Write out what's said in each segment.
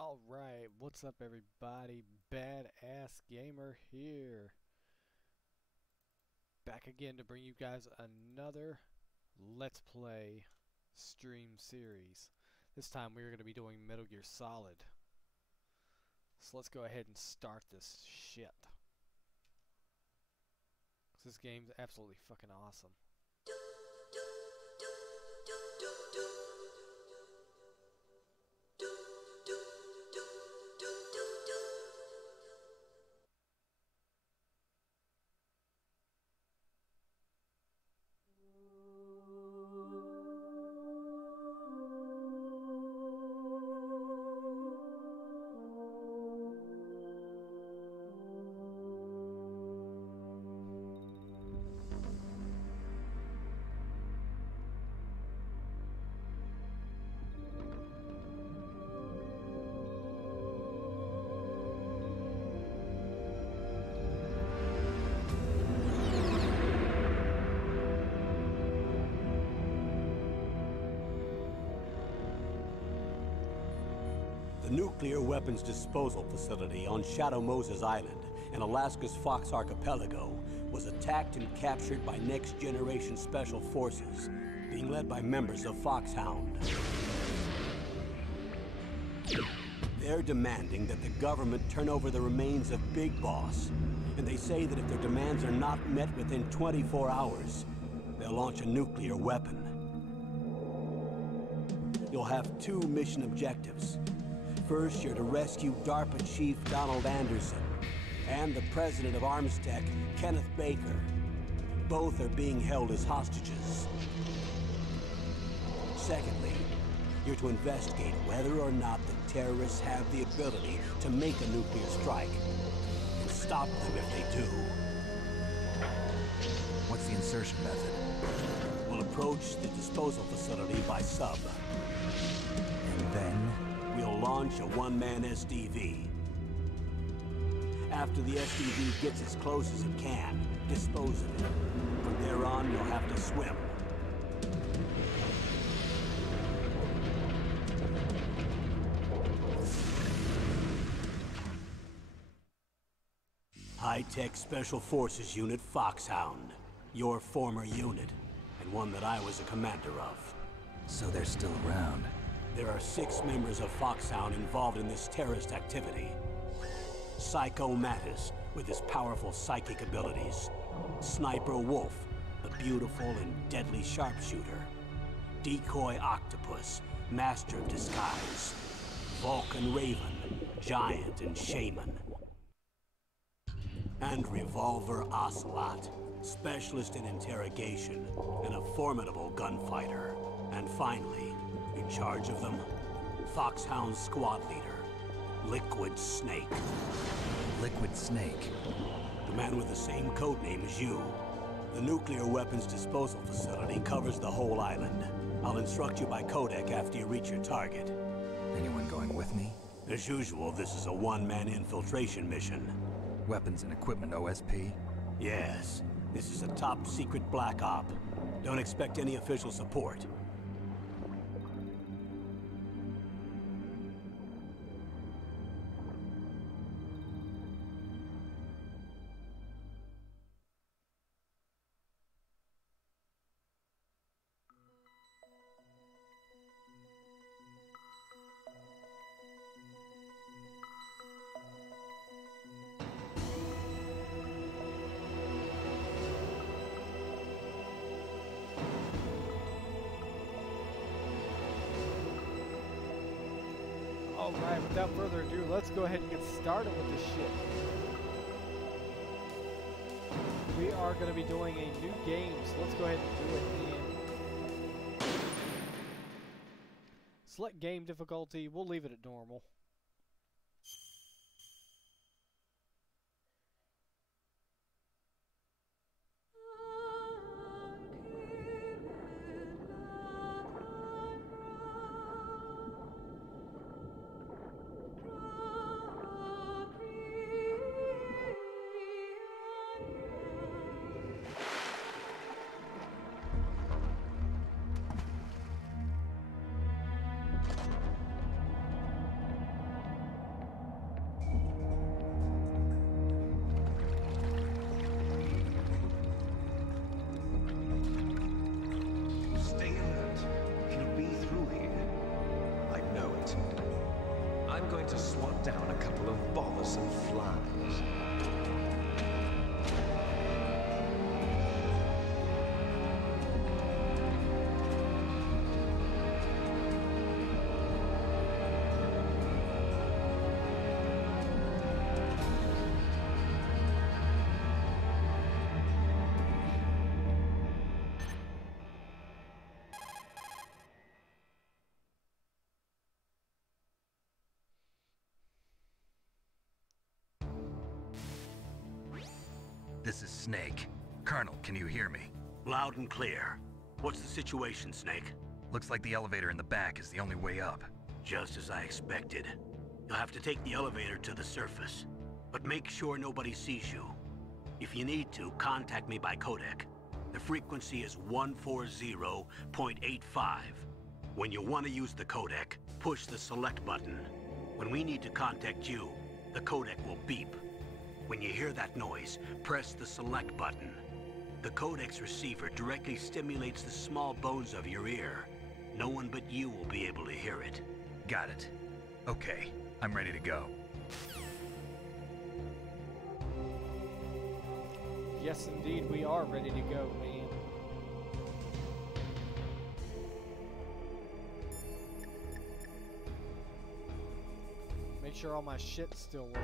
Alright, what's up everybody? Badass Gamer here. Back again to bring you guys another Let's Play stream series. This time we're going to be doing Metal Gear Solid. So let's go ahead and start this shit. 'Cause this game's absolutely fucking awesome. The nuclear weapons disposal facility on Shadow Moses Island in Alaska's Fox Archipelago was attacked and captured by Next Generation Special Forces, being led by members of Foxhound. They're demanding that the government turn over the remains of Big Boss, and they say that if their demands are not met within 24 hours, they'll launch a nuclear weapon. You'll have two mission objectives. First, you're to rescue DARPA Chief Donald Anderson and the President of Armstech, Kenneth Baker. Both are being held as hostages. Secondly, you're to investigate whether or not the terrorists have the ability to make a nuclear strike and stop them if they do. What's the insertion method? We'll approach the disposal facility by sub. And then? We'll launch a one-man SDV. After the SDV gets as close as it can, dispose of it. From there on, you'll have to swim. High-Tech Special Forces Unit Foxhound. Your former unit, and one that I was a commander of. So they're still around. There are 6 members of Foxhound involved in this terrorist activity. Psycho Mattis, with his powerful psychic abilities. Sniper Wolf, the beautiful and deadly sharpshooter. Decoy Octopus, master of disguise. Vulcan Raven, giant and shaman. And Revolver Ocelot, specialist in interrogation and a formidable gunfighter. And finally, in charge of them, Foxhound's squad leader, Liquid Snake. Liquid Snake? The man with the same code name as you. The nuclear weapons disposal facility covers the whole island. I'll instruct you by codec after you reach your target. Anyone going with me? As usual, this is a one-man infiltration mission. Weapons and equipment OSP? Yes, this is a top-secret black op. Don't expect any official support. Alright, without further ado, let's go ahead and get started with this shit. We are going to be doing a new game, so let's go ahead and do it in... Select game difficulty, we'll leave it at normal. down a couple of bothersome flies. This is Snake. Colonel, can you hear me? Loud and clear. What's the situation, Snake? Looks like the elevator in the back is the only way up. Just as I expected. You'll have to take the elevator to the surface. But make sure nobody sees you. If you need to, contact me by codec. The frequency is 140.85. When you want to use the codec, push the select button. When we need to contact you, the codec will beep. When you hear that noise, press the select button. The codec's receiver directly stimulates the small bones of your ear. No one but you will be able to hear it. Got it. Okay, I'm ready to go. Yes, indeed, we are ready to go, man. Make sure all my shit's still working.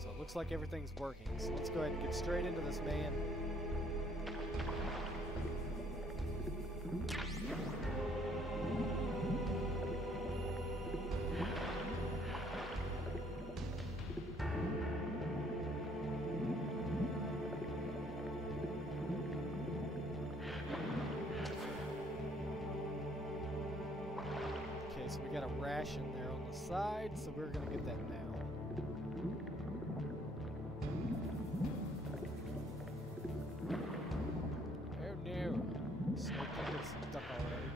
So it looks like everything's working. So let's go ahead and get straight into this, man. So we got a ration there on the side, so we're gonna get that now. Oh no! Snake gets stuck already.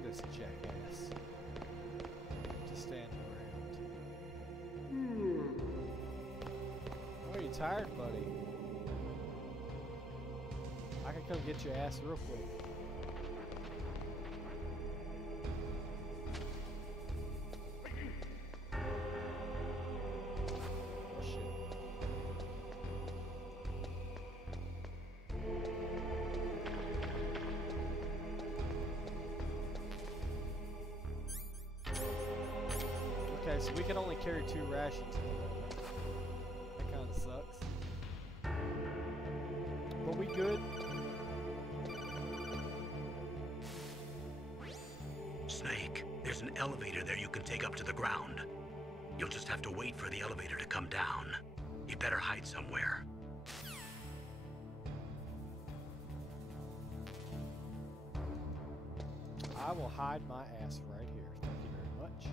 This jackass. Just standing around. Oh, are you tired, buddy? I can come get your ass real quick. Oh shit. Okay, so we can only carry 2 rations at the moment. That kind of sucks. But we good. Snake, there's an elevator there you can take up to the ground. You'll just have to wait for the elevator to come down. You better hide somewhere. I will hide my ass right here. Thank you very much.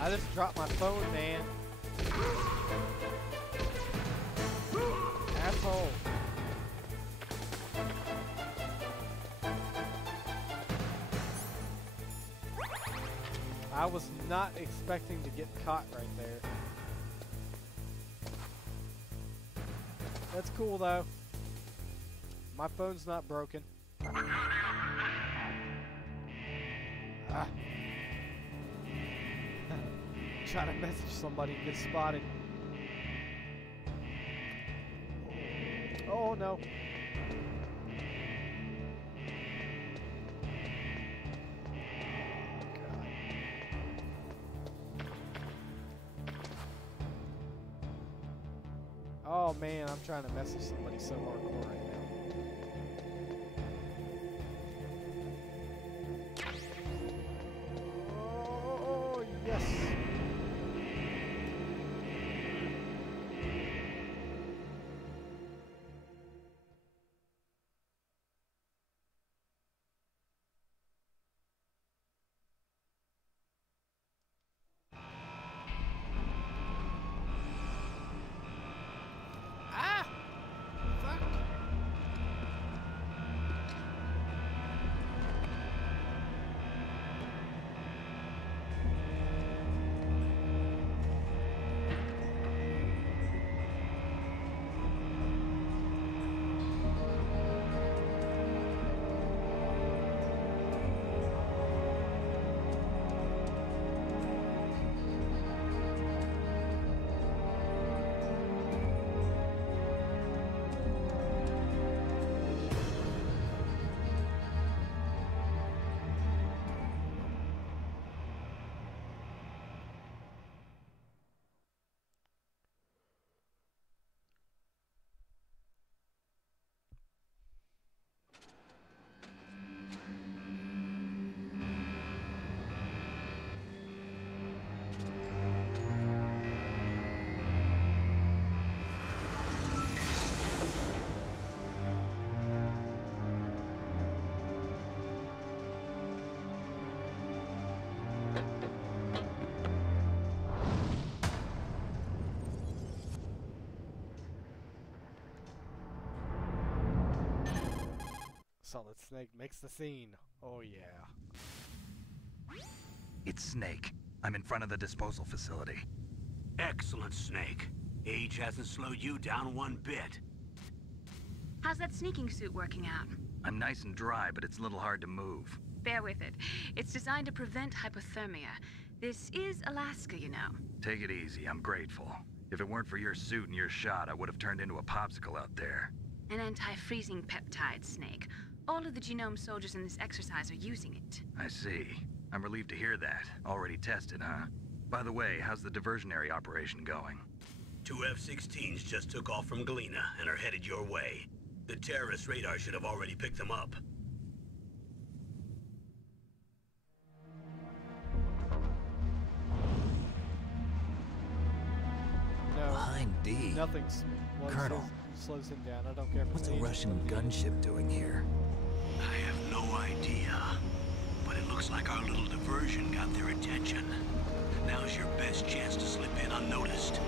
I just dropped my phone, man. Asshole. I was not expecting to get caught right there. That's cool though. My phone's not broken. Ah. Trying to message somebody and get spotted. Oh no. Oh man, I'm trying to message somebody so hardcore right now. Solid Snake makes the scene. Oh yeah. It's Snake. I'm in front of the disposal facility. Excellent, Snake. Age hasn't slowed you down one bit. How's that sneaking suit working out? I'm nice and dry, but it's a little hard to move. Bear with it. It's designed to prevent hypothermia. This is Alaska, you know. Take it easy, I'm grateful. If it weren't for your suit and your shot, I would have turned into a popsicle out there. An anti-freezing peptide, Snake. All of the genome soldiers in this exercise are using it. I see. I'm relieved to hear that. Already tested, huh? By the way, how's the diversionary operation going? 2 F-16s just took off from Galena and are headed your way. The terrorist radar should have already picked them up. No, Behind D. nothing Colonel. slows him down. I don't care if What's it's a Russian gunship doing here? I have no idea, but it looks like our little diversion got their attention. Now's your best chance to slip in unnoticed.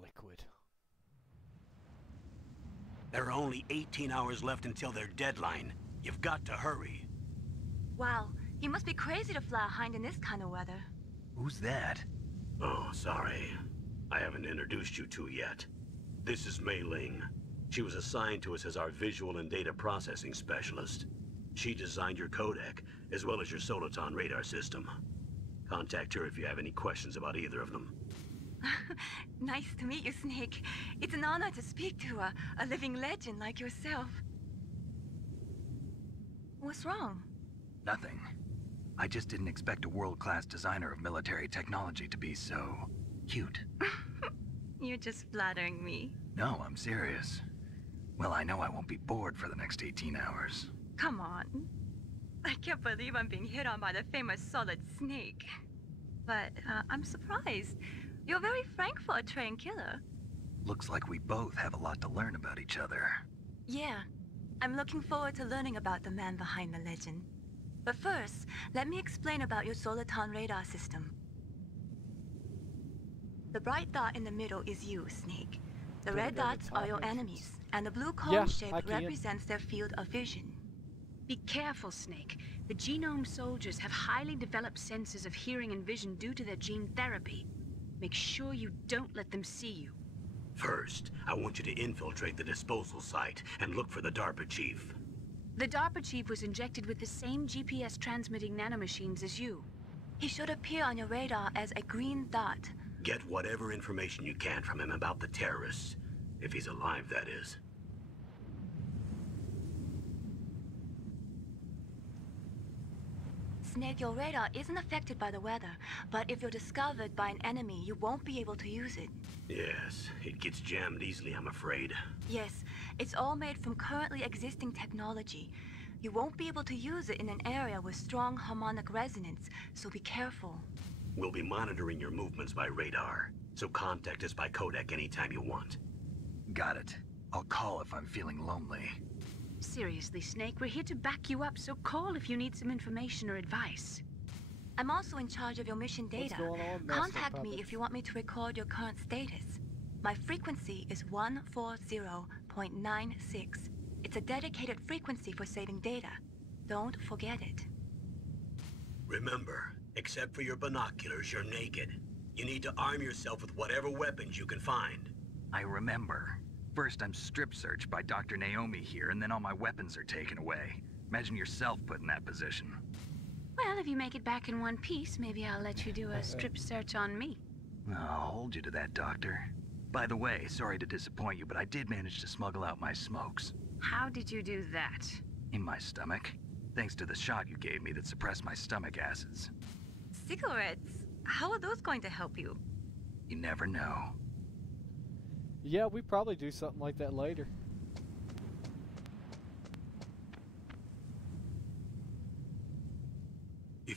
liquid. There are only 18 hours left until their deadline. You've got to hurry. Wow, you must be crazy to fly a hind in this kind of weather. Who's that? Oh, sorry. I haven't introduced you to yet. This is Mei Ling. She was assigned to us as our visual and data processing specialist. She designed your codec, as well as your Soliton radar system. Contact her if you have any questions about either of them. Nice to meet you, Snake. It's an honor to speak to a living legend like yourself. What's wrong? Nothing. I just didn't expect a world-class designer of military technology to be so cute. You're just flattering me. No, I'm serious. Well, I know I won't be bored for the next 18 hours. Come on. I can't believe I'm being hit on by the famous Solid Snake. But I'm surprised. You're very frank for a trained killer. Looks like we both have a lot to learn about each other. Yeah, I'm looking forward to learning about the man behind the legend. But first, let me explain about your Soliton radar system. The bright dot in the middle is you, Snake. The red dots are your enemies, and the blue cone shape represents their field of vision. Be careful, Snake. The genome soldiers have highly developed senses of hearing and vision due to their gene therapy. Make sure you don't let them see you. First, I want you to infiltrate the disposal site and look for the DARPA chief. The DARPA chief was injected with the same GPS transmitting nanomachines as you. He should appear on your radar as a green dot. Get whatever information you can from him about the terrorists. If he's alive, that is. Snake, your radar isn't affected by the weather, but if you're discovered by an enemy, you won't be able to use it. Yes, it gets jammed easily, I'm afraid. Yes, it's all made from currently existing technology. You won't be able to use it in an area with strong harmonic resonance, so be careful. We'll be monitoring your movements by radar, so contact us by codec anytime you want. Got it. I'll call if I'm feeling lonely. Seriously, Snake, we're here to back you up, so call if you need some information or advice. I'm also in charge of your mission data. What's going on, Master Contact me Puppet? if you want me to record your current status. My frequency is 140.96. It's a dedicated frequency for saving data. Don't forget it. Remember, except for your binoculars, you're naked. You need to arm yourself with whatever weapons you can find. I remember. First, I'm strip searched by Dr. Naomi here, and then all my weapons are taken away. Imagine yourself put in that position. Well, if you make it back in one piece, maybe I'll let you do a strip search on me. I'll hold you to that, Doctor. By the way, sorry to disappoint you, but I did manage to smuggle out my smokes. How did you do that? In my stomach. Thanks to the shot you gave me that suppressed my stomach acids. Cigarettes? How are those going to help you? You never know. Yeah, we probably do something like that later.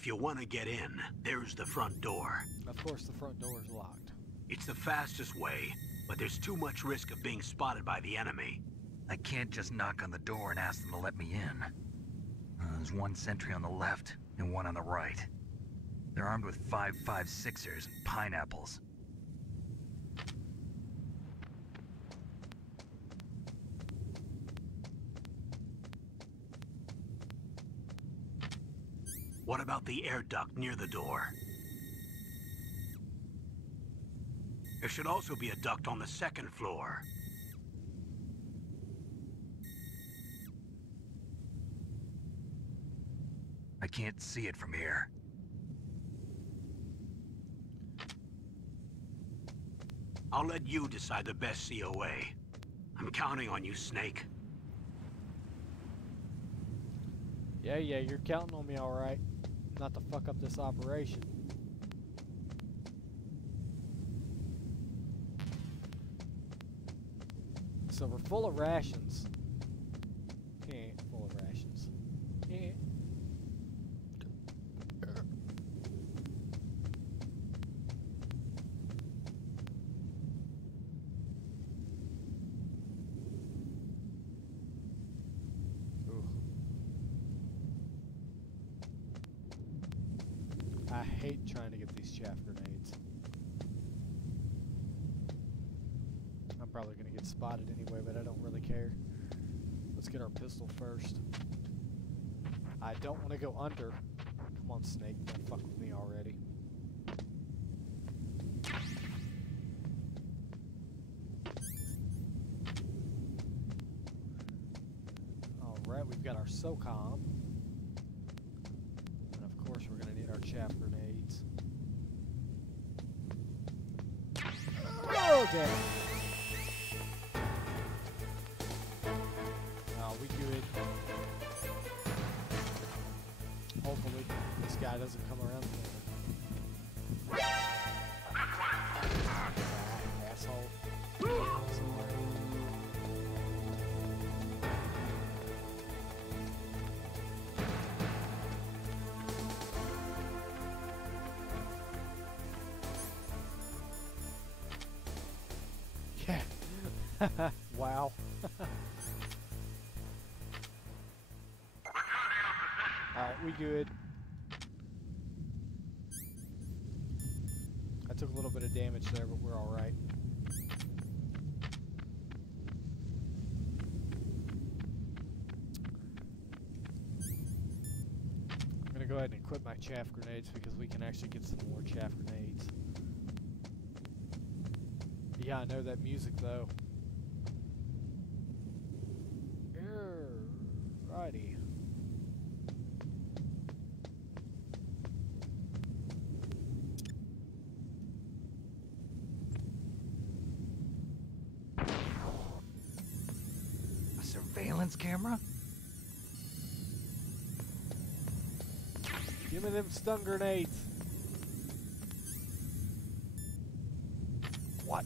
If you want to get in, there's the front door. Of course, the front door is locked. It's the fastest way, but there's too much risk of being spotted by the enemy. I can't just knock on the door and ask them to let me in. There's one sentry on the left and one on the right. They're armed with 5.56ers and pineapples. What about the air duct near the door? There should also be a duct on the second floor. I can't see it from here. I'll let you decide the best COA. I'm counting on you, Snake. Yeah, you're counting on me alright. Not to fuck up this operation. So we're full of rations. Full of rations. I hate trying to get these chaff grenades. I'm probably going to get spotted anyway, but I don't really care. Let's get our pistol first. I don't want to go under. Come on, Snake. Don't fuck with me already. Alright, we've got our SOCOM. And of course we're going to need our chaff grenades. Oh, damn. Oh, we good. Hopefully, this guy doesn't come around the corner. Asshole. Somewhere. Yeah. Wow. Alright, we good. I took a little bit of damage there, but we're alright. I'm gonna go ahead and equip my chaff grenades because we can actually get some more chaff grenades. Yeah, I know that music though. Righty. A surveillance camera? Give me them stun grenades. What?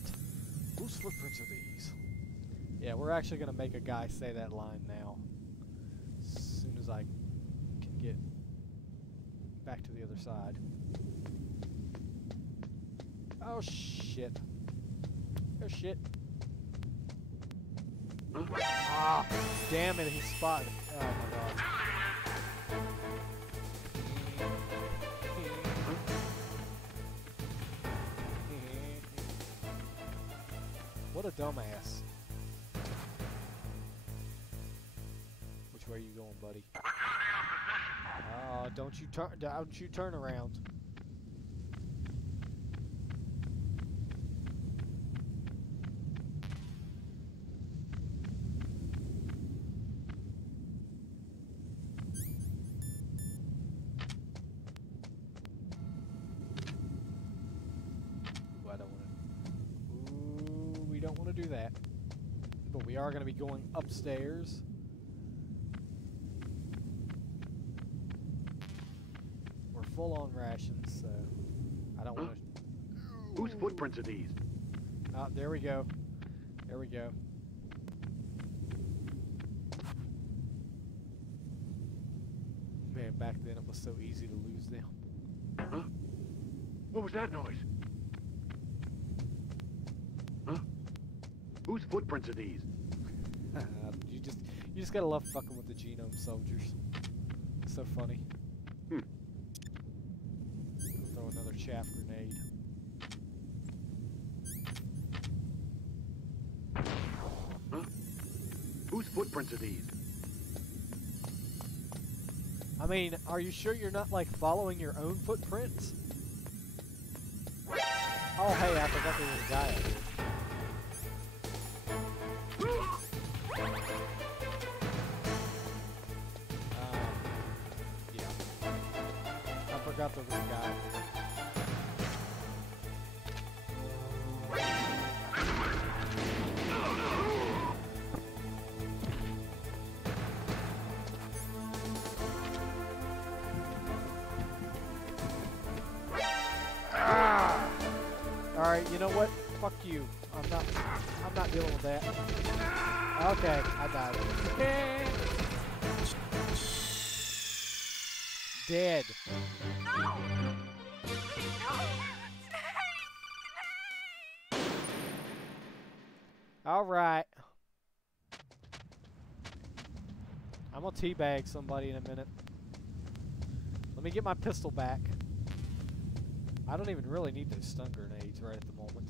Whose footprints are these? Yeah, we're actually gonna make a guy say that line now. As soon as I can get back to the other side. Oh shit. Oh shit. Ah, damn it, he spotted. Oh my god. What a dumbass. Which way are you going, buddy? Oh, don't you turn around. Do that, but we are going to be going upstairs. We're full on rations, so I don't want to. Whose footprints are these? Oh, there we go. There we go. Man, back then it was so easy to lose them. Huh? What was that noise? Huh? Whose footprints are these? You just gotta love fucking with the genome soldiers. It's so funny. Throw another chaff grenade. Huh? Whose footprints are these? I mean, are you sure you're not like following your own footprints? Oh hey, I forgot there was a guy out here. Yeah. I forgot there was a guy out here. Alright, you know what? Fuck you. I'm not dealing with that. Okay, I died. Dead. No! No! Alright. I'm gonna teabag somebody in a minute. Let me get my pistol back. I don't even really need those stun grenades right at the moment.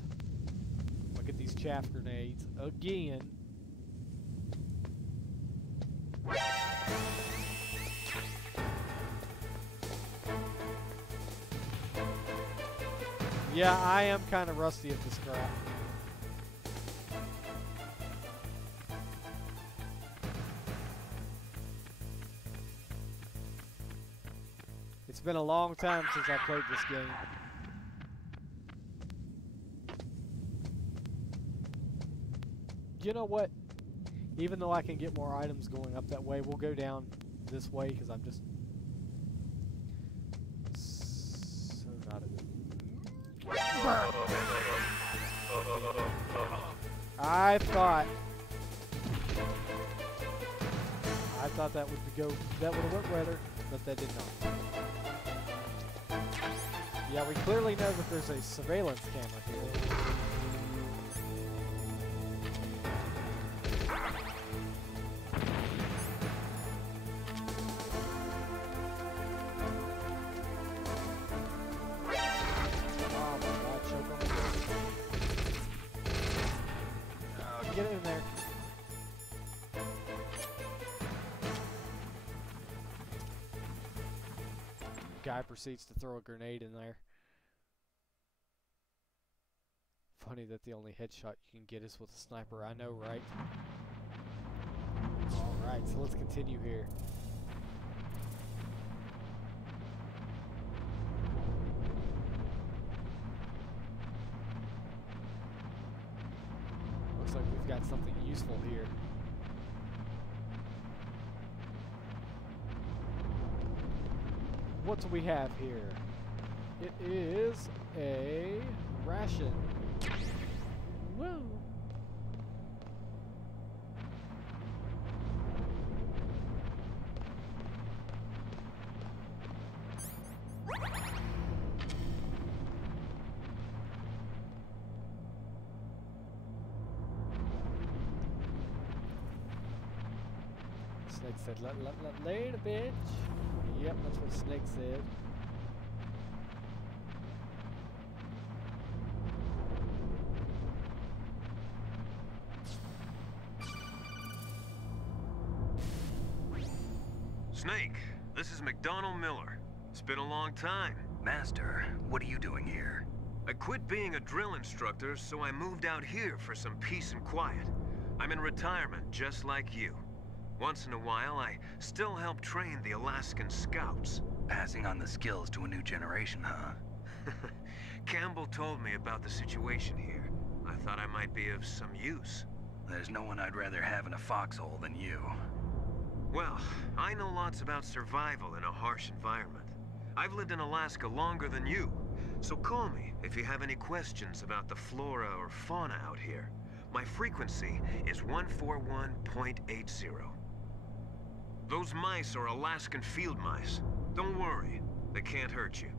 Look at these chaff grenades again. Yeah, I am kind of rusty at this crap. It's been a long time since I played this game. You know what? Even though I can get more items going up that way, we'll go down this way because I'm just so not a good. I thought that would have went better, but that did not. Yeah, we clearly know that there's a surveillance camera here. Get in there. Guy proceeds to throw a grenade in there. Funny that the only headshot you can get is with a sniper. I know, right? Alright, so let's continue here. Looks like we've got something useful here. What do we have here? It is a ration. Woo! Snake said, later, bitch. Yep, that's what Snake said. Snake, this is McDonald Miller. It's been a long time. Master, what are you doing here? I quit being a drill instructor, so I moved out here for some peace and quiet. I'm in retirement, just like you. Once in a while, I still help train the Alaskan Scouts. Passing on the skills to a new generation, huh? Campbell told me about the situation here. I thought I might be of some use. There's no one I'd rather have in a foxhole than you. Well, I know lots about survival in a harsh environment. I've lived in Alaska longer than you, so call me if you have any questions about the flora or fauna out here. My frequency is 141.80. Those mice are Alaskan field mice. Don't worry, they can't hurt you.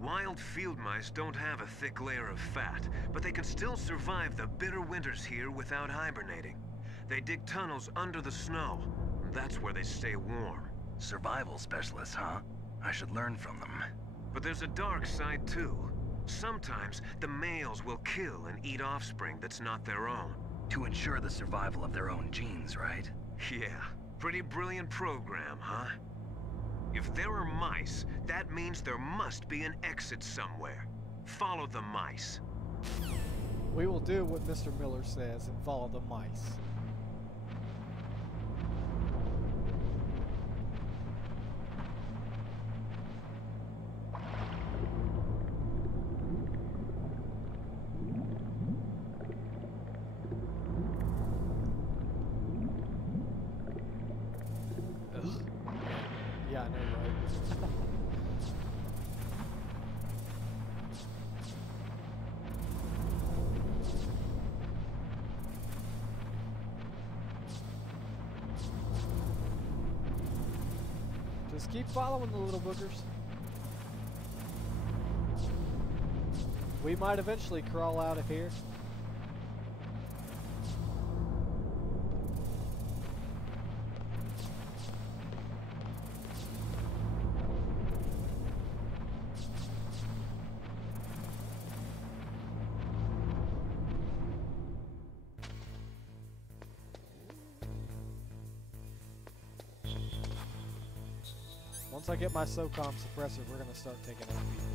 Wild field mice don't have a thick layer of fat, but they can still survive the bitter winters here without hibernating. They dig tunnels under the snow. That's where they stay warm. Survival specialists, huh? I should learn from them. But there's a dark side too. Sometimes the males will kill and eat offspring that's not their own. To ensure the survival of their own genes, right? Yeah, pretty brilliant program, huh? If there are mice, that means there must be an exit somewhere. Follow the mice. We will do what Mr. Miller says and follow the mice. Yeah, I know, right? Just keep following the little boogers. We might eventually crawl out of here. Once I get my SOCOM suppressor, we're going to start taking out people.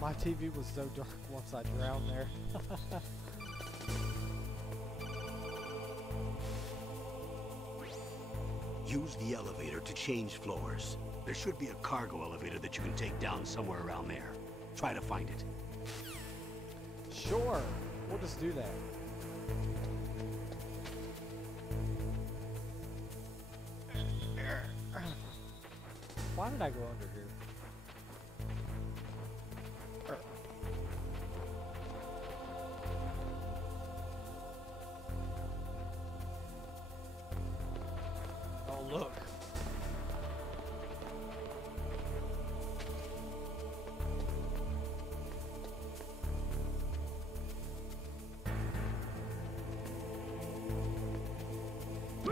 My TV was so dark once I drowned there. Use the elevator to change floors. There should be a cargo elevator that you can take down somewhere around there. Try to find it. Sure, we'll just do that. Why did I go under here? Oh, look.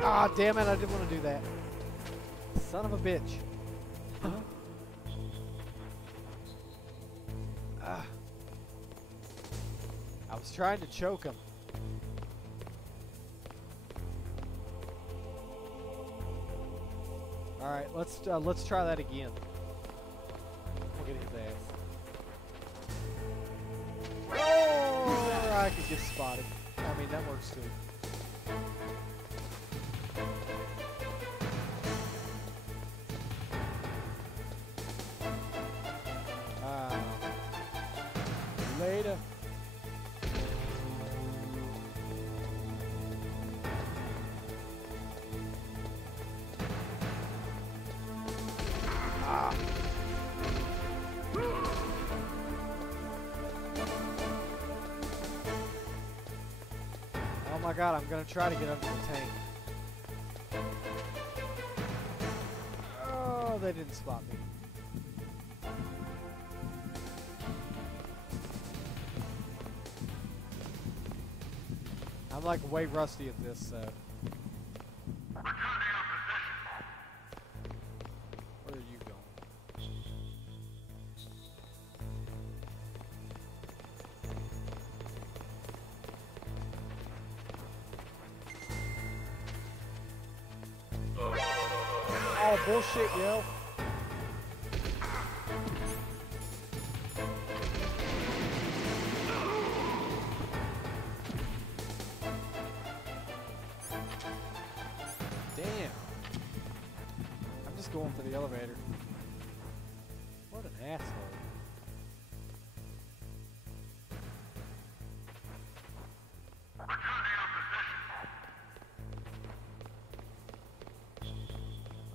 Ah, damn it, I didn't want to do that. Son of a bitch. Ah. I was trying to choke him. Alright, let's try that again. Look at his ass. Oh, I could get spotted. I mean, that works too. Later. Ah. Oh my god, I'm gonna try to get under the tank. Oh, they didn't spot me. I'm like way rusty at this, so. Where are you going? Oh, bullshit, yo. Going for the elevator. What an asshole.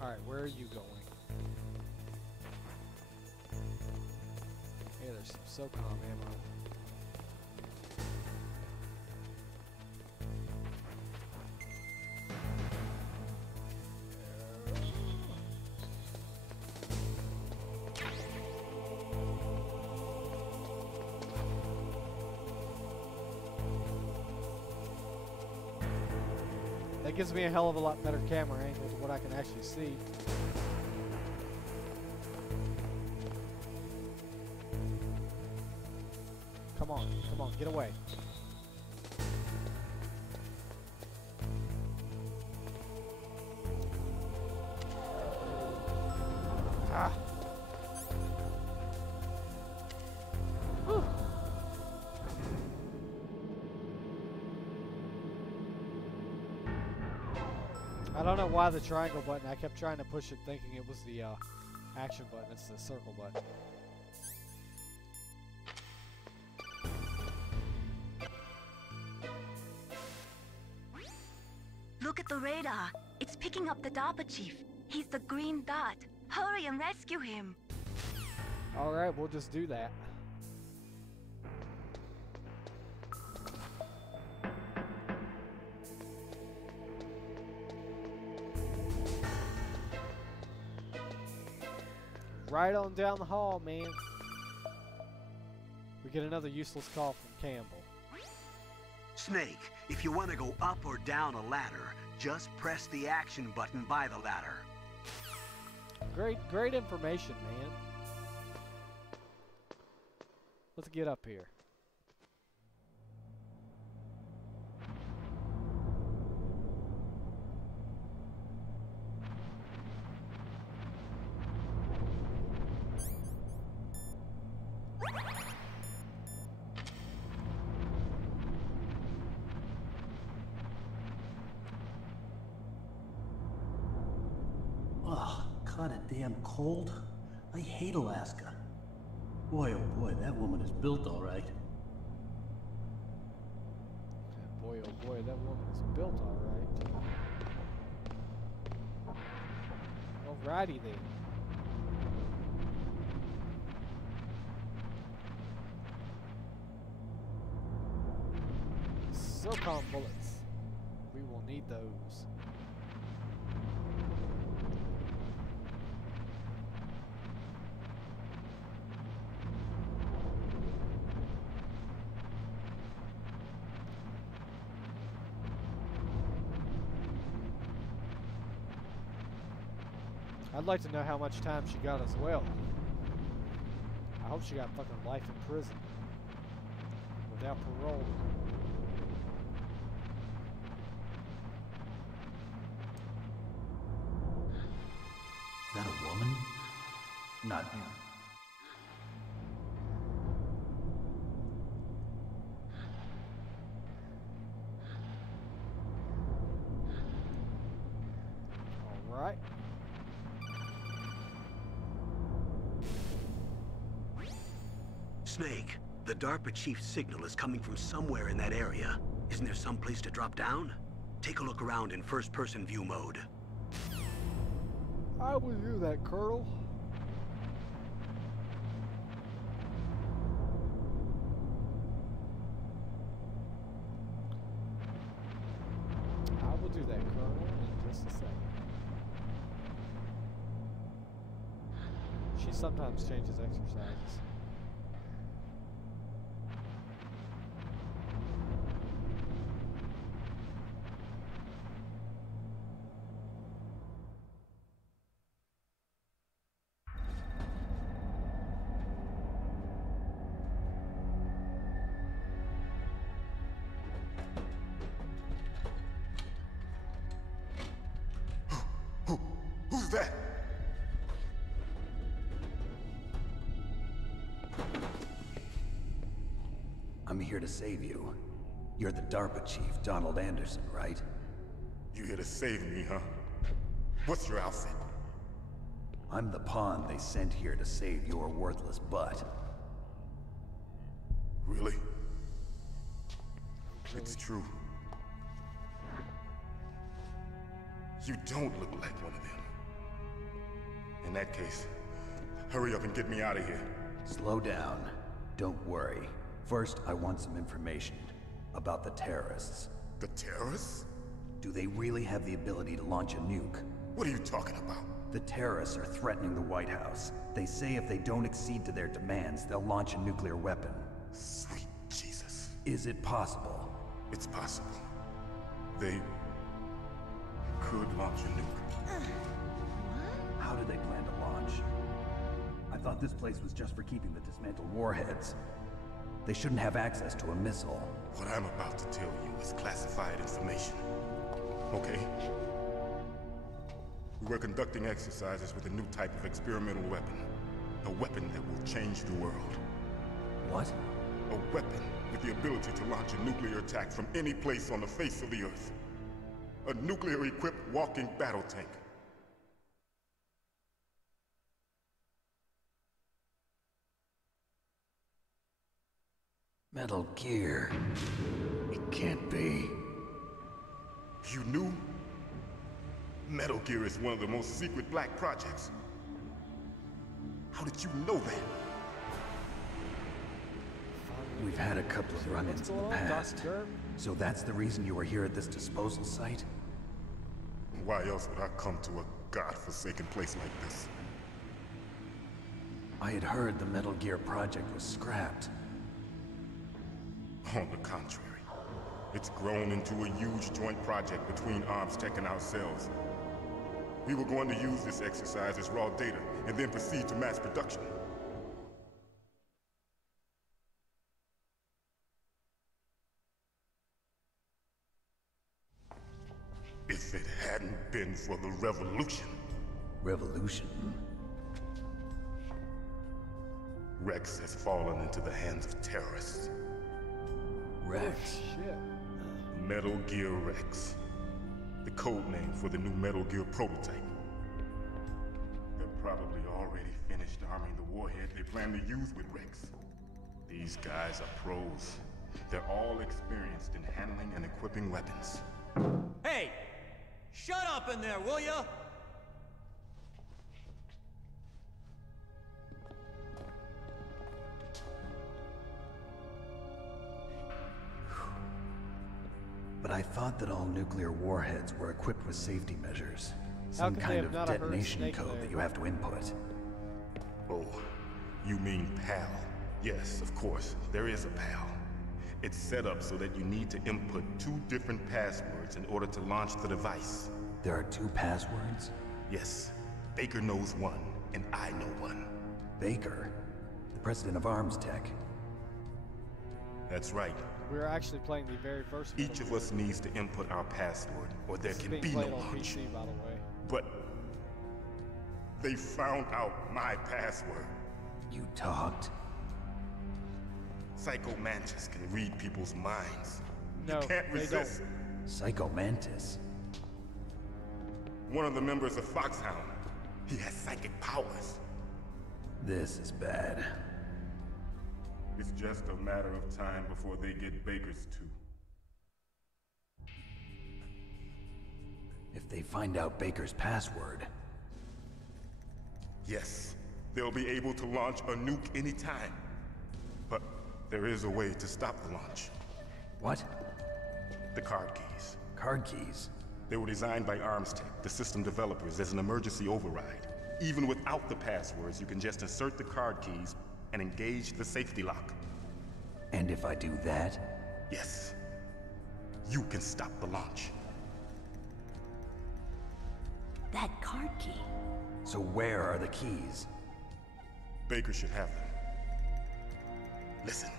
Alright, where are you going? Hey, there's some SOCOM ammo. gives me a hell of a lot better camera angle to what I can actually see. Come on, get away. Ah. Whew. I don't know why the triangle button. I kept trying to push it thinking it was the action button. It's the circle button. Look at the radar. It's picking up the DARPA chief. He's the green dot. Hurry and rescue him. Alright, we'll just do that. Right on down the hall, man. We get another useless call from Campbell. Snake, if you want to go up or down a ladder, just press the action button by the ladder. Great information, man. Let's get up here. Kinda damn cold. I hate Alaska. Boy, oh boy, that woman is built all right. Boy, oh boy, that woman is built all right. Alrighty then. Silicon bullets. We will need those. I'd like to know how much time she got as well. I hope she got fucking life in prison. Without parole. Is that a woman? Not him. All right. Snake, the DARPA chief's signal is coming from somewhere in that area. Isn't there some place to drop down? Take a look around in first-person view mode. I will do that, Colonel. I will do that, Colonel, in just a second. She sometimes changes exercises. Who's that? I'm here to save you. You're the DARPA chief, Donald Anderson, right? You here to save me, huh? What's your outfit? I'm the pawn they sent here to save your worthless butt. Really? It's true. You don't look like one of them. In that case, hurry up and get me out of here. Slow down. Don't worry. First, I want some information about the terrorists. The terrorists? Do they really have the ability to launch a nuke? What are you talking about? The terrorists are threatening the White House. They say if they don't accede to their demands, they'll launch a nuclear weapon. Sweet Jesus. Is it possible? It's possible. could launch a nuke. How do they plan to launch? I thought this place was just for keeping the dismantled warheads. They shouldn't have access to a missile. What I'm about to tell you is classified information. Okay? We were conducting exercises with a new type of experimental weapon. A weapon that will change the world. What? A weapon with the ability to launch a nuclear attack from any place on the face of the Earth. A nuclear-equipped walking battle tank. Metal Gear. It can't be. You knew? Metal Gear is one of the most secret black projects. How did you know that? We've had a couple of run-ins in the past. So that's the reason you were here at this disposal site? Why else would I come to a godforsaken place like this? I had heard the Metal Gear project was scrapped. On the contrary, it's grown into a huge joint project between ArmsTech and ourselves. We were going to use this exercise as raw data, and then proceed to mass production. If it hadn't been for the revolution... Revolution? Rex has fallen into the hands of terrorists. Rex? Shit. Metal Gear Rex. The code name for the new Metal Gear prototype. They're probably already finished arming the warhead they plan to use with Rex. These guys are pros. They're all experienced in handling and equipping weapons. Hey! Shut up in there, will ya? But I thought that all nuclear warheads were equipped with safety measures. How Some could they kind have of not heard detonation Snake code there? that you have to input. Oh, you mean PAL? Yes, of course, there is a PAL. It's set up so that you need to input 2 different passwords in order to launch the device. There are 2 passwords? Yes. Baker knows one, and I know one. Baker? The president of ArmsTech? That's right. We're actually playing the very first one. Each of us needs to input our password, or there This is can being be no played on launch. PC, by the way. But they found out my password. You talked? Psycho Mantis can read people's minds. No, you can't they resist. Psycho Mantis? One of the members of Foxhound. He has psychic powers. This is bad. It's just a matter of time before they get Baker's too. If they find out Baker's password... Yes, they'll be able to launch a nuke anytime. But there is a way to stop the launch. What? The card keys. Card keys? They were designed by ArmsTech, the system developers, as an emergency override. Even without the passwords, you can just insert the card keys and engage the safety lock. And if I do that? Yes. You can stop the launch. That card key. So where are the keys? Baker should have them. Listen,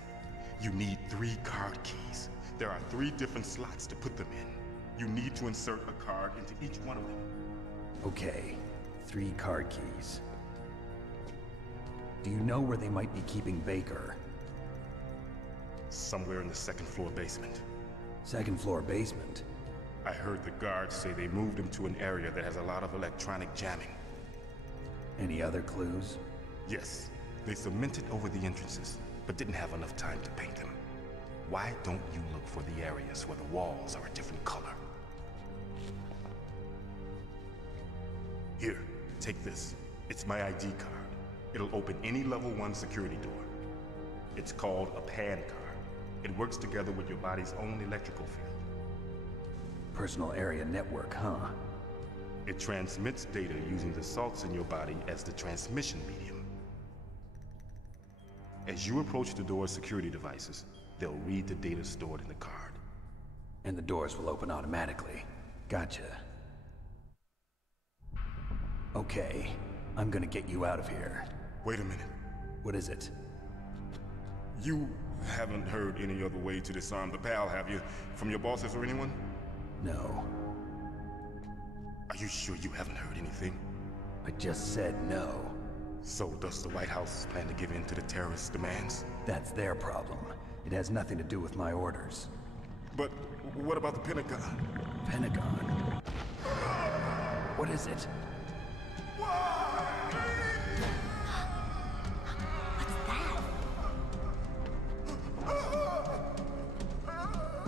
you need 3 card keys. There are 3 different slots to put them in. You need to insert a card into each one of them. Okay, 3 card keys. Do you know where they might be keeping Baker? Somewhere in the 2nd floor basement. 2nd floor basement? I heard the guards say they moved him to an area that has a lot of electronic jamming. Any other clues? Yes, they cemented over the entrances, but didn't have enough time to paint them. Why don't you look for the areas where the walls are a different color? Here, take this. It's my ID card. It'll open any level 1 security door. It's called a PAN card. It works together with your body's own electrical field. Personal area network, huh? It transmits data using the salts in your body as the transmission medium. As you approach the door's security devices, they'll read the data stored in the card. And the doors will open automatically. Gotcha. Okay, I'm gonna get you out of here. Wait a minute. What is it? You haven't heard any other way to disarm the PAL, have you? From your bosses or anyone? No. Are you sure you haven't heard anything? I just said no. So does the White House plan to give in to the terrorists' demands? That's their problem. It has nothing to do with my orders. But what about the Pentagon? Pentagon? What is it?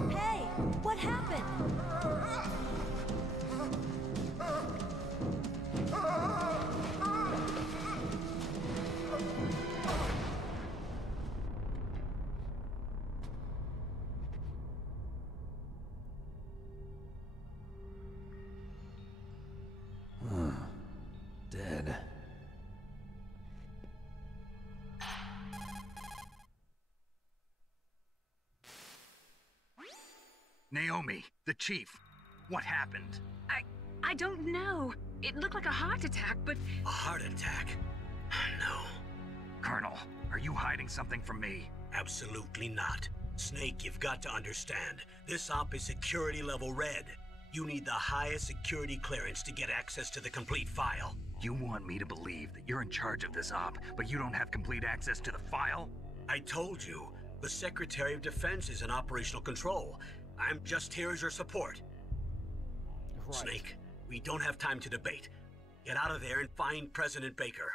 Hey, what happened? Dead. Naomi, the chief. What happened? I don't know. It looked like a heart attack, but... A heart attack? No. Colonel, are you hiding something from me? Absolutely not. Snake, you've got to understand. This op is security level red. You need the highest security clearance to get access to the complete file. You want me to believe that you're in charge of this op, but you don't have complete access to the file? I told you, the Secretary of Defense is in operational control. I'm just here as your support. Right. Snake, we don't have time to debate. Get out of there and find President Baker.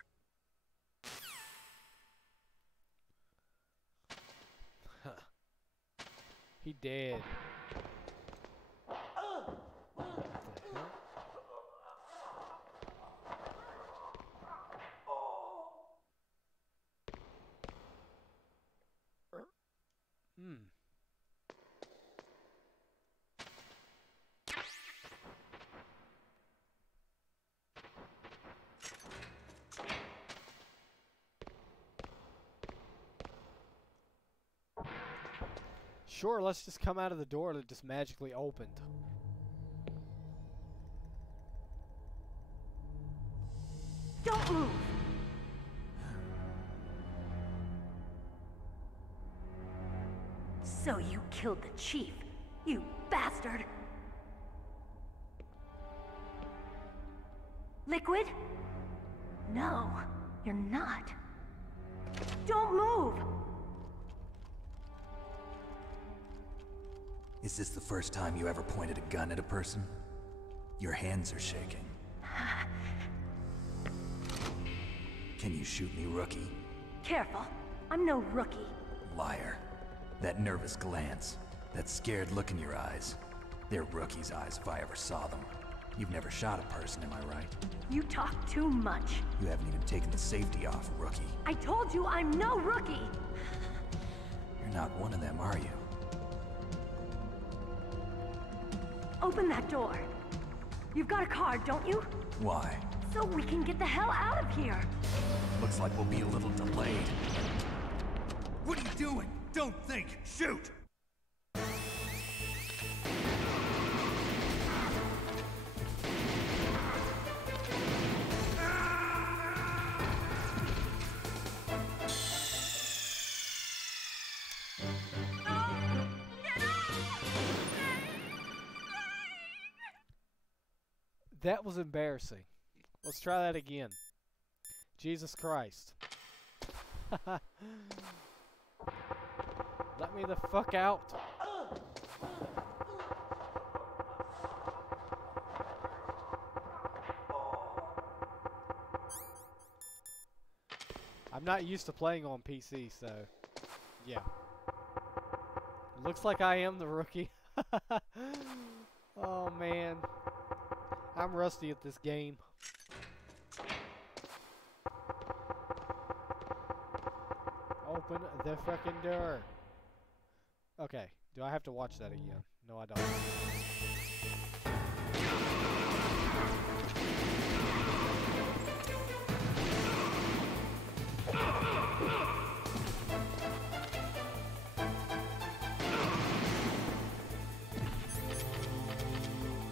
Huh. He dead. Sure, let's just come out of the door that just magically opened. Don't move! So you killed the chief, you bastard! Liquid? No, you're not. Don't move! Is this the first time you ever pointed a gun at a person? Your hands are shaking. Can you shoot me, rookie? Careful, I'm no rookie. Liar. That nervous glance, that scared look in your eyes. They're rookie's eyes if I ever saw them. You've never shot a person, am I right? You talk too much. You haven't even taken the safety off, rookie. I told you I'm no rookie! You're not one of them, are you? Open that door. You've got a card, don't you? Why? So we can get the hell out of here. Looks like we'll be a little delayed. What are you doing? Don't think! Shoot! That was embarrassing. Let's try that again. Jesus Christ. Let me the fuck out. I'm not used to playing on PC, so yeah. Looks like I am the rookie. Oh man. I'm rusty at this game. Open the frickin' door. Okay, do I have to watch that again? No, I don't.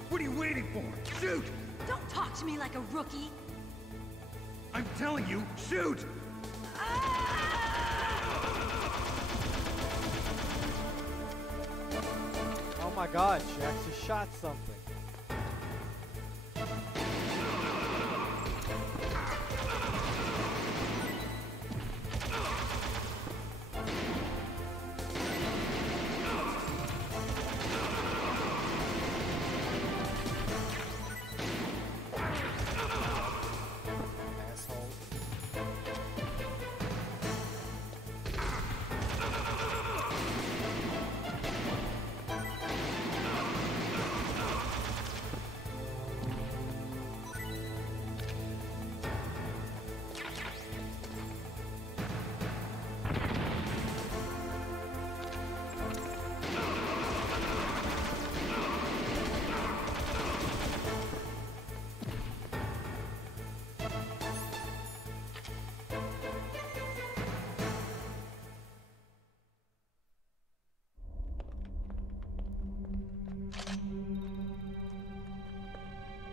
What are you waiting for? Shoot! Don't talk to me like a rookie. I'm telling you, shoot! Oh my god, Jax just shot something.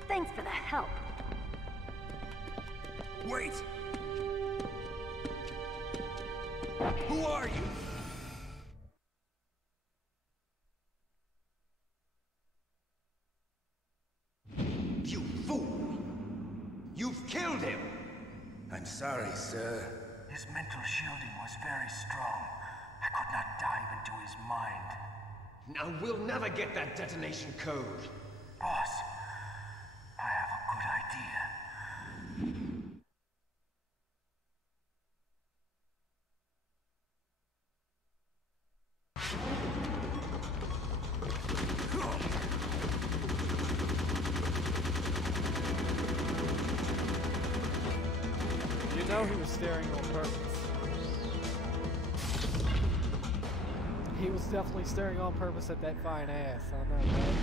Thanks for the help. Wait! Who are you? You fool! You've killed him! I'm sorry, sir. His mental shielding was very strong. I could not dive into his mind. Now we'll never get that detonation code. Boss, I have a good idea. You know he was staring on purpose. He was definitely staring on purpose at that fine ass. I know that.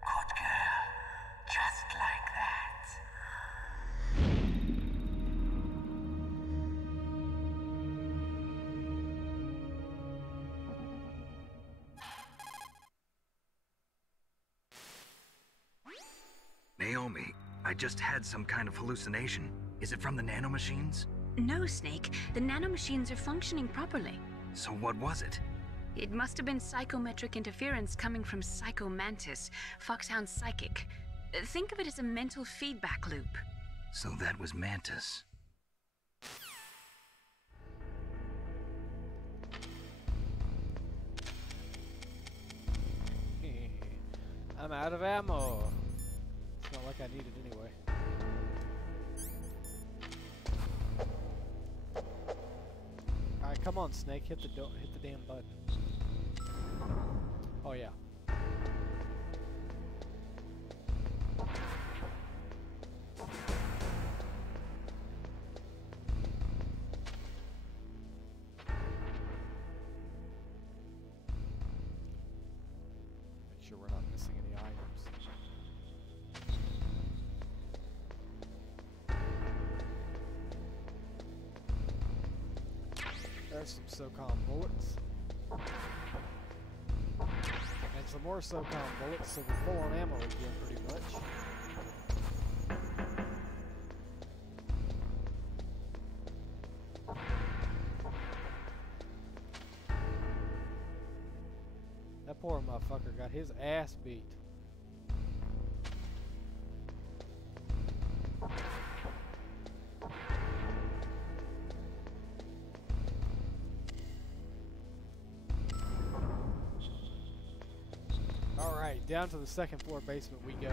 Good girl. Just like that. Naomi, I just had some kind of hallucination. Is it from the nanomachines? No, Snake. The nanomachines are functioning properly. So what was it? It must have been psychometric interference coming from Psycho Mantis, Foxhound's psychic. Think of it as a mental feedback loop. So that was Mantis. I'm out of ammo. It's not like I need it anyway. Alright, come on, Snake. Hit the damn button. Oh yeah. Make sure we're not missing any items. There's some SOCOM bullets. And some more SOCOM bullets, so we're full on ammo again, pretty much. That poor motherfucker got his ass beat. Alright, down to the second floor basement we go.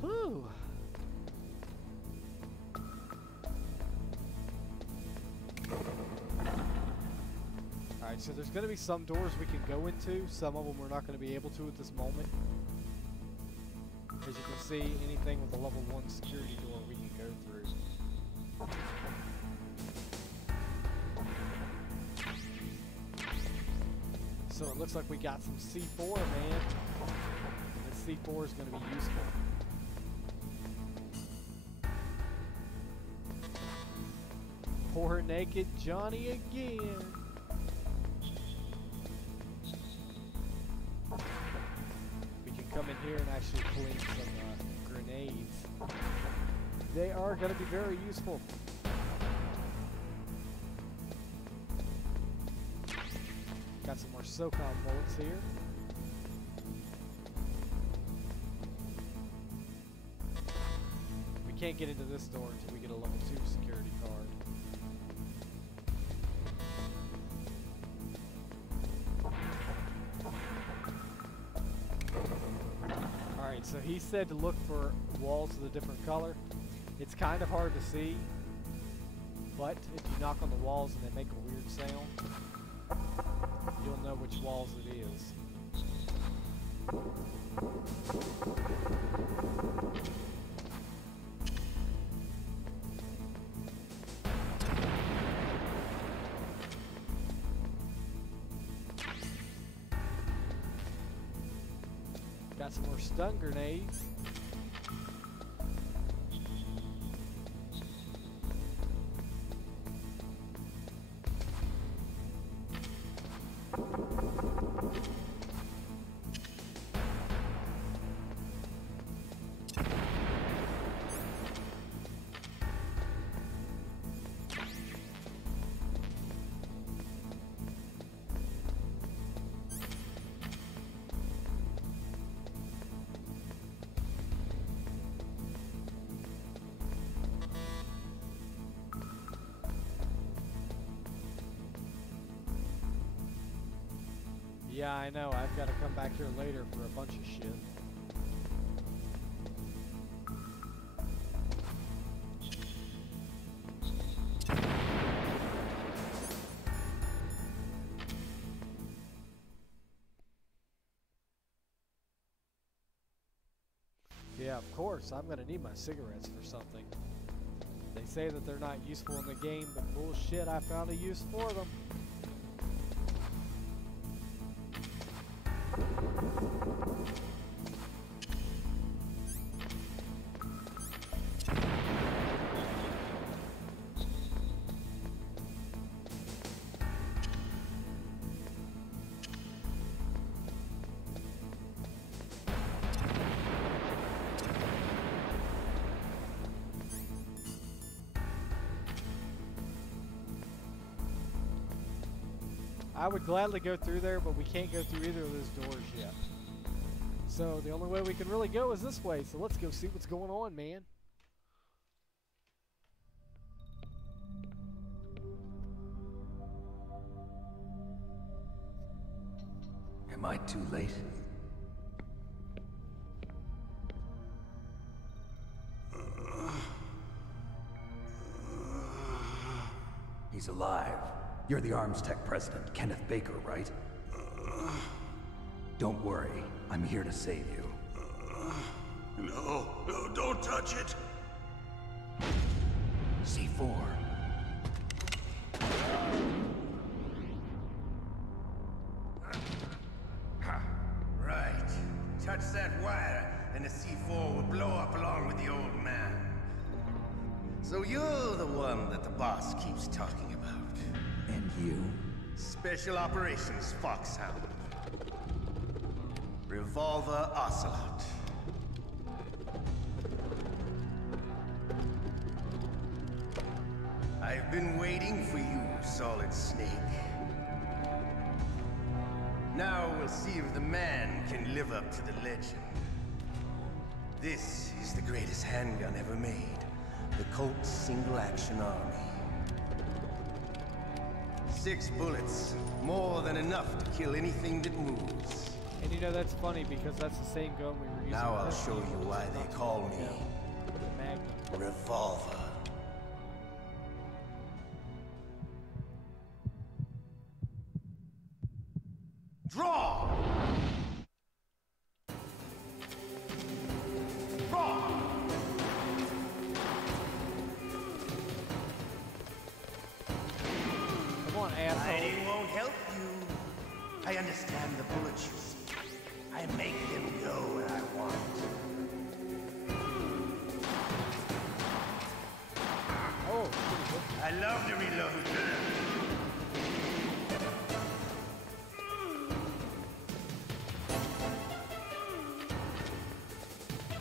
Whew. Alright, so there's going to be some doors we can go into. Some of them we're not going to be able to at this moment. As you can see, anything with a level 1 security door we can go through. So it looks like we got some C4, man. And C4 is going to be useful. Poor naked Johnny again. We can come in here and actually clean some grenades. They are going to be very useful. Got some more SOCOM bullets here. We can't get into this door until we get a level 2 security card. Alright, so he said to look for walls of a different color. It's kind of hard to see, but if you knock on the walls and they make a weird sound, you'll know which walls it is. Got some more stun grenades. Yeah, I know. I've got to come back here later for a bunch of shit. Yeah, of course. I'm going to need my cigarettes for something. They say that they're not useful in the game, but bullshit, I found a use for them. I would gladly go through there, but we can't go through either of those doors yet. So the only way we can really go is this way, so let's go see what's going on, man. Am I too late? He's alive. You're the Arms Tech president, Kenneth Baker, right? Don't worry. I'm here to save you. No, don't touch it! C4. Right. Touch that wire, and the C4 will blow up along with the old man. So you're the one that the boss keeps talking about. And you? Special Operations Foxhound. Revolver Ocelot. I've been waiting for you, Solid Snake. Now we'll see if the man can live up to the legend. This is the greatest handgun ever made. The Colt Single Action Army. 6 bullets, more than enough to kill anything that moves. And you know, that's funny because that's the same gun we were using. Now I'll show you why they call me Magnum. Revolver. Draw! Draw! Come on, asshole. Hiding won't help you. I understand the bullets you see. I make them go where I want. Oh, I I love to reload.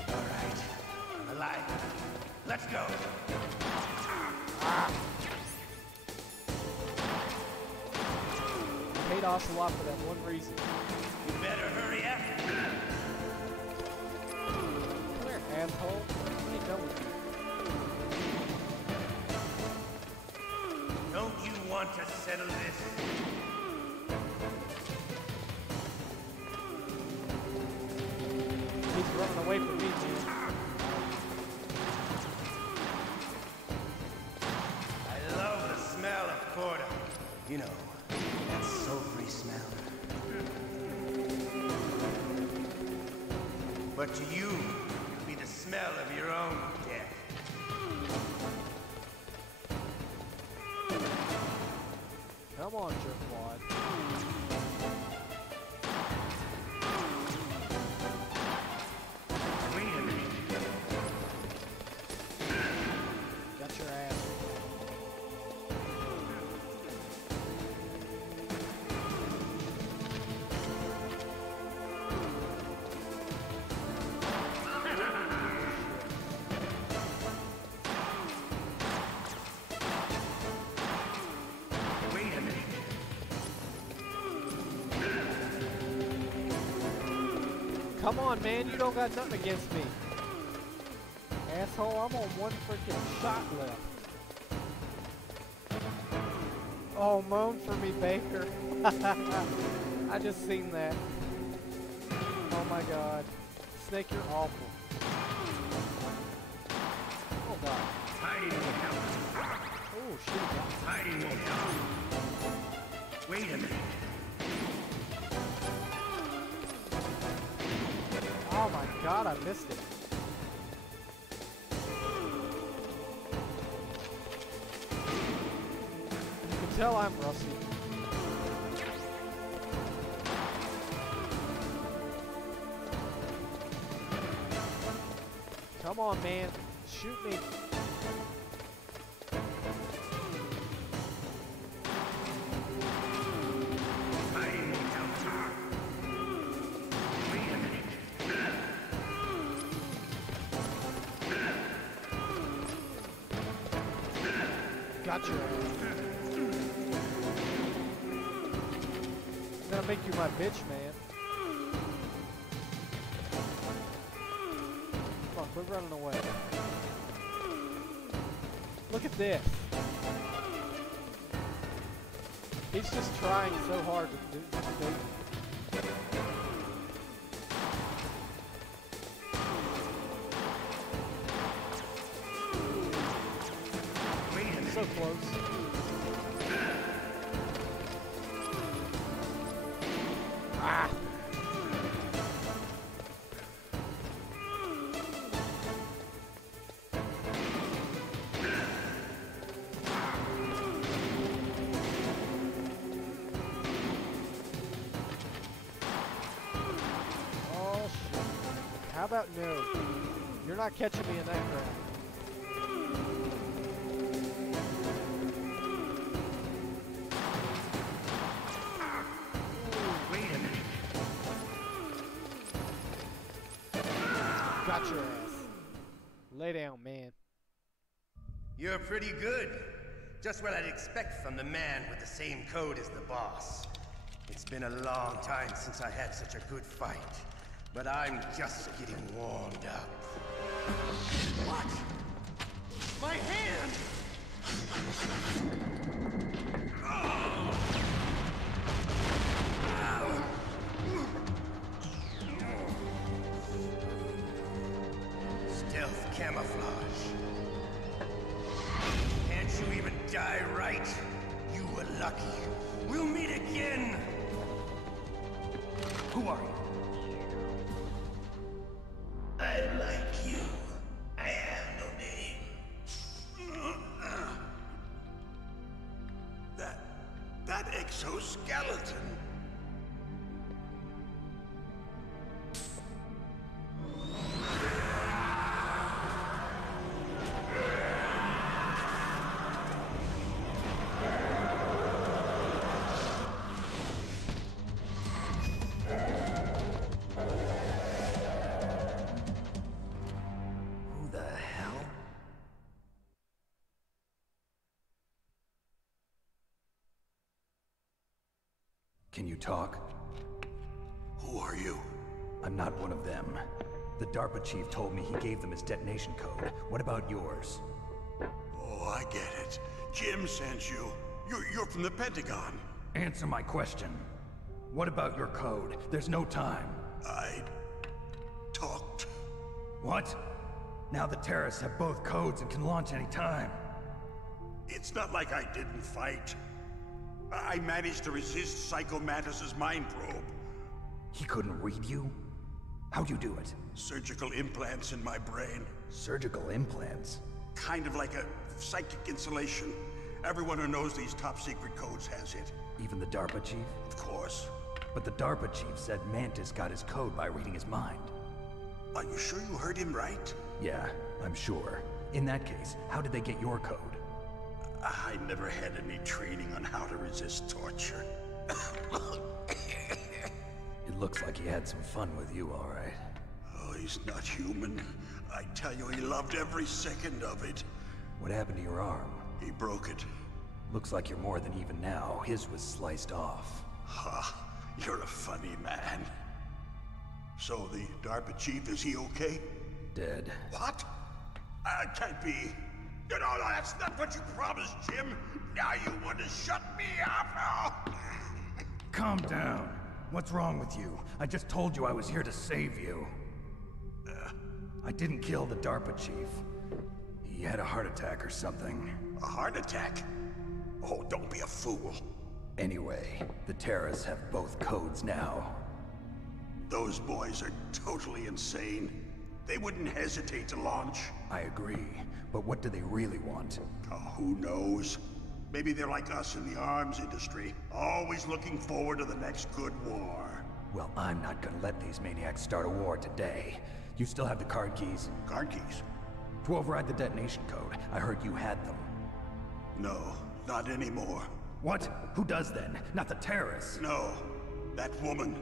All right, I'm alive. Let's go. Paid Ocelot for that one reason. You better hurry up. Come here, asshole. What are you doing? Don't you want to settle this? He's running away from me, dude. I love the smell of Corda. You know, that sulfury smell. But to you, it'll be the smell of your own death. Come on, jerkwad. Wait a minute. Got your ass. Wait a minute. Come on, man. You don't got nothing against me. Asshole, I'm on one freaking shot left. Oh, moan for me, Baker. I just seen that. Oh my god. Snake, you're awful. Oh god. Hiding won't help. Oh shit. Hiding won't help. Wait a minute. Oh my god, I missed it. You can tell I'm rusty. Come on, man. Shoot me. Hiding won't help. Wait a minute. Gotcha. I'm gonna make you my bitch, man. Come on, quit running away. Look at this. He's just trying so hard to do me. So close. Ah! Oh shit. How about no? You're not catching me in that crap. Got your ass. Lay down, man. You're pretty good. Just what I'd expect from the man with the same code as the boss. It's been a long time since I had such a good fight, but I'm just getting warmed up. What? My hand! Stealth camouflage. Can't you even die right? You were lucky. We'll meet again! Who are you? I like you. I have no name. That exoskeleton. Can you talk? Who are you? I'm not one of them. The DARPA chief told me he gave them his detonation code. What about yours? Oh, I get it. Jim sent you. You're from the Pentagon. Answer my question. What about your code? There's no time. I talked. What? Now the terrorists have both codes and can launch any time. It's not like I didn't fight. I managed to resist Psycho Mantis's mind probe. He couldn't read you? How'd you do it? Surgical implants in my brain. Surgical implants? Kind of like a psychic insulation. Everyone who knows these top secret codes has it. Even the DARPA chief? Of course. But the DARPA chief said Mantis got his code by reading his mind. Are you sure you heard him right? Yeah, I'm sure. In that case, how did they get your code? I never had any training on how to resist torture. It looks like he had some fun with you, all right. Oh, he's not human. I tell you, he loved every second of it. What happened to your arm? He broke it. Looks like you're more than even now. His was sliced off. Ha, you're a funny man. So the DARPA chief, is he okay? Dead. What? Can't be. No, that's not what you promised, Jim. Now you want to shut me up? Calm down. What's wrong with you? I just told you I was here to save you. I didn't kill the DARPA chief. He had a heart attack or something. A heart attack? Oh, don't be a fool. Anyway, the terrorists have both codes now. Those boys are totally insane. They wouldn't hesitate to launch. I agree, but what do they really want? Oh, who knows? Maybe they're like us in the arms industry, always looking forward to the next good war. Well, I'm not gonna let these maniacs start a war today. You still have the card keys? Card keys? To override the detonation code. I heard you had them. No, not anymore. What? Who does then? Not the terrorists? No, that woman.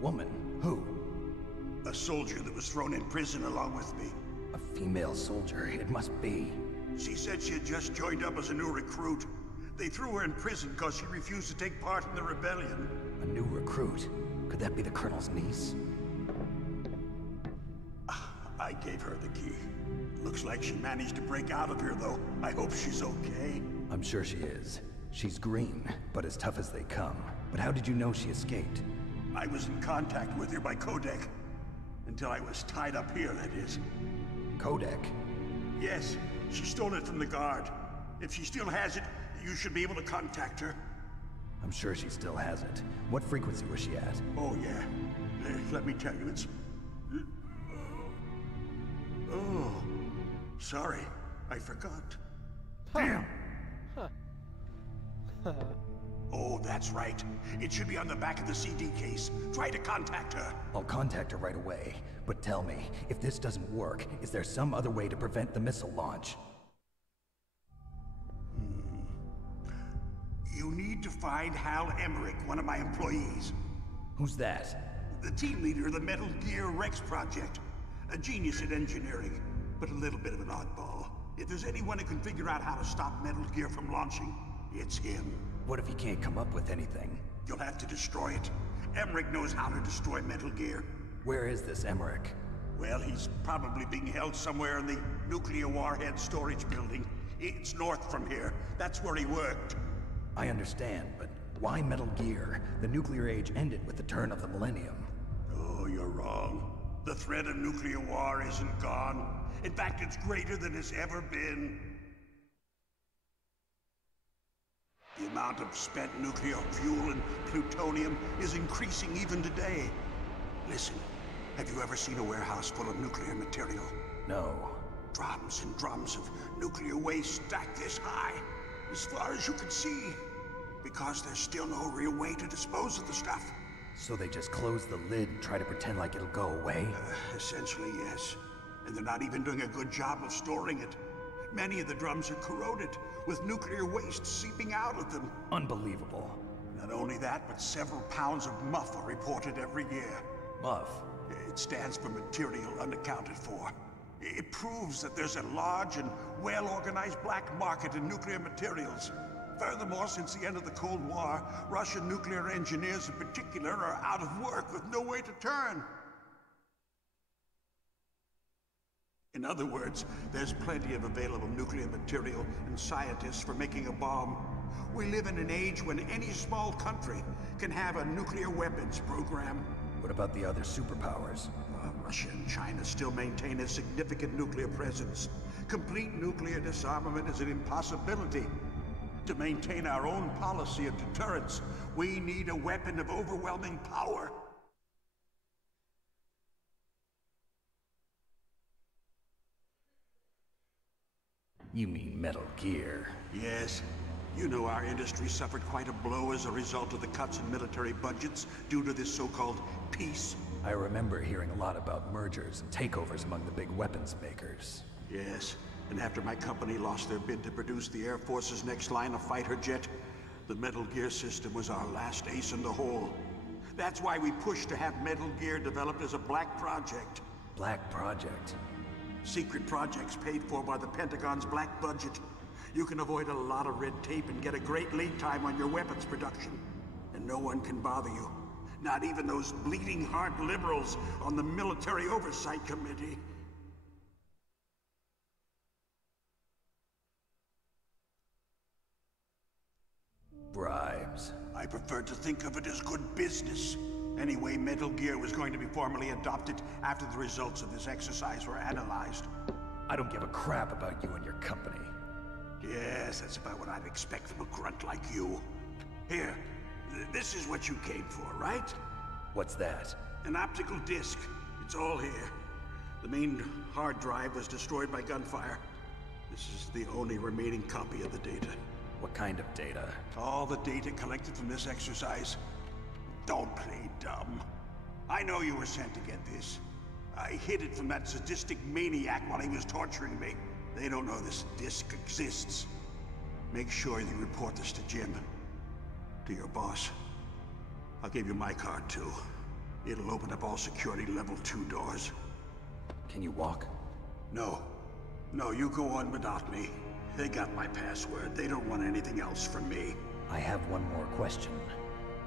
Woman? Who? A soldier that was thrown in prison along with me. A female soldier, it must be. She said she had just joined up as a new recruit. They threw her in prison because she refused to take part in the rebellion. A new recruit? Could that be the Colonel's niece? I gave her the key. Looks like she managed to break out of here, though. I hope she's okay. I'm sure she is. She's green, but as tough as they come. But how did you know she escaped? I was in contact with her by codec. Until I was tied up here, that is. Codec? Yes, she stole it from the guard. If she still has it, you should be able to contact her. I'm sure she still has it. What frequency was she at? Oh, yeah. Let me tell you, it's... Oh, sorry. I forgot. Damn! Oh, that's right. It should be on the back of the CD case. Try to contact her. I'll contact her right away. But tell me, if this doesn't work, is there some other way to prevent the missile launch? You need to find Hal Emmerich, one of my employees. Who's that? The team leader of the Metal Gear Rex project. A genius at engineering, but a little bit of an oddball. If there's anyone who can figure out how to stop Metal Gear from launching, it's him. What if he can't come up with anything? You'll have to destroy it. Emmerich knows how to destroy Metal Gear. Where is this Emmerich? Well, he's probably being held somewhere in the nuclear warhead storage building. It's north from here. That's where he worked. I understand, but why Metal Gear? The nuclear age ended with the turn of the millennium. Oh, you're wrong. The threat of nuclear war isn't gone. In fact, it's greater than it's ever been. The amount of spent nuclear fuel and plutonium is increasing even today. Listen, have you ever seen a warehouse full of nuclear material? No. Drums and drums of nuclear waste stacked this high, as far as you can see. Because there's still no real way to dispose of the stuff. So they just close the lid and try to pretend like it'll go away? Essentially, yes. And they're not even doing a good job of storing it. Many of the drums are corroded, with nuclear waste seeping out of them. Unbelievable. Not only that, but several pounds of MUF are reported every year. MUF? It stands for material unaccounted for. It proves that there's a large and well-organized black market in nuclear materials. Furthermore, since the end of the Cold War, Russian nuclear engineers in particular are out of work with no way to turn. In other words, there's plenty of available nuclear material and scientists for making a bomb. We live in an age when any small country can have a nuclear weapons program. What about the other superpowers? Russia and China still maintain a significant nuclear presence. Complete nuclear disarmament is an impossibility. To maintain our own policy of deterrence, we need a weapon of overwhelming power. You mean Metal Gear? Yes. You know our industry suffered quite a blow as a result of the cuts in military budgets due to this so-called peace. I remember hearing a lot about mergers and takeovers among the big weapons makers. Yes, and after my company lost their bid to produce the Air Force's next line of fighter jet, the Metal Gear system was our last ace in the hole. That's why we pushed to have Metal Gear developed as a black project. Black project? Secret projects paid for by the Pentagon's black budget. You can avoid a lot of red tape and get a great lead time on your weapons production. And no one can bother you. Not even those bleeding heart liberals on the Military Oversight Committee. Bribes. I prefer to think of it as good business. Anyway, Metal Gear was going to be formally adopted after the results of this exercise were analyzed. I don't give a crap about you and your company. Yes, that's about what I'd expect from a grunt like you. Here, this is what you came for, right? What's that? An optical disc. It's all here. The main hard drive was destroyed by gunfire. This is the only remaining copy of the data. What kind of data? All the data collected from this exercise. Don't play dumb. I know you were sent to get this. I hid it from that sadistic maniac while he was torturing me. They don't know this disc exists. Make sure you report this to Jim. To your boss. I'll give you my card too. It'll open up all security level 2 doors. Can you walk? No. No, you go on without me. They got my password. They don't want anything else from me. I have one more question.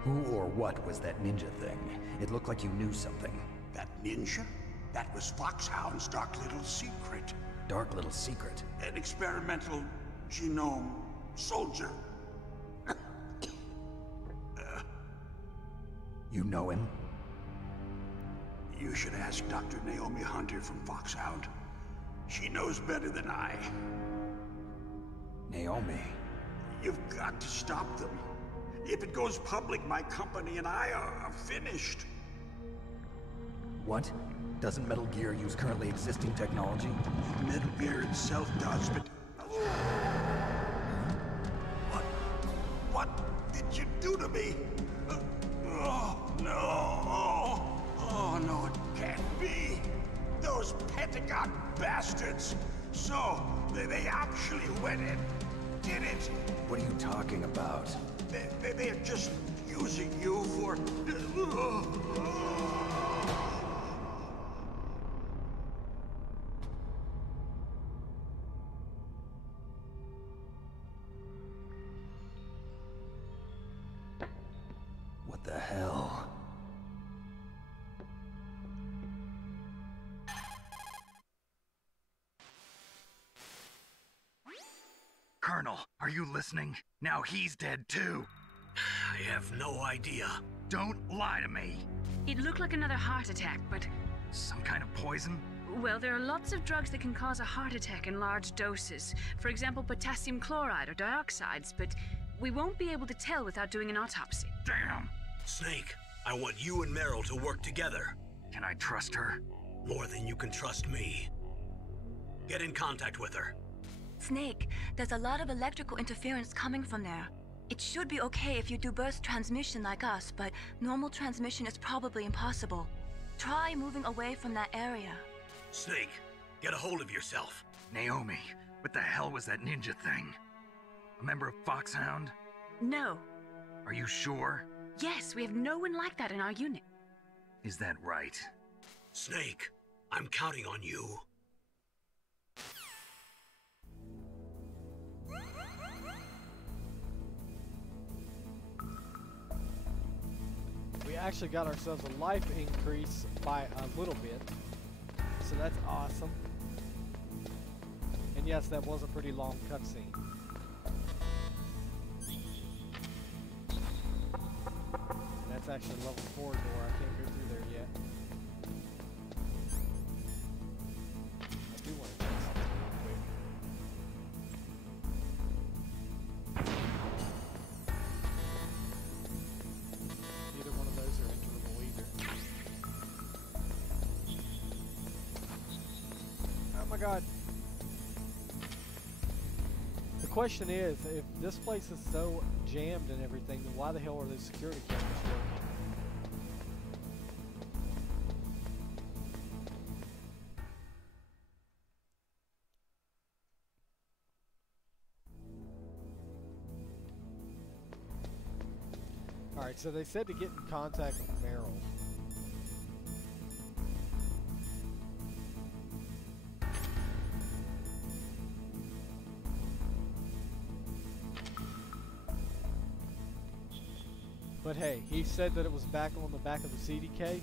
Who or what was that ninja thing? It looked like you knew something. That ninja? That was Foxhound's dark little secret. Dark little secret? An experimental genome soldier. You know him? You should ask Dr. Naomi Hunter from Foxhound. She knows better than I. Naomi? You've got to stop them. If it goes public, my company and I are finished. What? Doesn't Metal Gear use currently existing technology? Metal Gear itself does, but... What did you do to me? Oh, no. Oh, no, it can't be. Those Pentagon bastards. So, they actually went and did it. What are you talking about? They're just using you for... What the hell? Colonel, are you listening? Now he's dead too. I have no idea. Don't lie to me. It looked like another heart attack, but... Some kind of poison? Well, there are lots of drugs that can cause a heart attack in large doses. For example, potassium chloride or dioxides, but we won't be able to tell without doing an autopsy. Damn! Snake, I want you and Meryl to work together. Can I trust her? More than you can trust me. Get in contact with her. Snake, there's a lot of electrical interference coming from there. It should be okay if you do burst transmission like us, but normal transmission is probably impossible. Try moving away from that area. Snake, get a hold of yourself. Naomi, what the hell was that ninja thing? A member of Foxhound? No. Are you sure? Yes, we have no one like that in our unit. Is that right? Snake, I'm counting on you. actually got ourselves a life increase by a little bit. So that's awesome. And yes, that was a pretty long cutscene. That's actually level 4 door. I can't go through there yet. I do want to check something real quick. Neither one of those are enterable either. Oh my god. The question is, if this place is so jammed and everything, then why the hell are those security cameras working? Alright, so they said to get in contact with Meryl. But hey, he said that it was back on the back of the CD case.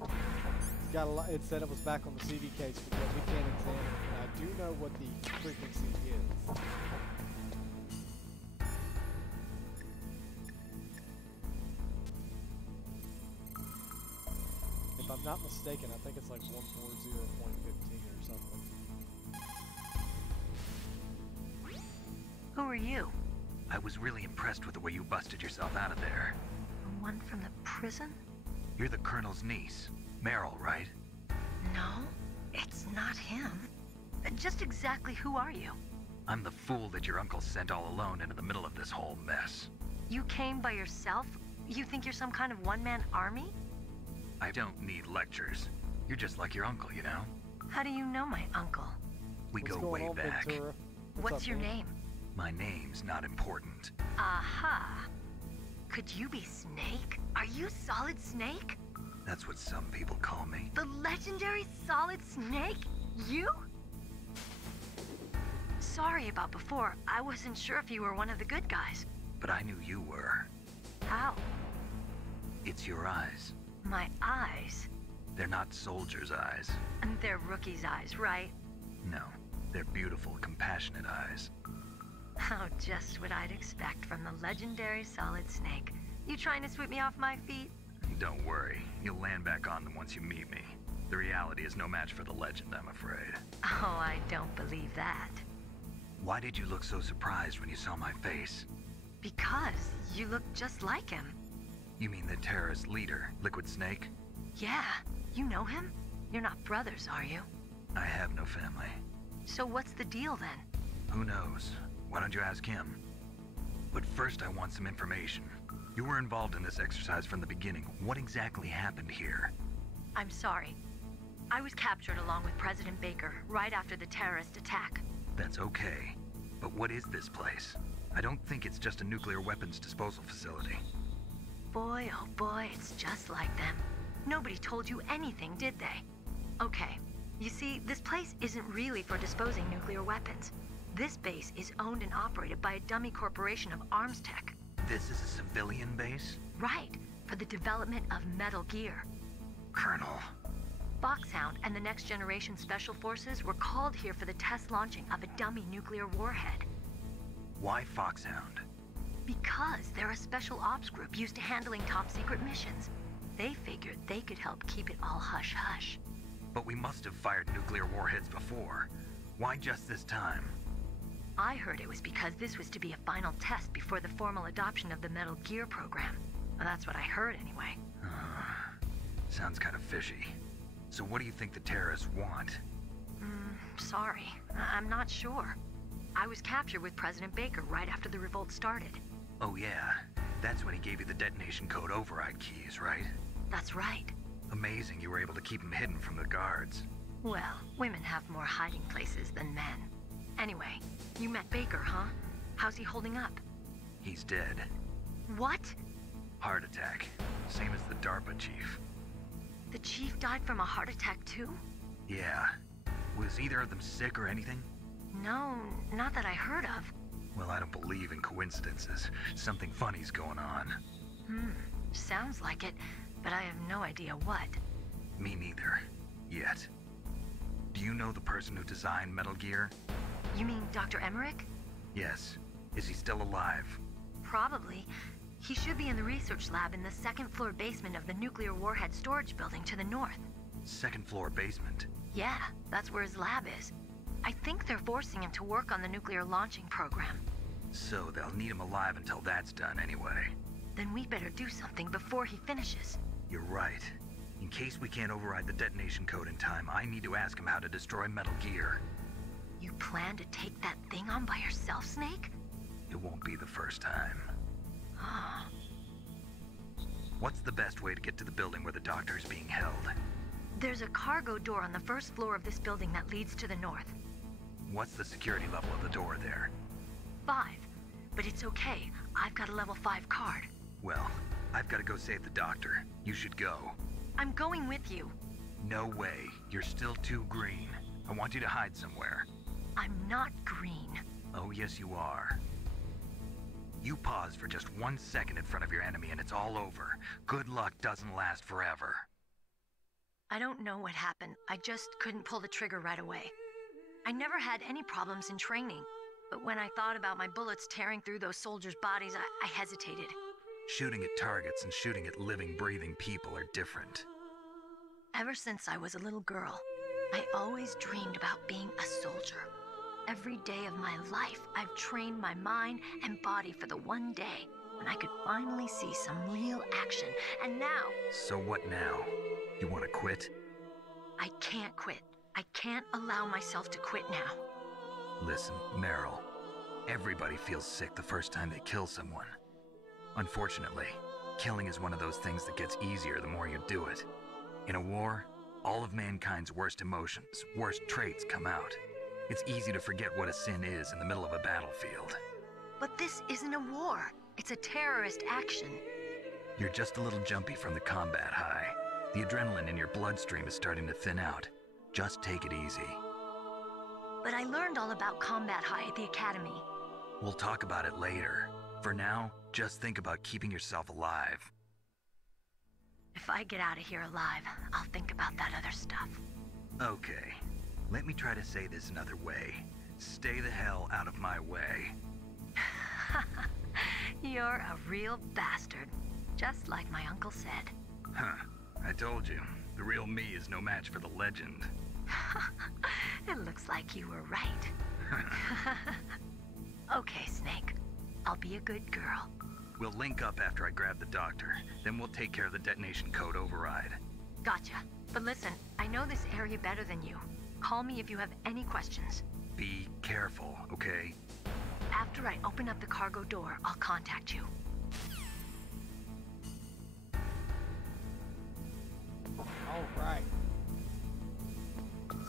It's got a lot, it said it was back on the CD case because we can't examine it. And I do know what the frequency is. If I'm not mistaken, I think it's like 140.15 or something. Who are you? I was really impressed with the way you busted yourself out of there. The one from the prison? You're the Colonel's niece, Meryl, right? No, it's not him. Just exactly who are you? I'm the fool that your uncle sent all alone into the middle of this whole mess. You came by yourself? You think you're some kind of one-man army? I don't need lectures. You're just like your uncle, you know? How do you know my uncle? We go way back. Ventura? What's your name? My name's not important. Aha. Could you be Snake? Are you Solid Snake? That's what some people call me. The legendary Solid Snake? You? Sorry about before. I wasn't sure if you were one of the good guys. But I knew you were. How? It's your eyes. My eyes? They're not soldiers' eyes. And they're rookies' eyes, right? No, they're beautiful, compassionate eyes. Oh, just what I'd expect from the legendary Solid Snake. You trying to sweep me off my feet? Don't worry, you'll land back on them once you meet me. The reality is no match for the legend, I'm afraid. Oh, I don't believe that. Why did you look so surprised when you saw my face? Because you look just like him. You mean the terrorist leader, Liquid Snake? Yeah, you know him? You're not brothers, are you? I have no family. So what's the deal then? Who knows? Why don't you ask him? But first I want some information. You were involved in this exercise from the beginning. What exactly happened here? I'm sorry. I was captured along with President Baker right after the terrorist attack. That's okay. But what is this place? I don't think it's just a nuclear weapons disposal facility. Boy, oh boy, it's just like them. Nobody told you anything, did they? Okay, you see, this place isn't really for disposing nuclear weapons. This base is owned and operated by a dummy corporation of arms tech. This is a civilian base? Right, for the development of Metal Gear. Colonel. Foxhound and the Next Generation Special Forces were called here for the test launching of a dummy nuclear warhead. Why Foxhound? Because they're a special ops group used to handling top secret missions. They figured they could help keep it all hush-hush. But we must have fired nuclear warheads before. Why just this time? I heard it was because this was to be a final test before the formal adoption of the Metal Gear program. Well, that's what I heard anyway. Sounds kind of fishy. So what do you think the terrorists want? Sorry. I'm not sure. I was captured with President Baker right after the revolt started. Oh yeah, that's when he gave you the detonation code override keys, right? That's right. Amazing you were able to keep him hidden from the guards. Well, women have more hiding places than men. Anyway, you met Baker, huh? How's he holding up? He's dead. What? Heart attack. Same as the DARPA chief. The chief died from a heart attack too? Yeah. Was either of them sick or anything? No, not that I heard of. Well, I I don't believe in coincidences. Something funny's going on. Sounds like it, but I have no idea what. Me neither. Yet. Do you know the person who designed Metal Gear? You mean Dr. Emmerich? Yes. Is he still alive? Probably. He should be in the research lab in the second-floor basement of the nuclear warhead storage building to the north. Second-floor basement? Yeah, that's where his lab is. I think they're forcing him to work on the nuclear launching program. So they'll need him alive until that's done anyway. Then we better do something before he finishes. You're right. In case we can't override the detonation code in time, I need to ask him how to destroy Metal Gear. You plan to take that thing on by yourself, Snake? It won't be the first time. What's the best way to get to the building where the doctor is being held? There's a cargo door on the first floor of this building that leads to the north. What's the security level of the door there? 5. But it's okay. I've got a level 5 card. Well, I've got to go save the doctor. You should go. I'm going with you. No way. You're still too green. I want you to hide somewhere. I'm not green. Oh, yes you are. You pause for just 1 second in front of your enemy and it's all over. Good luck doesn't last forever. I don't know what happened. I just couldn't pull the trigger right away. I never had any problems in training, but when I thought about my bullets tearing through those soldiers' bodies, I hesitated. Shooting at targets and shooting at living, breathing people are different. Ever since I was a little girl, I always dreamed about being a soldier. Every day of my life, I've trained my mind and body for the one day when I could finally see some real action, and now... So what now? You want to quit? I can't quit. I can't allow myself to quit now. Listen, Meryl, everybody feels sick the first time they kill someone. Unfortunately, killing is one of those things that gets easier the more you do it. In a war, all of mankind's worst emotions, worst traits come out. It's easy to forget what a sin is in the middle of a battlefield. But this isn't a war. It's a terrorist action. You're just a little jumpy from the combat high. The adrenaline in your bloodstream is starting to thin out. Just take it easy. But I learned all about combat high at the academy. We'll talk about it later. For now, just think about keeping yourself alive. If I get out of here alive, I'll think about that other stuff. Okay. Let me try to say this another way. Stay the hell out of my way. You're a real bastard. Just like my uncle said. Huh. I told you. The real me is no match for the legend. It looks like you were right. Okay, Snake. I'll be a good girl. We'll link up after I grab the doctor. Then we'll take care of the detonation code override. Gotcha. But listen, I know this area better than you. Call me if you have any questions. Be careful, okay? After I open up the cargo door, I'll contact you. Alright.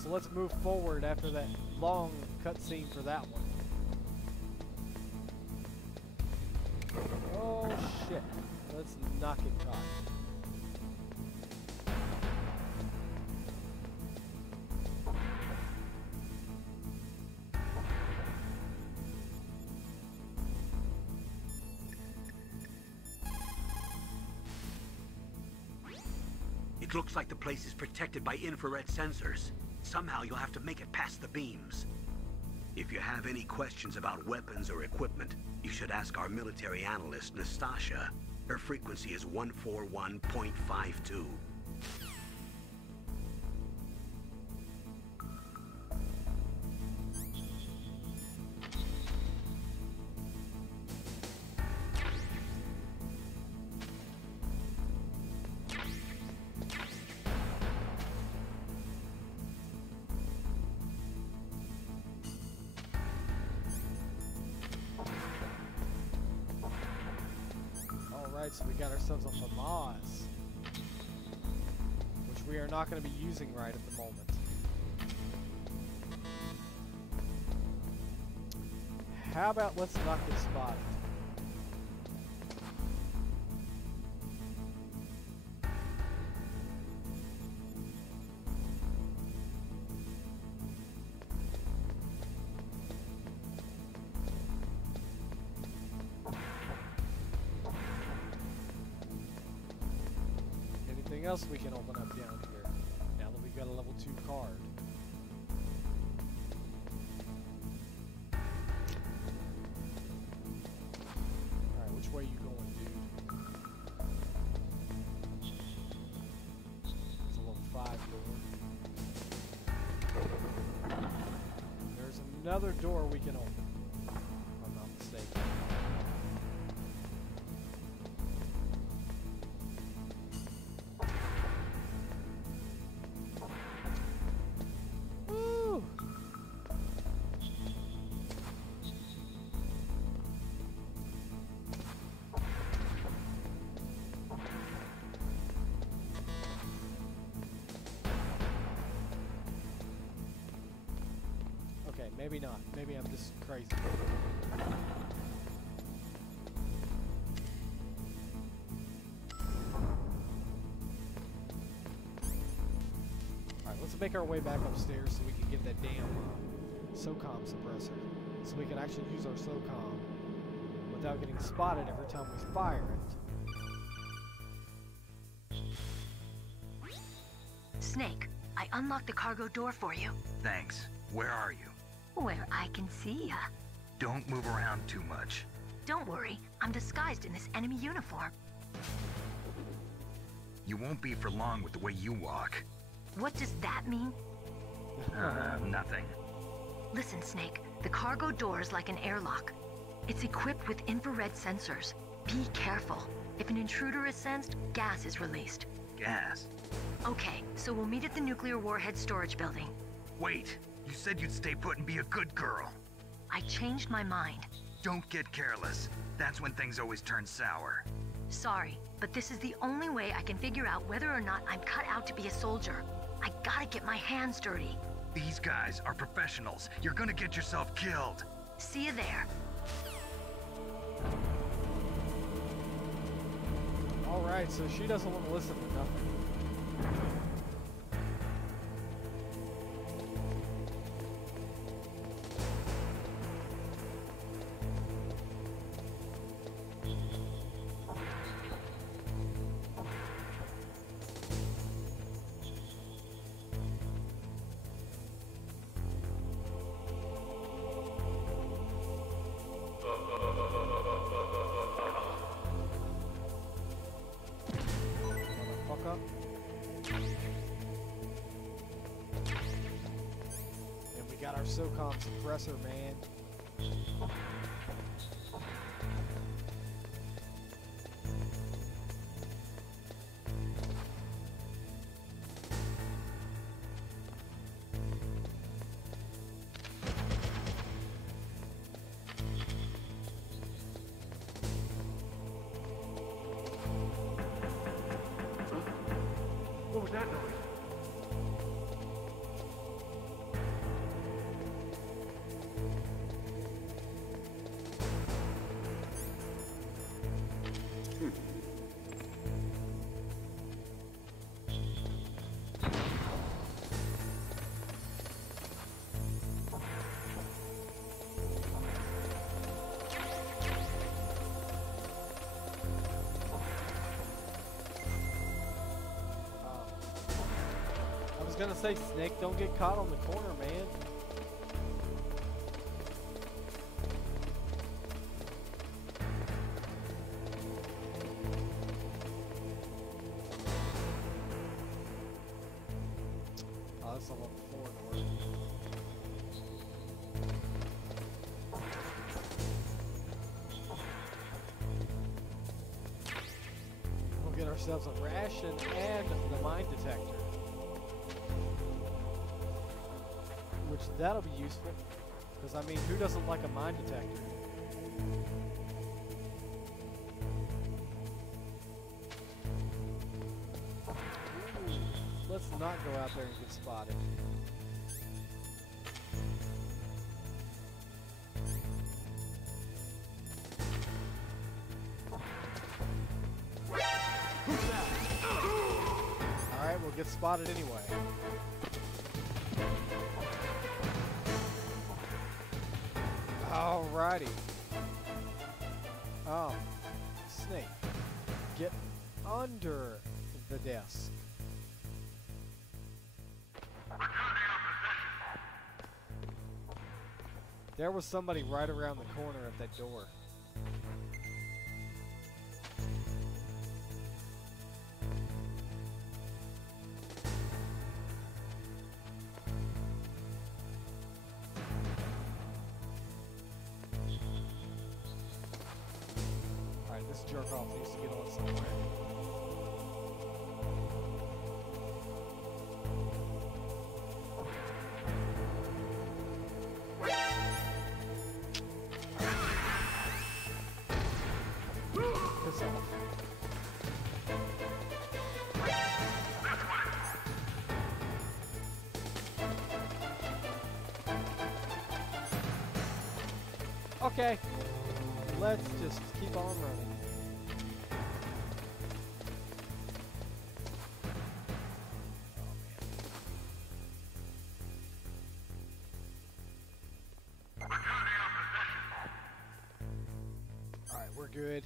So let's move forward after that long cutscene for that one. Oh shit. Let's not get caught. It looks like the place is protected by infrared sensors. Somehow you'll have to make it past the beams. If you have any questions about weapons or equipment, you should ask our military analyst, Nastasha. Her frequency is 141.52. So we got ourselves a FAMAS, which we are not going to be using right at the moment. How about let's not get spotted? else we can open up down here now that we've got a level 2 card? Alright, which way are you going, dude? It's a level 5 door. There's another door we can open, if I'm not mistaken. Woo! Okay, maybe not. Maybe I'm just crazy. Alright, let's make our way back upstairs so we can get that damn SOCOM suppressor. So we can actually use our SOCOM without getting spotted every time we fire it. Snake, I unlocked the cargo door for you. Thanks. Where are you? Where I can see ya. Don't move around too much. Don't worry, I'm disguised in this enemy uniform. You won't be for long with the way you walk. What does that mean? Nothing. Listen, Snake, the cargo door is like an airlock. It's equipped with infrared sensors. Be careful. If an intruder is sensed, gas is released. Gas? Okay, so we'll meet at the nuclear warhead storage building. Wait, you said you'd stay put and be a good girl. I changed my mind. Don't get careless. That's when things always turn sour. Sorry, but this is the only way I can figure out whether or not I'm cut out to be a soldier. I gotta get my hands dirty. These guys are professionals. You're gonna get yourself killed. See you there. Alright, so she doesn't want to listen to nothing. And we got our SOCOM suppressor, man. What was that noise? I was gonna say, Snake, don't get caught on the corner, man. Oh, that's a level 4 door. We'll get ourselves a ration and the mine detector. Which that'll be useful, because I mean, who doesn't like a mine detector? Ooh, let's not go out there and get spotted. Alright, we'll get spotted anyway. Alrighty. Snake, get under the desk. There was somebody right around the corner of that door. Alright, this jerk off needs to get on somewhere. Piss off. Okay, let's just keep on running. Alright, we're good.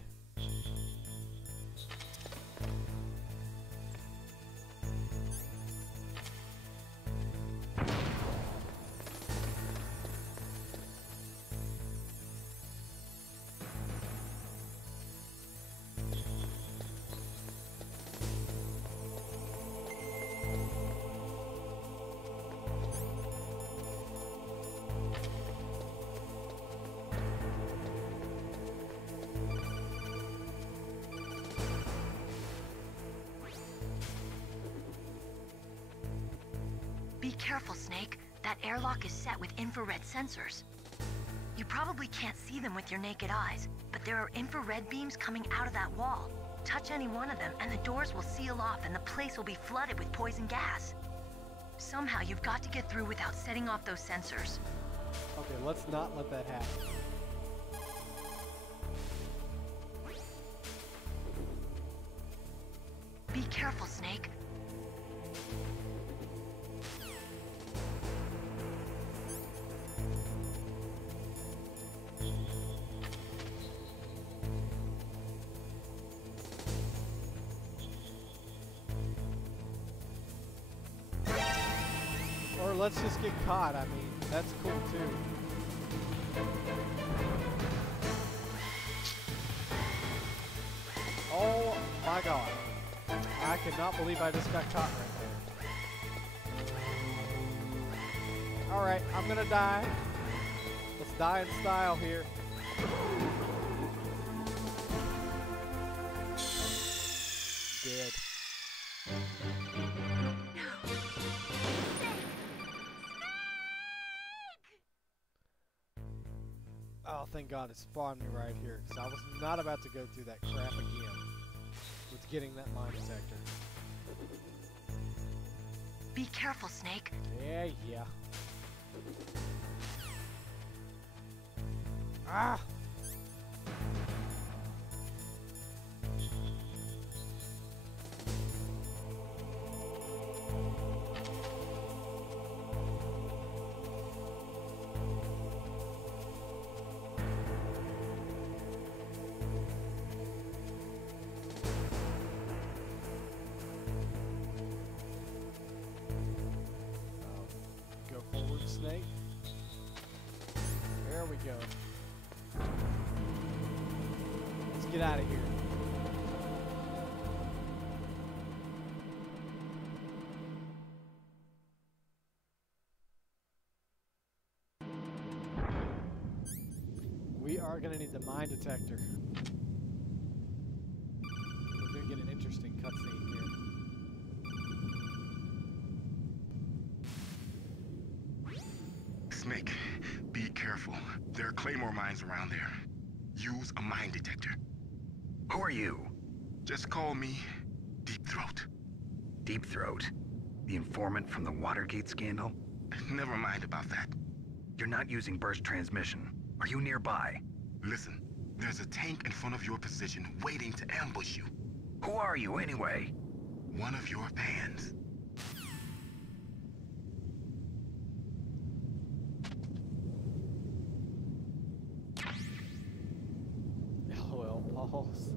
Be careful, Snake. That airlock is set with infrared sensors. You probably can't see them with your naked eyes, but there are infrared beams coming out of that wall. Touch any one of them, and the doors will seal off, and the place will be flooded with poison gas. Somehow, you've got to get through without setting off those sensors. Okay, let's not let that happen. Be careful, Snake. Or let's just get caught. I mean, that's cool too. Oh my god. I cannot believe I just got caught right there. Alright, I'm gonna die. Let's die in style here. Dead. Oh, thank God it spawned me right here, because I was not about to go through that crap again with getting that mine detector. Be careful, Snake. Yeah. Ah! Go forward, Snake. There we go. Let's get out of here. We are gonna need the mine detector. We're gonna get an interesting cutscene here. Snake, be careful. There are Claymore mines around there. Use a mine detector. Who are you? Just call me Deep Throat. Deep Throat? The informant from the Watergate scandal? Never mind about that. You're not using burst transmission. Are you nearby? Listen, there's a tank in front of your position waiting to ambush you. Who are you anyway? One of your fans. LOL, balls.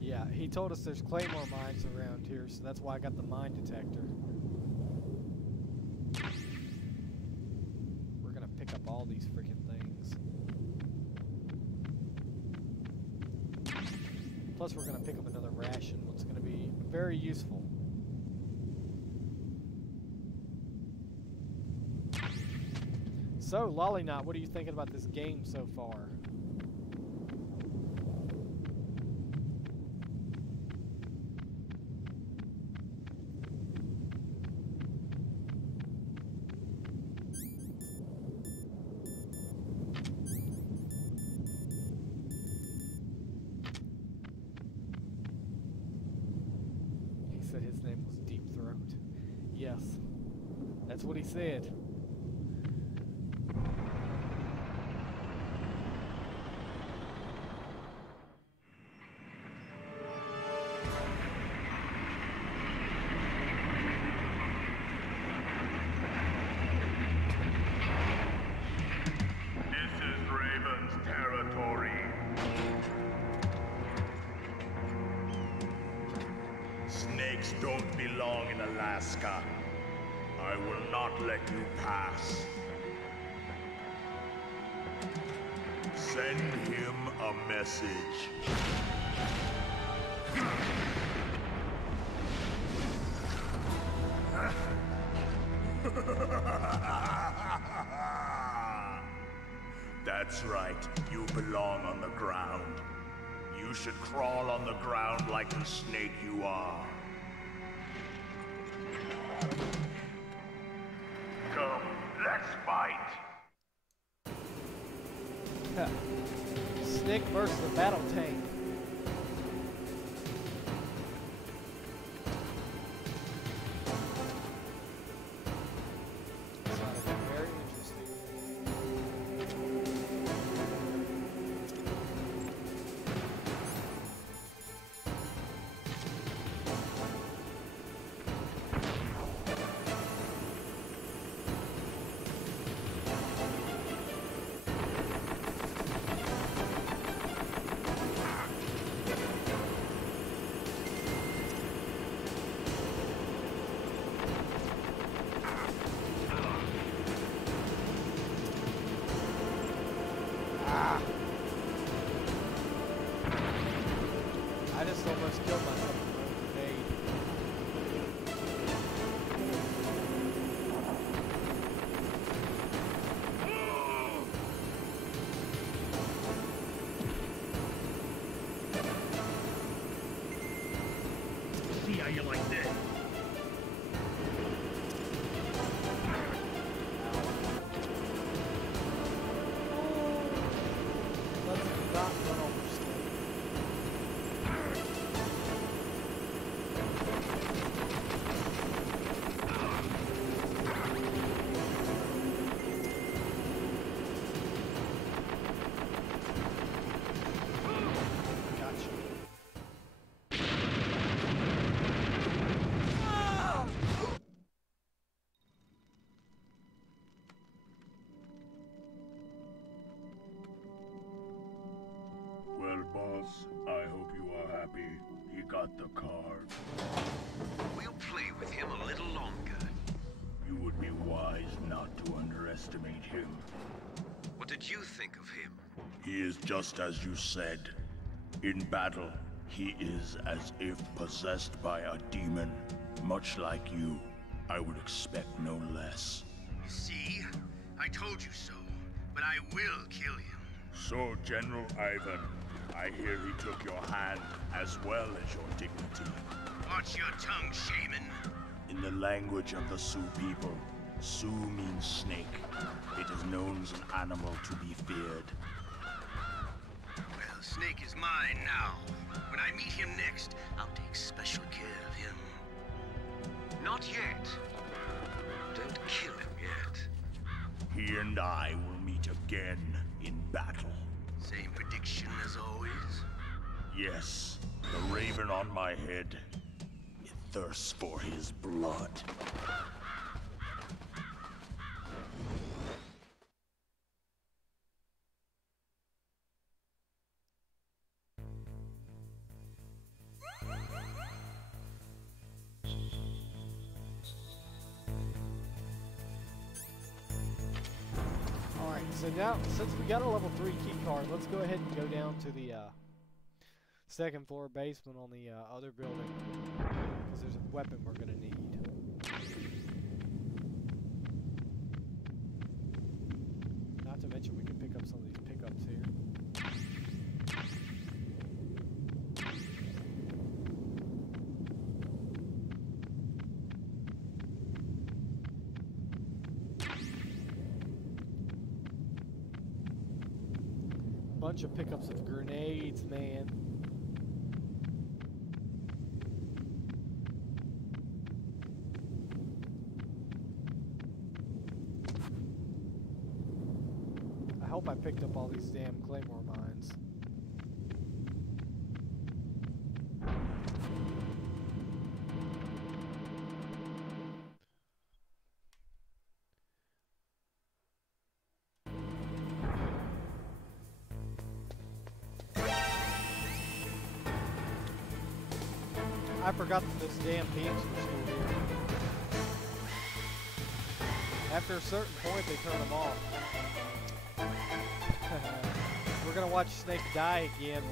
Yeah, he told us there's claymore mines around here, so that's why I got the mine detector. We're gonna pick up all these freaking things. Plus we're gonna pick up another ration, what's gonna be very useful. So, Lollyknot, what are you thinking about this game so far? He said his name was Deep Throat. Yes, that's what he said. Snakes don't belong in Alaska. I will not let you pass. Send him a message. That's right, you belong on the ground. You should crawl on the ground like the snake you are. Come, let's fight! Snake versus the battle tank. Very interesting. I just almost killed myself with a grenade. See how you like this? Let's not run over Snake. Well, boss, I hope you are happy. He got the card. We'll play with him a little longer. You would be wise not to underestimate him. What did you think of him? He is just as you said. In battle, he is as if possessed by a demon. Much like you, I would expect no less. See? I told you so, but I will kill him. So, General Ivan, I hear he took your hand as well as your dignity. Watch your tongue, shaman. In the language of the Sioux people, Sioux means snake. It is known as an animal to be feared. Well, Snake is mine now. When I meet him next, I'll take special care of him. Not yet. Don't kill him yet. He and I will meet again in battle. Same prediction as always? Yes, the raven on my head. It thirsts for his blood. Alright, so now, since we got a level 3 key card, let's go ahead and go down to the second floor basement on the other building. Because there's a weapon we're going to need. Not to mention we can pick up some of these pickups here. Bunch of pickups of grenades, man. I hope I picked up all these damn claymore mines. I forgot that those damn beams were still here. After a certain point, they turn them off. We're gonna watch Snake die again.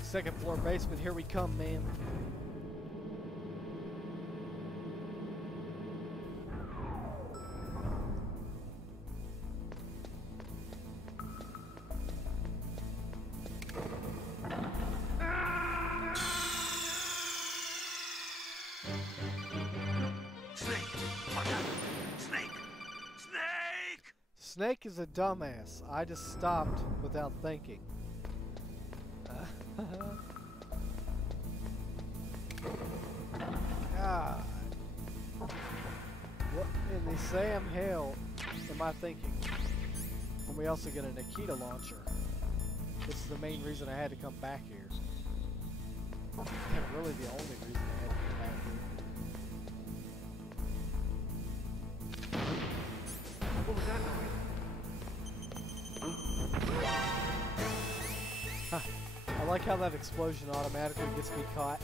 Second floor basement, here we come, man. Snake is a dumbass. I just stopped without thinking. God. What in the Sam hell am I thinking? And we also get a Nikita launcher. This is the main reason I had to come back here. And really the only reason I had to come back here. What was that noise? I like how that explosion automatically gets me caught.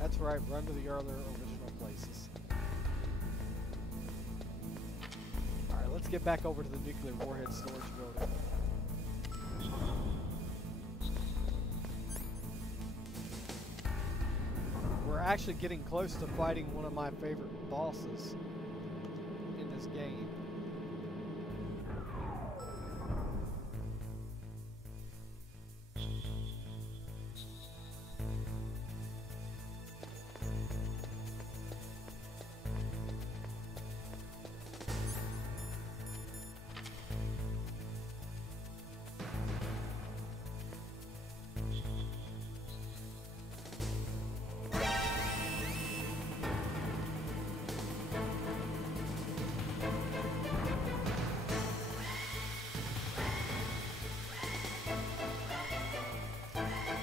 That's right, run to the other original places. Alright, let's get back over to the nuclear warhead storage building. We're actually getting close to fighting one of my favorite bosses in this game.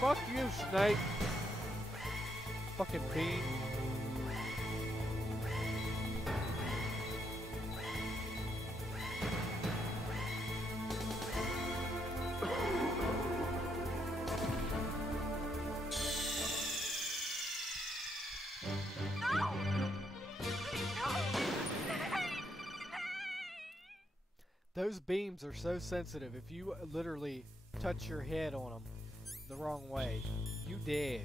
Fuck you, Snake. Fucking bean. Those beams are so sensitive. If you literally touch your head on them the wrong way, you dead.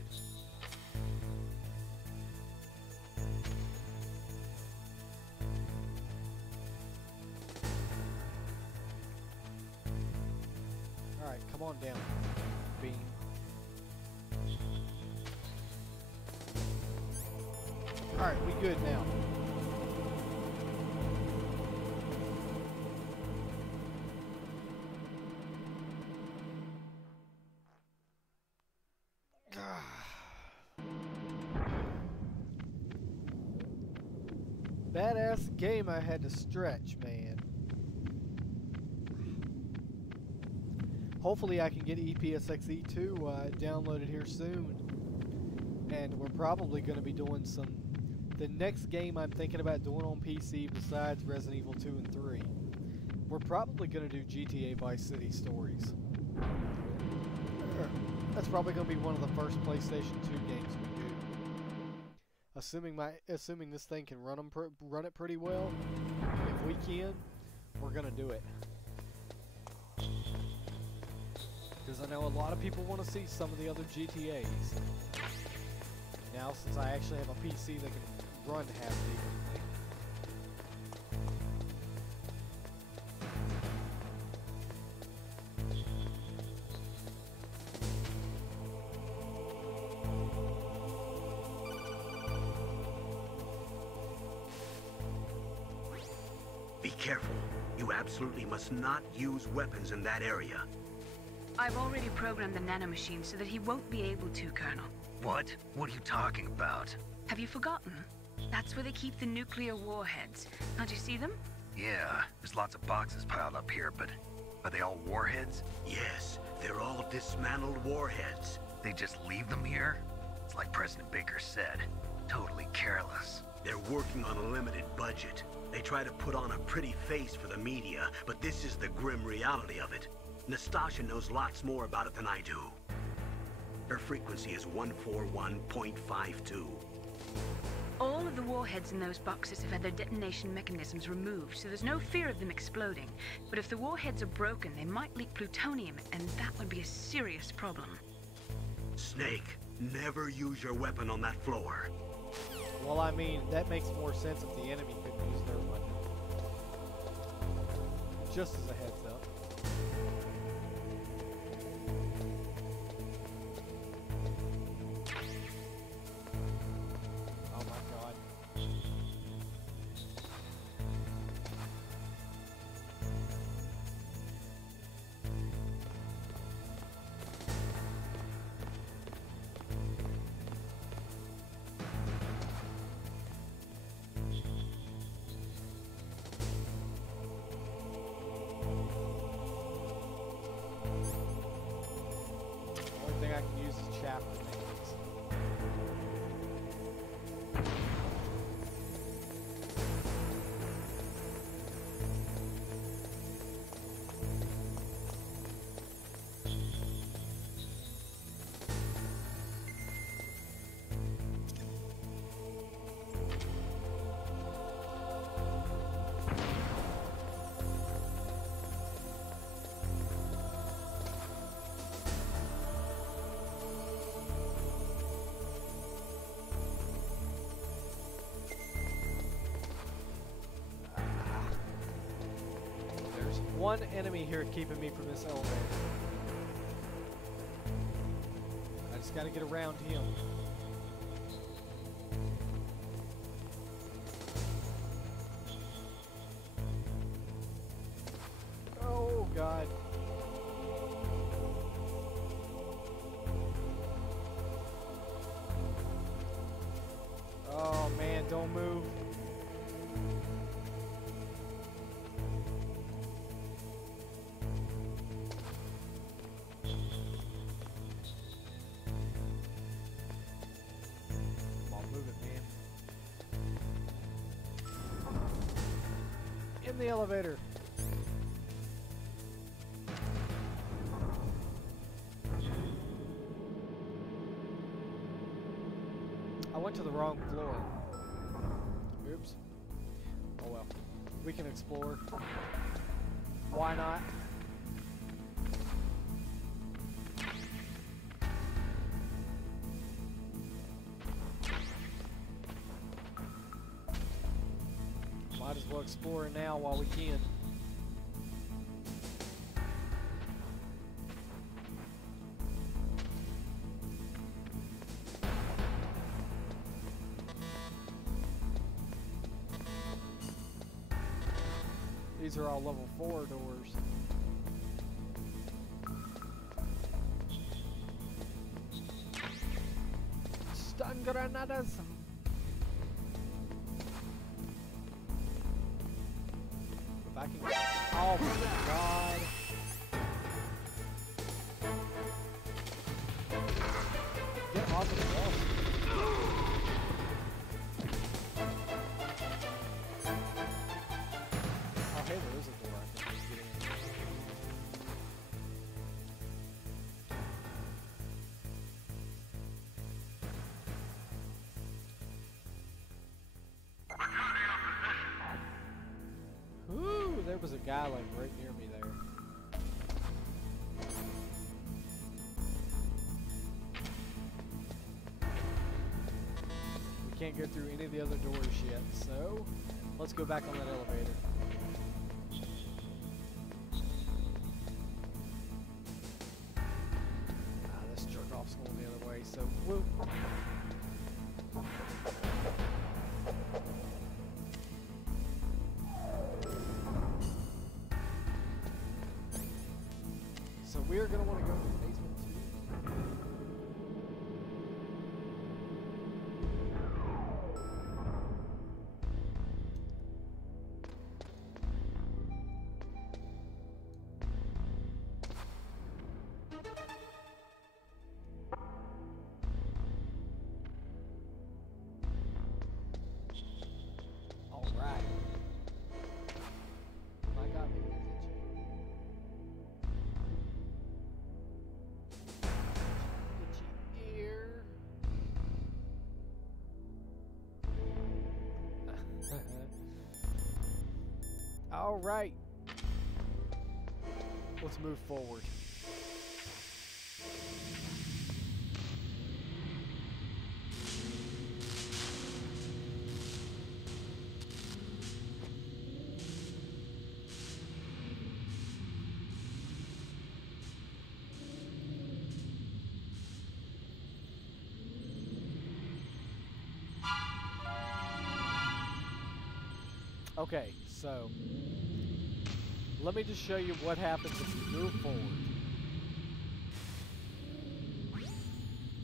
Alright, come on down, beam. Alright, we good now. Badass game I had to stretch, man. Hopefully I can get EPSXE2 downloaded here soon. And we're probably going to be doing the next game I'm thinking about doing on PC besides Resident Evil 2 and 3. We're probably going to do GTA Vice City Stories. That's probably going to be one of the first PlayStation 2 games we do. Assuming this thing can run it pretty well. If we can, we're going to do it. Because I know a lot of people want to see some of the other GTAs. Now, since I actually have a PC that can run half decently. Be careful. You absolutely must not use weapons in that area. I've already programmed the nanomachine so that he won't be able to, Colonel. What? What are you talking about? Have you forgotten? That's where they keep the nuclear warheads. Can't you see them? Yeah, there's lots of boxes piled up here, but are they all warheads? Yes, they're all dismantled warheads. They just leave them here? It's like President Baker said, totally careless. They're working on a limited budget. They try to put on a pretty face for the media, but this is the grim reality of it. Nastasha knows lots more about it than I do. Her frequency is 141.52. All of the warheads in those boxes have had their detonation mechanisms removed, so there's no fear of them exploding. But if the warheads are broken, they might leak plutonium, and that would be a serious problem. Snake, never use your weapon on that floor. Well, I mean, that makes more sense if the enemy couldn't use their weapon. Just as a heads up. Oh my god. Only thing I can use is chapter names. There's one enemy here keeping me from this elevator. I just gotta get around him. Oh god. Oh man, don't move. Come on, move it, man. In the elevator. I went to the wrong floor. Oops. Oh well. We can explore. Why not? Might as well explore it now while we can. These are all level 4 doors. Stun granadas. If I can. Oh my god. Get off of the wall. Oh, hey, there is a door I can get in. Ooh, there was a guy like right near me there. We can't go through any of the other doors yet, so let's go back on that elevator. This jerk off's going the other way, so whoop. So we're gonna want to go to the basement too. All right. I got me. All right. Let's move forward. Okay, so let me just show you what happens if you move forward.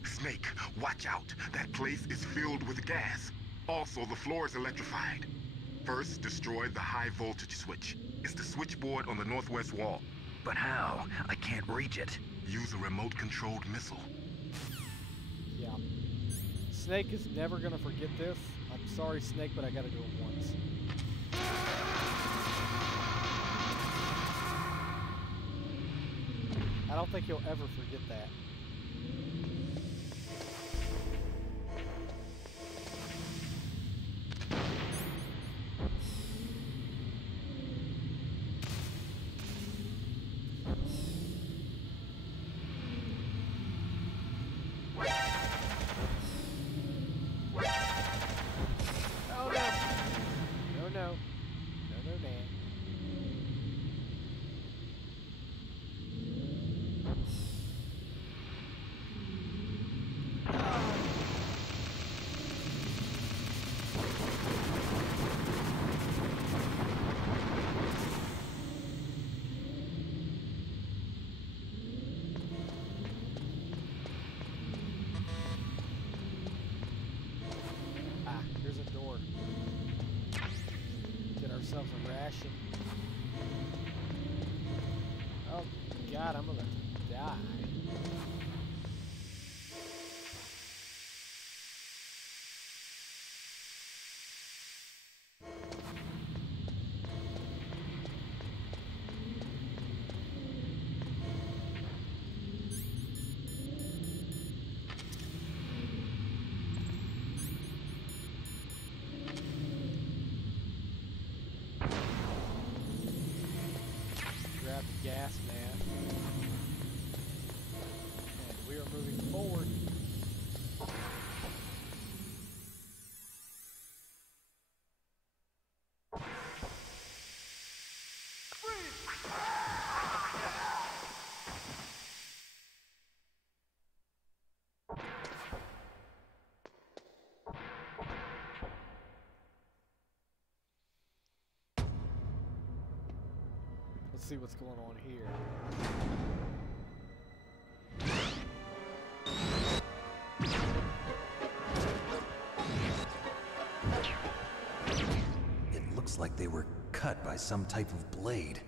Snake, watch out. That place is filled with gas. Also, the floor is electrified. First, destroy the high voltage switch. It's the switchboard on the northwest wall. But how? I can't reach it. Use a remote-controlled missile. Yeah. Snake is never gonna forget this. I'm sorry, Snake, but I gotta do it once. I don't think he'll ever forget that. Oh no! No, no. No, no, man. Here's a door. Get ourselves a ration. Oh god, I'm about to die. grab the gas mask. And we are moving forward. Let's see what's going on here. It looks like they were cut by some type of blade.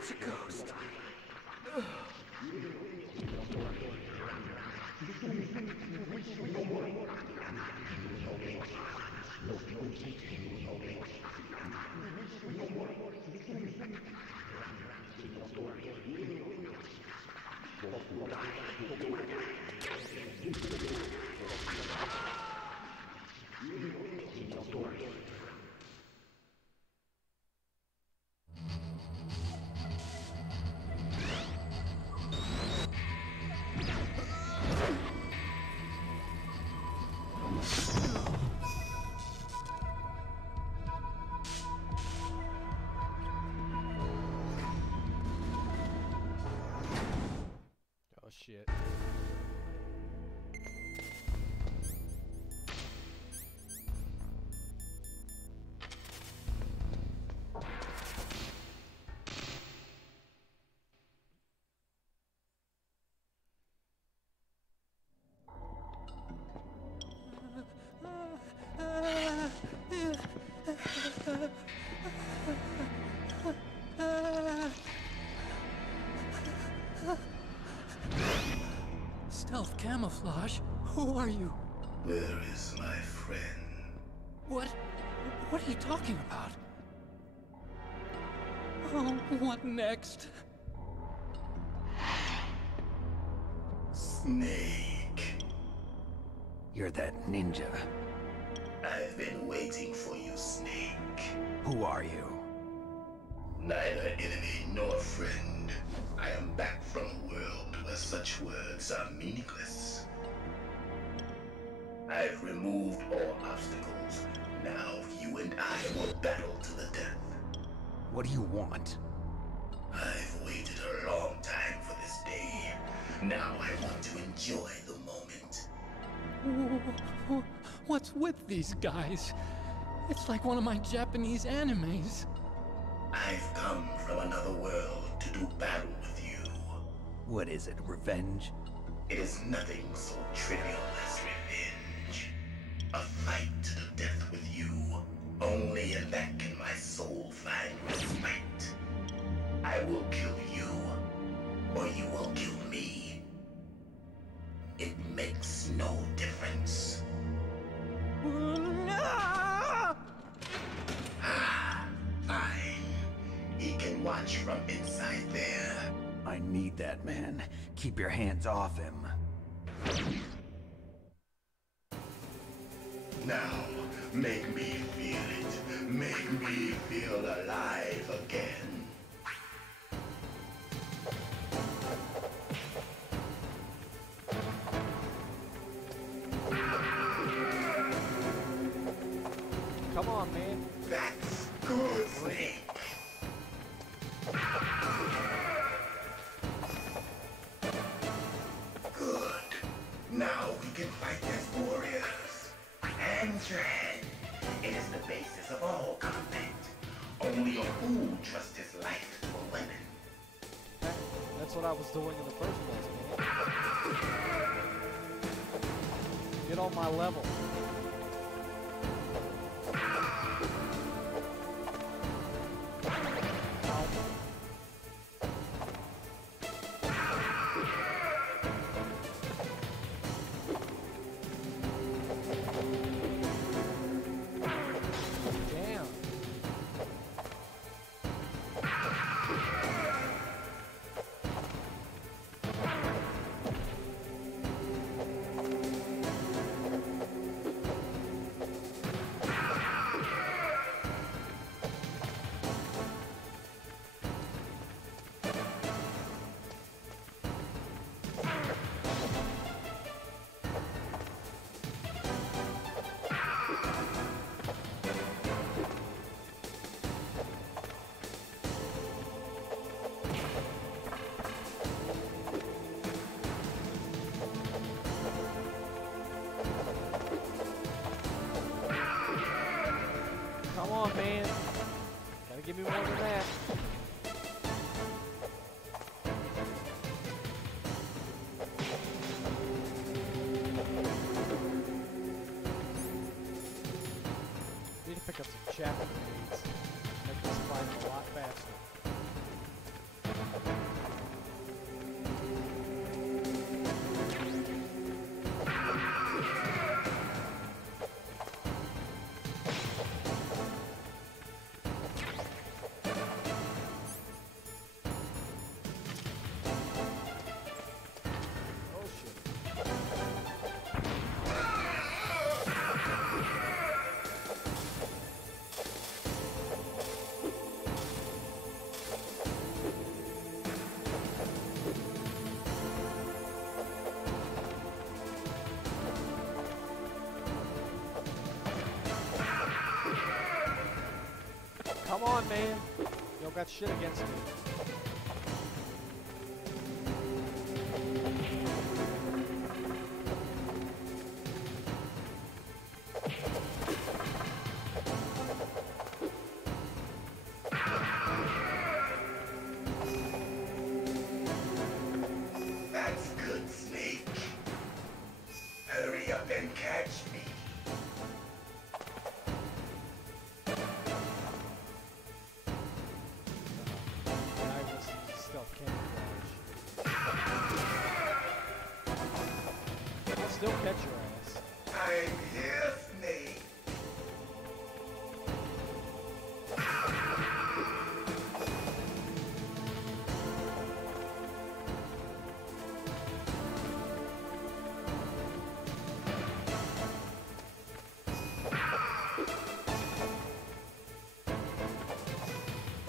It's a ghost. Oh shit. Stealth camouflage? Who are you? Where is my friend? What are you talking about? Oh, what next? Snake. You're that ninja. I've been waiting for you, Snake. Who are you? Neither enemy nor friend. I am back from a world where such words are meaningless. I've removed all obstacles. Now you and I will battle to the death. What do you want? I've waited a long time for this day. Now I want to enjoy the moment. What's with these guys? It's like one of my Japanese animes. I've come from another world to do battle with you. What is it, revenge? It is nothing so trivial as revenge. A fight to the death with you. Only in that can my soul find respite. I will kill you, or you will kill me. It makes no difference. Fine. He can watch from inside there. I need that man. Keep your hands off him. Now, make me feel it. Make me feel alive again. Come on, man. That's good, Snake. Good. Now we can fight as warriors. Hand to hand. It is the basis of all combat. Only a fool trusts his life for a weapon. That's what I was doing in the first place, man. Get on my level. more than that. Need to pick up some chaff grenades. Make this fight a lot faster. Come on, man. You don't got shit against me. That's good, Snake. Hurry up and catch me. Still catch your ass. I'm here, Snake.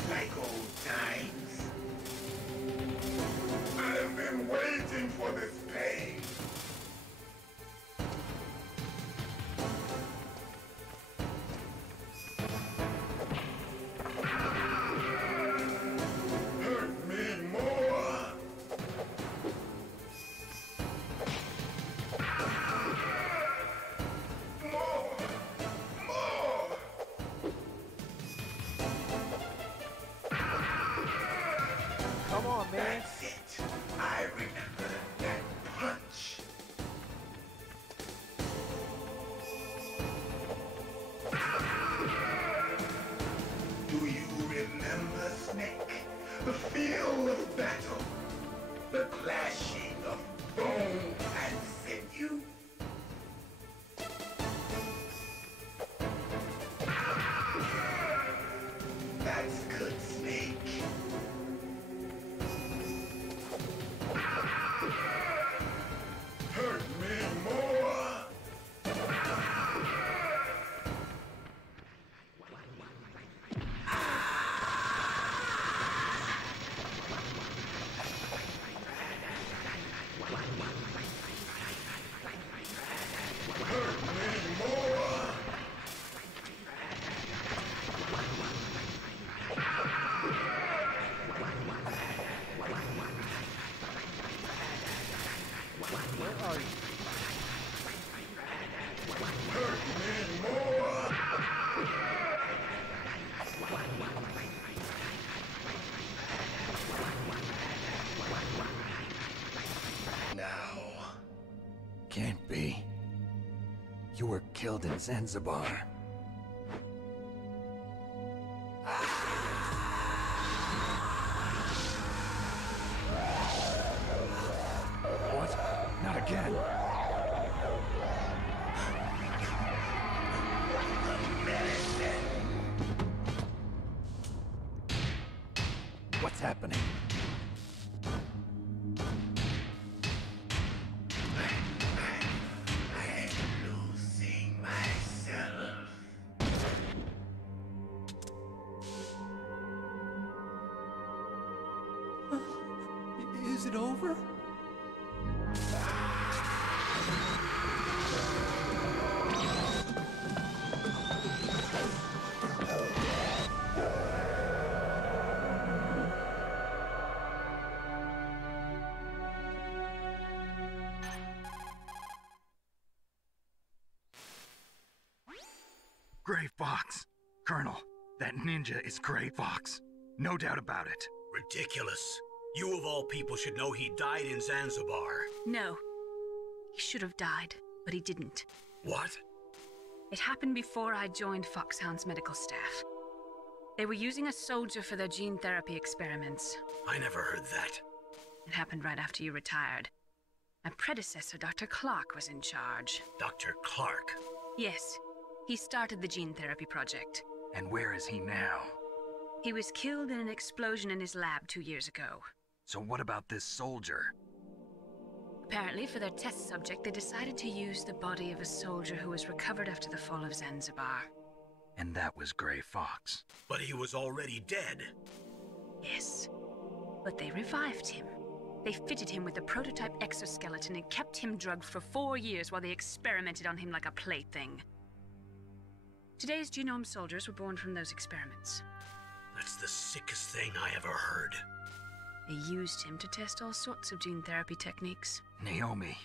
Like old times. I've been waiting for this pain. Come on, man. That's it. I remember that punch. Do you remember, Snake? The feel of battle. The clashing of bone and sinew. That's good, Snake. Hurt me more. Hurt me more. Where are you? Hurt me more. Now. Can't be. You were killed in Zanzibar. What? Not again. What's happening? I'm losing myself. Is it over? Gray Fox. Colonel, That ninja is Gray Fox. No doubt about it. Ridiculous. You of all people should know he died in Zanzibar. No. He should have died, but he didn't. What? It happened before I joined Foxhound's medical staff. They were using a soldier for their gene therapy experiments. I never heard that. It happened right after you retired. My predecessor, Dr. Clark, was in charge. Dr. Clark? Yes. He started the gene therapy project. And where is he now? He was killed in an explosion in his lab 2 years ago. So what about this soldier? Apparently, for their test subject, they decided to use the body of a soldier who was recovered after the fall of Zanzibar. And that was Gray Fox. But he was already dead. Yes. But they revived him. They fitted him with a prototype exoskeleton and kept him drugged for 4 years while they experimented on him like a plaything. Today's genome soldiers were born from those experiments. That's the sickest thing I ever heard. They used him to test all sorts of gene therapy techniques. Naomi,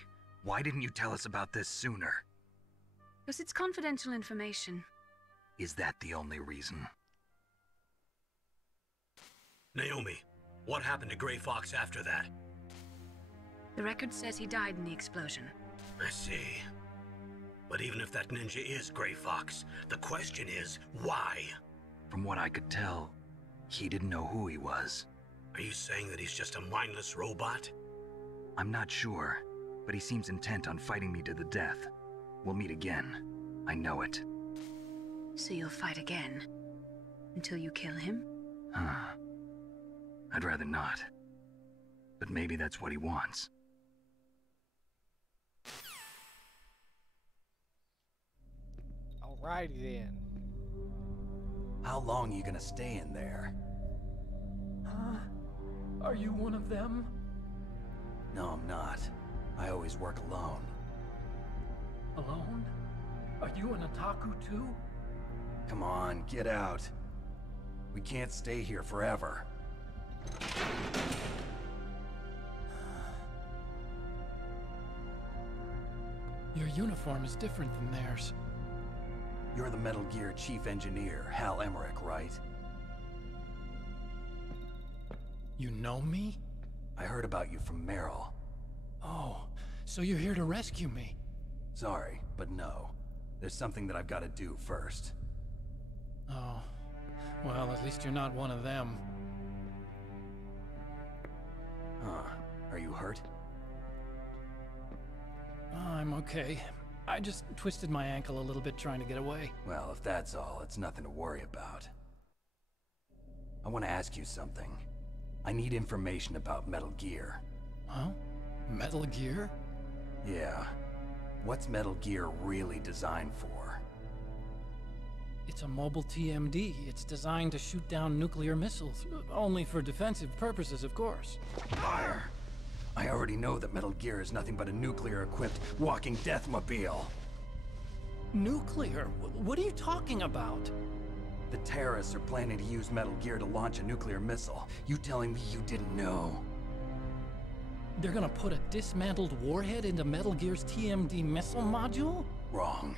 why didn't you tell us about this sooner? Because it's confidential information. Is that the only reason? Naomi, what happened to Gray Fox after that? The record says he died in the explosion. I see. But even if that ninja is Gray Fox, the question is, why? From what I could tell, he didn't know who he was. Are you saying that he's just a mindless robot? I'm not sure, but he seems intent on fighting me to the death. We'll meet again. I know it. So you'll fight again? Until you kill him? I'd rather not. But maybe that's what he wants. Alrighty then. How long are you gonna stay in there? Huh? Are you one of them? No, I'm not. I always work alone. Alone? Are you an otaku too? Come on, get out. We can't stay here forever. Your uniform is different than theirs. You're the Metal Gear Chief Engineer, Hal Emmerich, right? You know me? I heard about you from Meryl. Oh, so you're here to rescue me? Sorry, but no. There's something that I've got to do first. Oh. Well, at least you're not one of them. Huh. Are you hurt? I'm okay. I just twisted my ankle a little bit trying to get away. Well, if that's all, it's nothing to worry about. I want to ask you something. I need information about Metal Gear. Huh? Metal Gear? Yeah. What's Metal Gear really designed for? It's a mobile TMD. It's designed to shoot down nuclear missiles. Only for defensive purposes, of course. Liar! I already know that Metal Gear is nothing but a nuclear-equipped walking deathmobile. Nuclear? What are you talking about? The terrorists are planning to use Metal Gear to launch a nuclear missile. You telling me you didn't know? They're gonna put a dismantled warhead into Metal Gear's TMD missile module? Wrong.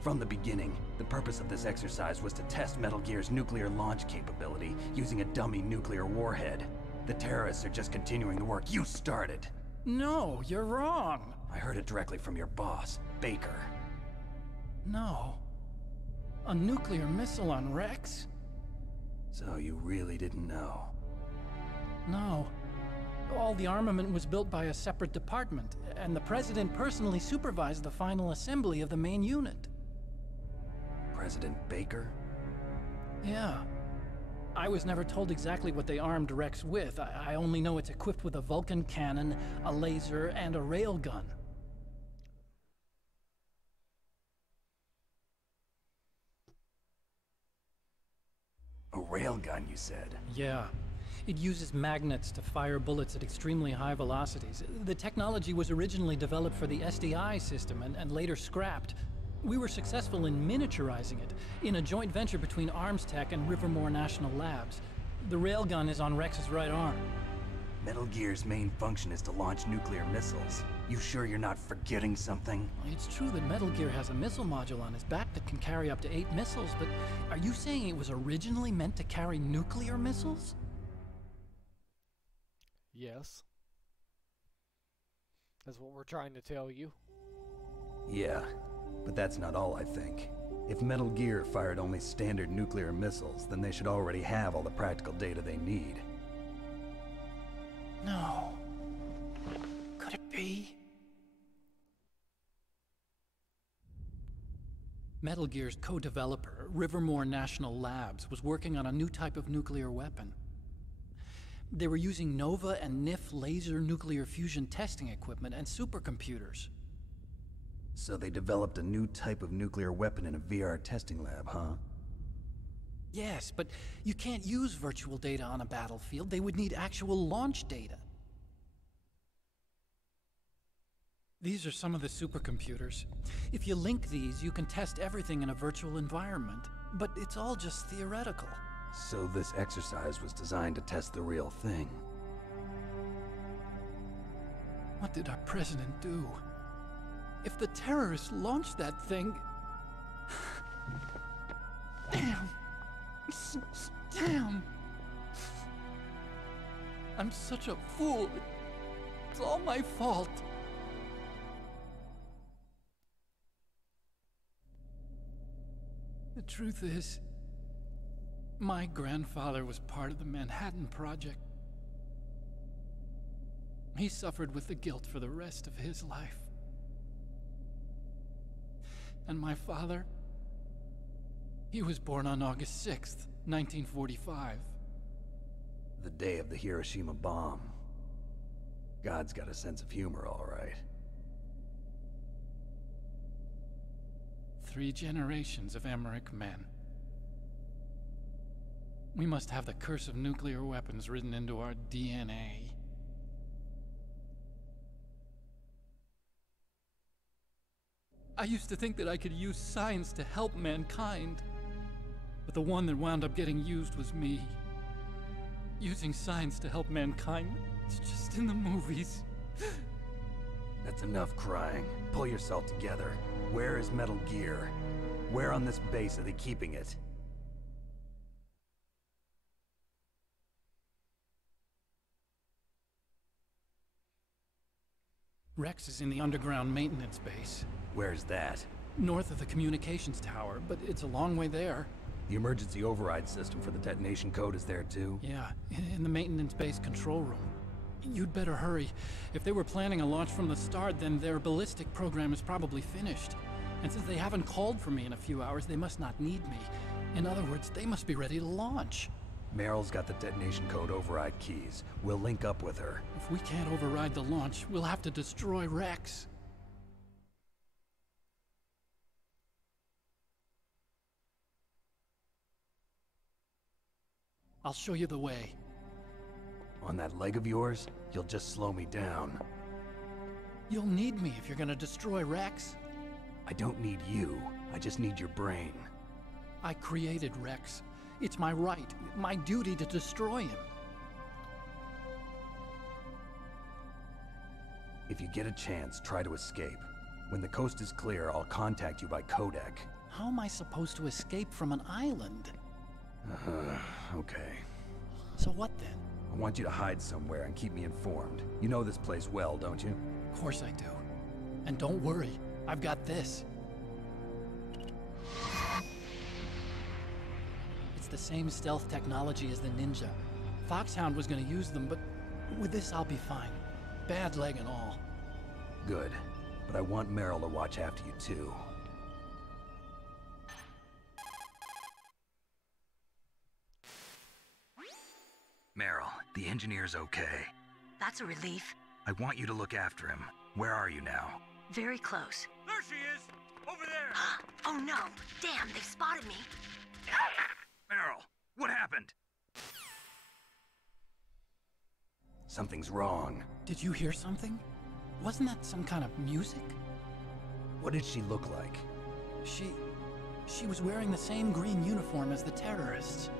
From the beginning, the purpose of this exercise was to test Metal Gear's nuclear launch capability using a dummy nuclear warhead. The terrorists are just continuing the work you started. No, you're wrong. I heard it directly from your boss, Baker. No. A nuclear missile on Rex? So you really didn't know? No. All the armament was built by a separate department, and the President personally supervised the final assembly of the main unit. President Baker? Yeah. I was never told exactly what they armed Rex with. I only know it's equipped with a Vulcan cannon, a laser, and a railgun. A railgun, you said? Yeah. It uses magnets to fire bullets at extremely high velocities. The technology was originally developed for the SDI system and later scrapped. We were successful in miniaturizing it, in a joint venture between ArmsTech and Rivermore National Labs. The railgun is on Rex's right arm. Metal Gear's main function is to launch nuclear missiles. You sure you're not forgetting something? It's true that Metal Gear has a missile module on his back that can carry up to 8 missiles, but are you saying it was originally meant to carry nuclear missiles? Yes. That's what we're trying to tell you. Yeah, but that's not all, I think. If Metal Gear fired only standard nuclear missiles, then they should already have all the practical data they need. No. Could it be? Metal Gear's co-developer, Rivermore National Labs, was working on a new type of nuclear weapon. They were using NOVA and NIF laser nuclear fusion testing equipment and supercomputers. So they developed a new type of nuclear weapon in a VR testing lab, huh? Yes, but you can't use virtual data on a battlefield. They would need actual launch data. These are some of the supercomputers. If you link these, you can test everything in a virtual environment. But it's all just theoretical. So this exercise was designed to test the real thing. What did our president do? If the terrorists launched that thing... Damn! Damn! I'm such a fool. It's all my fault. The truth is, my grandfather was part of the Manhattan Project. He suffered with the guilt for the rest of his life. And my father, he was born on August 6th, 1945. The day of the Hiroshima bomb. God's got a sense of humor, all right. 3 generations of Emmerich men. We must have the curse of nuclear weapons written into our DNA. I used to think that I could use science to help mankind, but the one that wound up getting used was me. Using science to help mankind, it's just in the movies. That's enough crying. Pull yourself together. Where is Metal Gear? Where on this base are they keeping it? Rex is in the underground maintenance base. Where's that? North of the communications tower, but it's a long way there. The emergency override system for the detonation code is there too? Yeah, in the maintenance base control room. You'd better hurry. If they were planning a launch from the start, then their ballistic program is probably finished. And since they haven't called for me in a few hours, they must not need me. In other words, they must be ready to launch. Meryl's got the detonation code override keys. We'll link up with her. If we can't override the launch, we'll have to destroy Rex. I'll show you the way. On that leg of yours, you'll just slow me down. You'll need me if you're gonna destroy Rex. I don't need you. I just need your brain. I created Rex. It's my right, my duty to destroy him. If you get a chance, try to escape. When the coast is clear, I'll contact you by codec. How am I supposed to escape from an island? Okay. So what then? I want you to hide somewhere and keep me informed. You know this place well, don't you? Of course I do. And don't worry, I've got this. It's the same stealth technology as the Ninja. Foxhound was gonna use them, but with this I'll be fine. Bad leg and all. Good. But I want Meryl to watch after you too. Meryl, the engineer's okay. That's a relief. I want you to look after him. Where are you now? Very close. There she is! Over there! Oh no! Damn, they've spotted me! Meryl, what happened? Something's wrong. Did you hear something? Wasn't that some kind of music? What did she look like? She was wearing the same green uniform as the terrorists.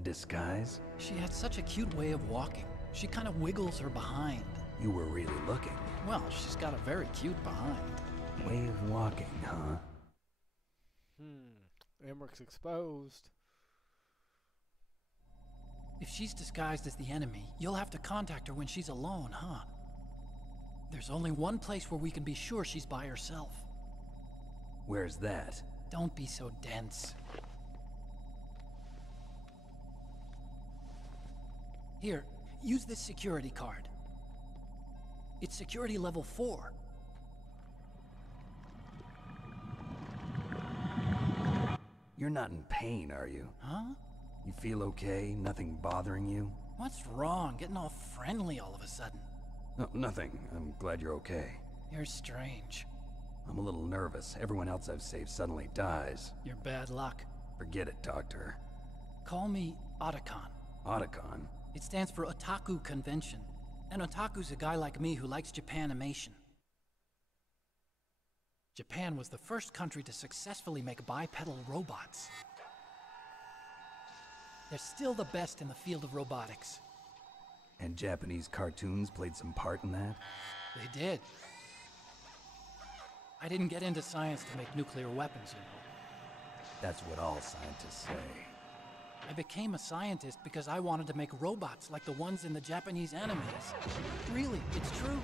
A disguise? She had such a cute way of walking. She kind of wiggles her behind. You were really looking. Well, she's got a very cute behind. Way of walking, huh? Emmerich exposed. If she's disguised as the enemy, you'll have to contact her when she's alone, huh? There's only one place where we can be sure she's by herself. Where's that? Don't be so dense. Here, use this security card. It's security level 4. You're not in pain, are you? Huh? You feel okay? Nothing bothering you? What's wrong? Getting all friendly all of a sudden. No, nothing. I'm glad you're okay. You're strange. I'm a little nervous. Everyone else I've saved suddenly dies. You're bad luck. Forget it, Doctor. Call me Otacon. Otacon? It stands for Otaku Convention. An otaku's a guy like me who likes Japanimation. Japan was the first country to successfully make bipedal robots. They're still the best in the field of robotics. And Japanese cartoons played some part in that? They did. I didn't get into science to make nuclear weapons, you know. That's what all scientists say. I became a scientist because I wanted to make robots like the ones in the Japanese animes. Really, it's true.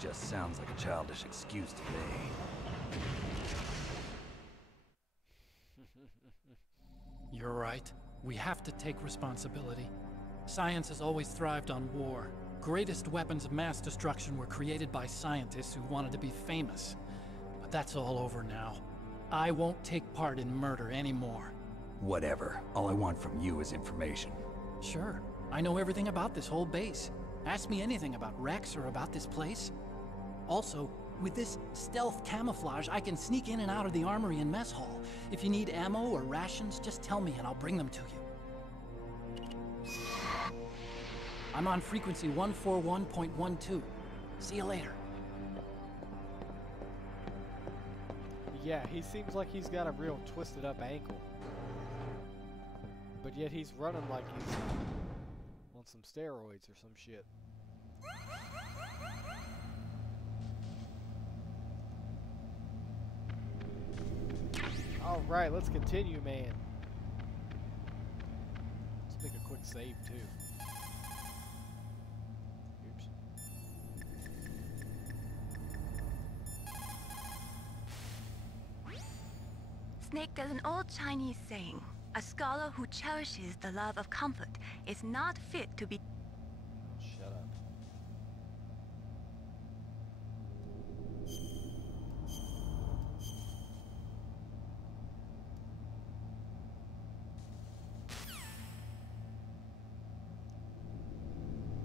Just sounds like a childish excuse to me. You're right. We have to take responsibility. Science has always thrived on war. Greatest weapons of mass destruction were created by scientists who wanted to be famous. But that's all over now. I won't take part in murder anymore. Whatever. All I want from you is information. Sure. I know everything about this whole base. Ask me anything about Rex or about this place. Also, with this stealth camouflage, I can sneak in and out of the armory and mess hall. If you need ammo or rations, just tell me and I'll bring them to you. I'm on frequency 141.12. See you later. Yeah, he seems like he's got a real twisted up ankle. But yet he's running like he's on some steroids or some shit. Alright, let's continue, man. Let's make a quick save, too. Oops. Snake, there's an old Chinese saying, a scholar who cherishes the love of comfort is not fit to be... Shut up.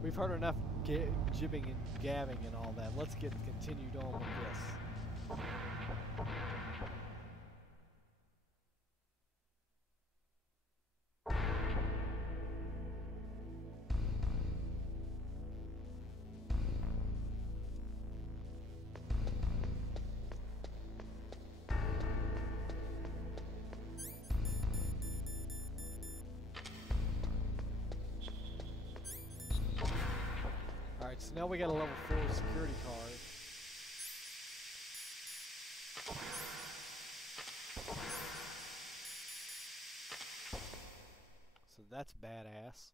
We've heard enough jibbing and gabbing and all that. Let's get continued on with this. Alright, so now we got a level 4 security card. So that's badass.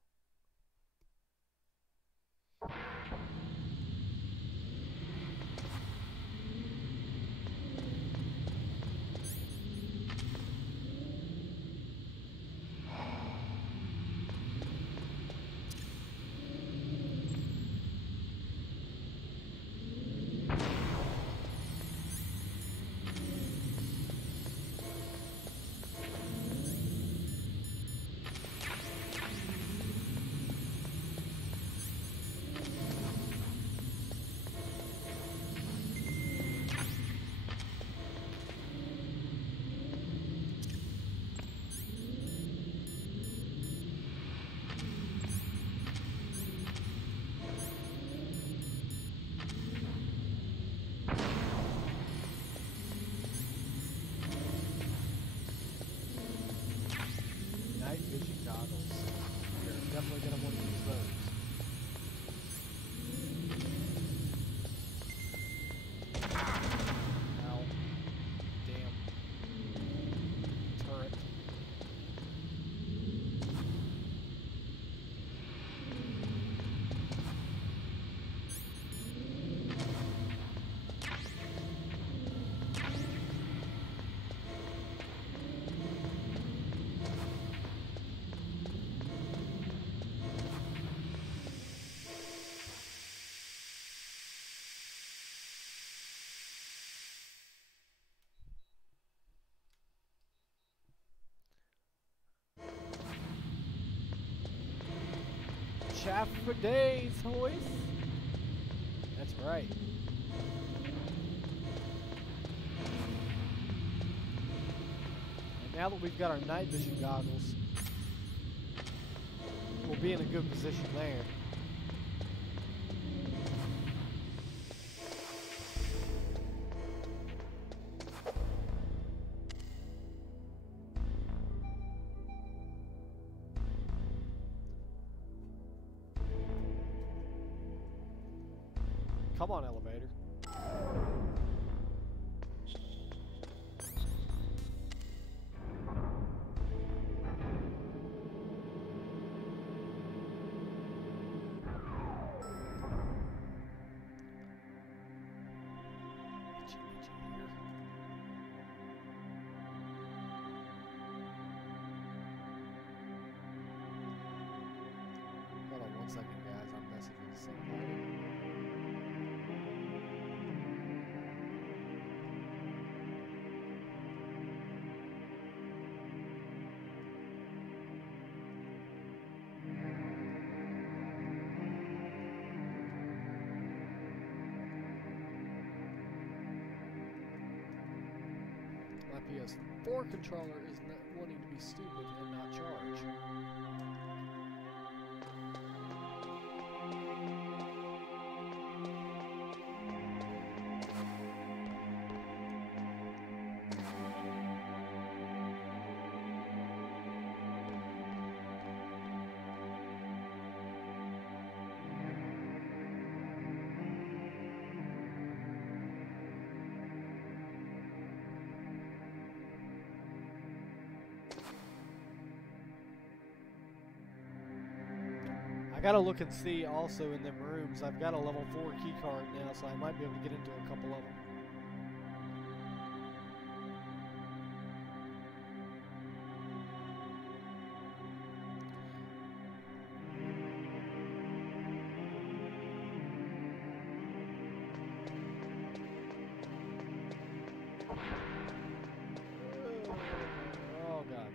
laugh for days, boys. That's right. And now that we've got our night vision goggles, we'll be in a good position there. Come on, elevator. Hold on 1 second, guys. I'm messaging somebody. My PS4 controller is not wanting to be stupid and not charge. I gotta look and see also in them rooms. I've got a level 4 key card now, so I might be able to get into a couple of them. Oh god.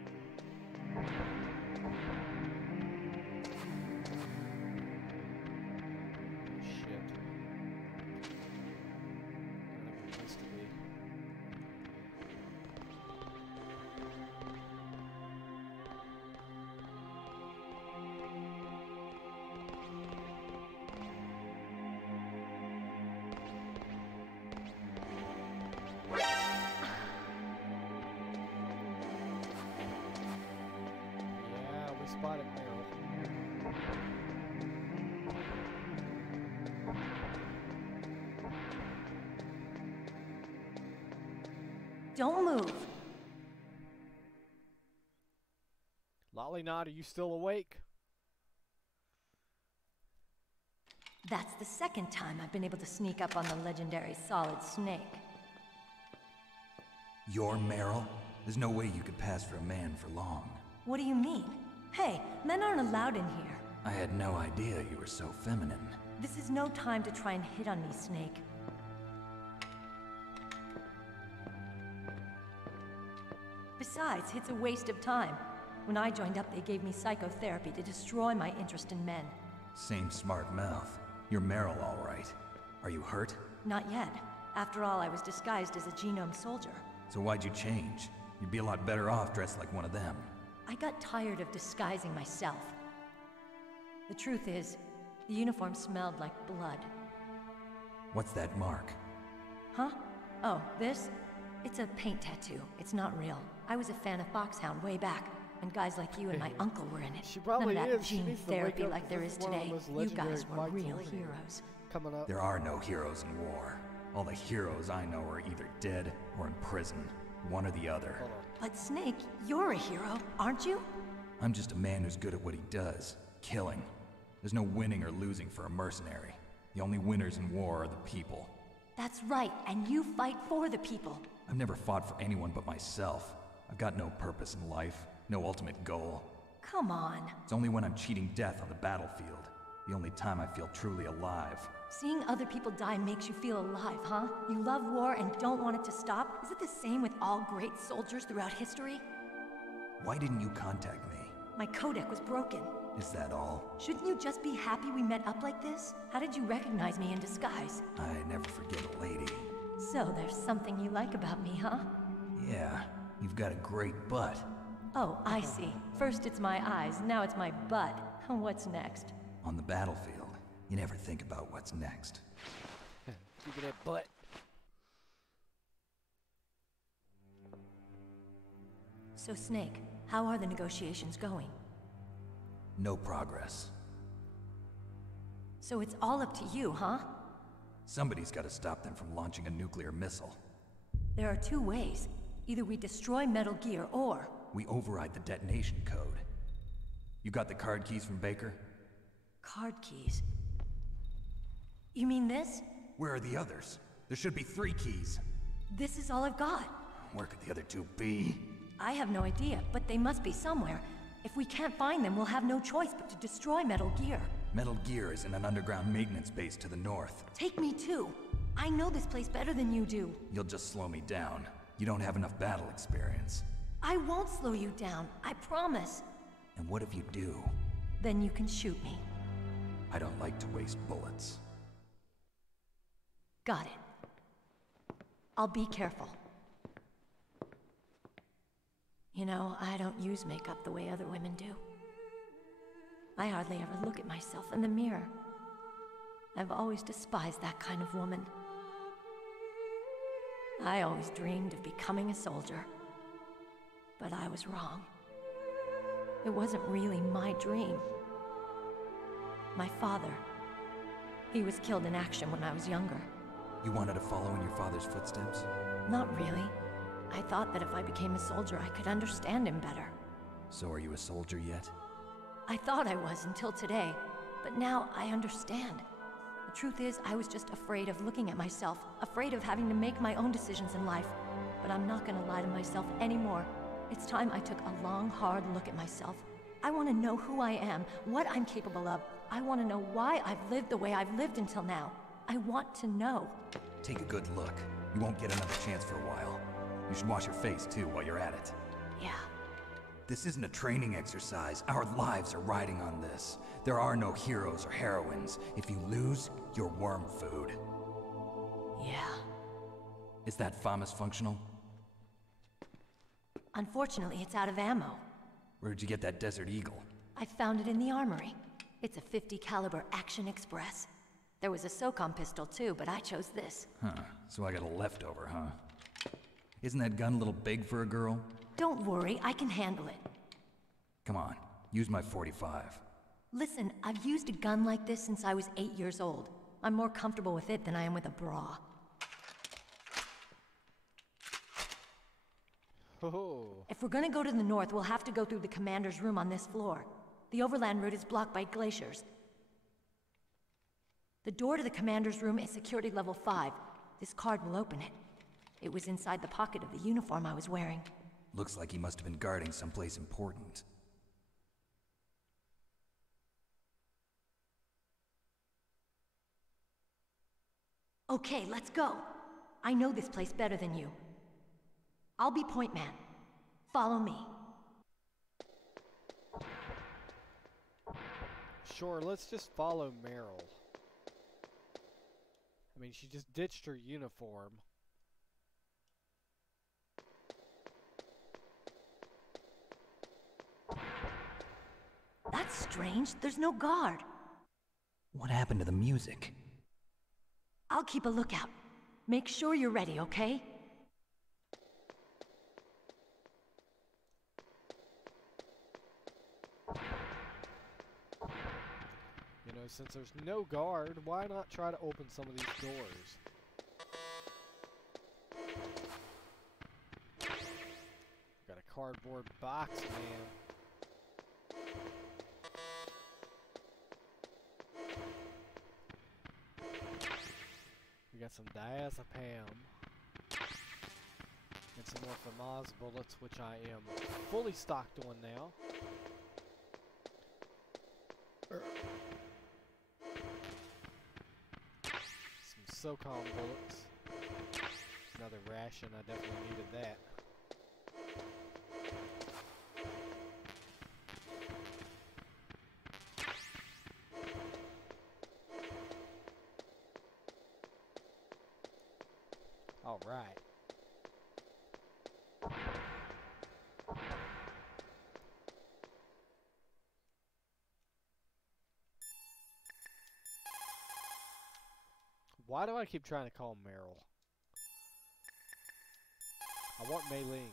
Spotted Meryl. Don't move. Lolly Knot, are you still awake? That's the second time I've been able to sneak up on the legendary Solid Snake. You're Meryl? There's no way you could pass for a man for long. What do you mean? Hey, men aren't allowed in here. I had no idea you were so feminine. This is no time to try and hit on me, Snake. Besides, it's a waste of time. When I joined up, they gave me psychotherapy to destroy my interest in men. Same smart mouth. You're Meryl, all right. Are you hurt? Not yet. After all, I was disguised as a genome soldier. So why'd you change? You'd be a lot better off dressed like one of them. I got tired of disguising myself. The truth is, the uniform smelled like blood. What's that mark? Huh? Oh, this? It's a paint tattoo. It's not real. I was a fan of Foxhound way back, and guys like you and my uncle were in it. She probably None of that is. gene therapy like there is today. You guys were real heroes. Coming up. There are no heroes in war. All the heroes I know are either dead or in prison. One or the other. But Snake, you're a hero, aren't you? I'm just a man who's good at what he does. Killing. There's no winning or losing for a mercenary. The only winners in war are the people. That's right, and you fight for the people. I've never fought for anyone but myself. I've got no purpose in life, no ultimate goal. Come on. It's only when I'm cheating death on the battlefield. The only time I feel truly alive. Seeing other people die makes you feel alive, huh? You love war and don't want it to stop? Is it the same with all great soldiers throughout history? Why didn't you contact me? My codec was broken. Is that all? Shouldn't you just be happy we met up like this? How did you recognize me in disguise? I never forget a lady. So there's something you like about me, huh? Yeah, you've got a great butt. Oh, I see. First it's my eyes, now it's my butt. What's next? On the battlefield, you never think about what's next. Look at that butt. So, Snake, how are the negotiations going? No progress. So it's all up to you, huh? Somebody's got to stop them from launching a nuclear missile. There are two ways. Either we destroy Metal Gear, or... we override the detonation code. You got the card keys from Baker? Card keys? You mean this? Where are the others? There should be 3 keys. This is all I've got. Where could the other 2 be? I have no idea, but they must be somewhere. If we can't find them, we'll have no choice but to destroy Metal Gear. Metal Gear is in an underground maintenance base to the north. Take me too. I know this place better than you do. You'll just slow me down. You don't have enough battle experience. I won't slow you down, I promise. And what if you do? Then you can shoot me. I don't like to waste bullets. Got it. I'll be careful. You know, I don't use makeup the way other women do. I hardly ever look at myself in the mirror. I've always despised that kind of woman. I always dreamed of becoming a soldier. But I was wrong. It wasn't really my dream. My father, he was killed in action when I was younger. You wanted to follow in your father's footsteps? Not really. I thought that if I became a soldier, I could understand him better. So are you a soldier yet? I thought I was until today, but now I understand. The truth is, I was just afraid of looking at myself, afraid of having to make my own decisions in life. But I'm not gonna lie to myself anymore. It's time I took a long, hard look at myself. I want to know who I am, what I'm capable of. I want to know why I've lived the way I've lived until now. I want to know. Take a good look. You won't get another chance for a while. You should wash your face, too, while you're at it. Yeah. This isn't a training exercise. Our lives are riding on this. There are no heroes or heroines. If you lose, you're worm food. Yeah. Is that FAMAS functional? Unfortunately, it's out of ammo. Where'd you get that Desert Eagle? I found it in the armory. It's a .50 caliber Action Express. There was a SOCOM pistol too, but I chose this. Huh, so I got a leftover, huh? Isn't that gun a little big for a girl? Don't worry, I can handle it. Come on, use my .45. Listen, I've used a gun like this since I was 8 years old. I'm more comfortable with it than I am with a bra. Oh. If we're gonna go to the north, we'll have to go through the commander's room on this floor. The overland route is blocked by glaciers. The door to the commander's room is security level 5. This card will open it. It was inside the pocket of the uniform I was wearing. Looks like he must have been guarding someplace important. Okay, let's go. I know this place better than you. I'll be point man. Follow me. Sure, let's just follow Meryl. I mean, she just ditched her uniform. That's strange. There's no guard. What happened to the music? I'll keep a lookout. Make sure you're ready, okay? You know, since there's no guard, why not try to open some of these doors? Got a cardboard box, man. We got some diazepam. And some more FAMAS bullets, which I am fully stocked on now. Some SOCOM bullets. Another ration, I definitely needed that. All right. Why do I keep trying to call Meryl? I want Mei Ling.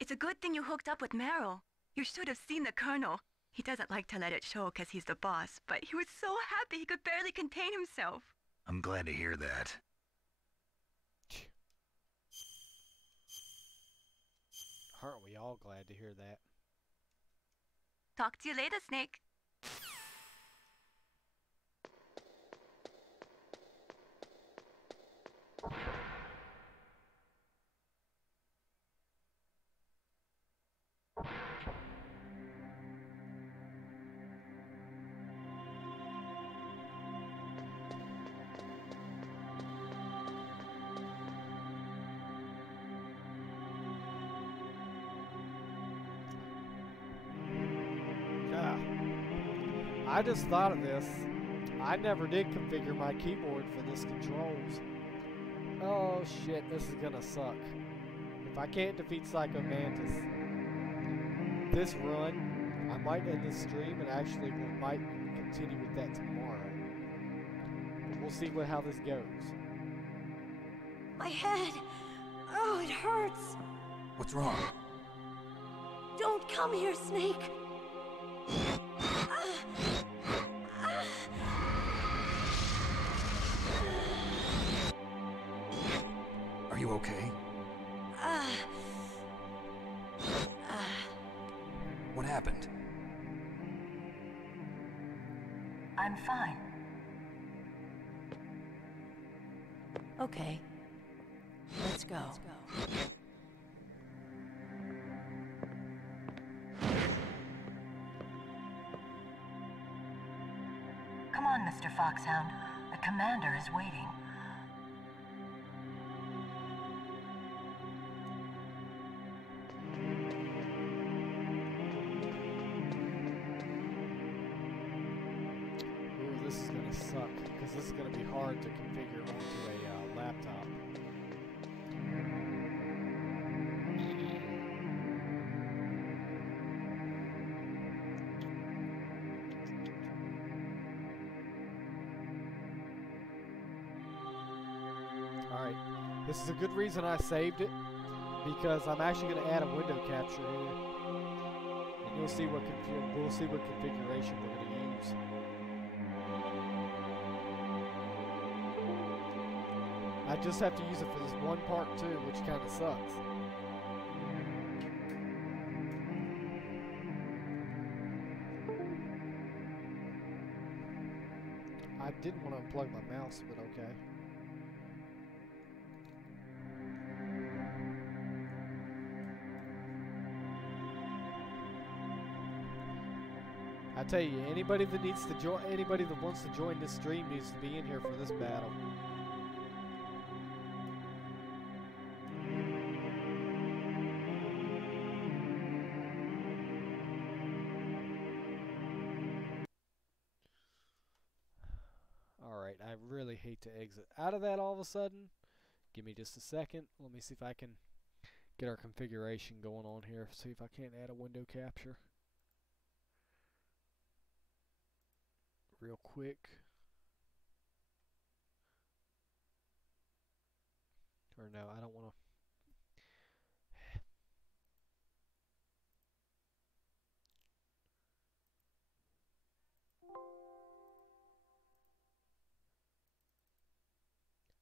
It's a good thing you hooked up with Meryl. You should have seen the Colonel. He doesn't like to let it show because he's the boss, but he was so happy he could barely contain himself. I'm glad to hear that. Aren't we all glad to hear that? Talk to you later, Snake. I just thought of this. I never did configure my keyboard for this controls. Oh shit, this is gonna suck. If I can't defeat Psycho Mantis this run, I might end this stream and actually might continue with that tomorrow. But we'll see how this goes. My head! Oh, it hurts! What's wrong? Don't come here, Snake! Are you okay? What happened? I'm fine. Okay. Let's go. Come on, Mr. Foxhound. The commander is waiting. Ooh, this is gonna suck, because this is gonna be hard to configure onto a laptop. Alright, this is a good reason I saved it, because I'm actually going to add a window capture here, and we'll see what configuration we're going to use. I just have to use it for this one part too, which kind of sucks. I didn't want to unplug my mouse, but okay. I tell you, anybody that wants to join this stream needs to be in here for this battle. Alright, I really hate to exit out of that all of a sudden. Give me just a second. Let me see if I can get our configuration going on here. See if I can't add a window capture. Real quick. Or no, I don't want to.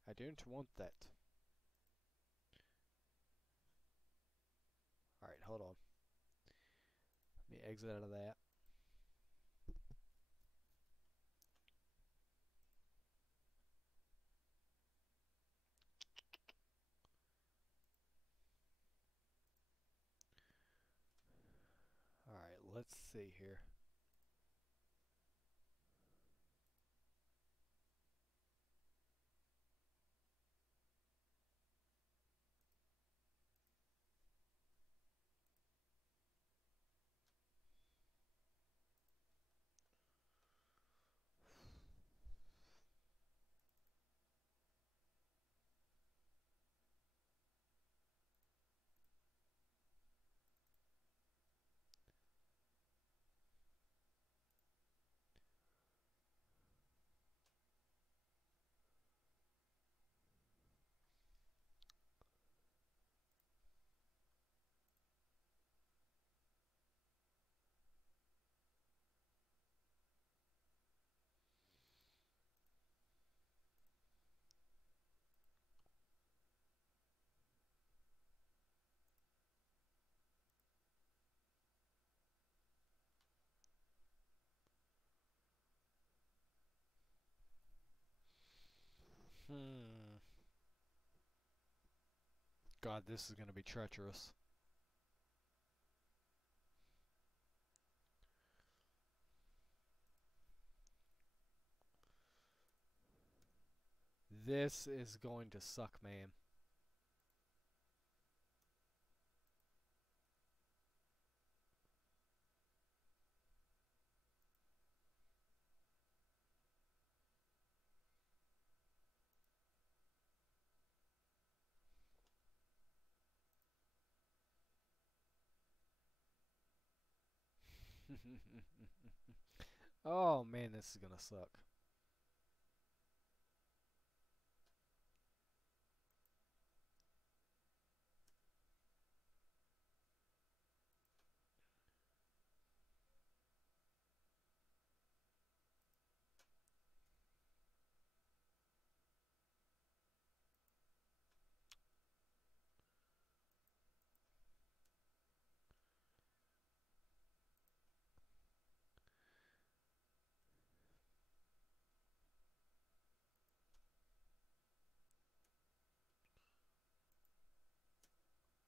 I don't want that. Alright, hold on. Let me exit out of that. Alright, let's see here. God, this is going to be treacherous. This is going to suck, man. Oh man, this is gonna suck.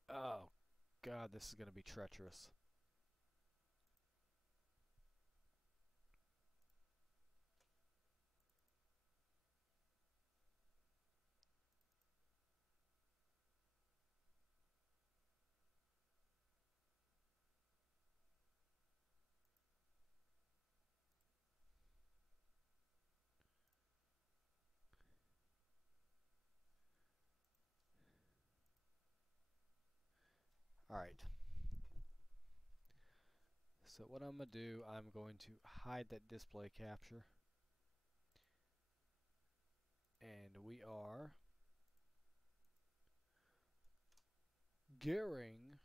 Oh God, this is gonna be treacherous. Alright. So what I'm going to do, I'm going to hide that display capture. And we are gearing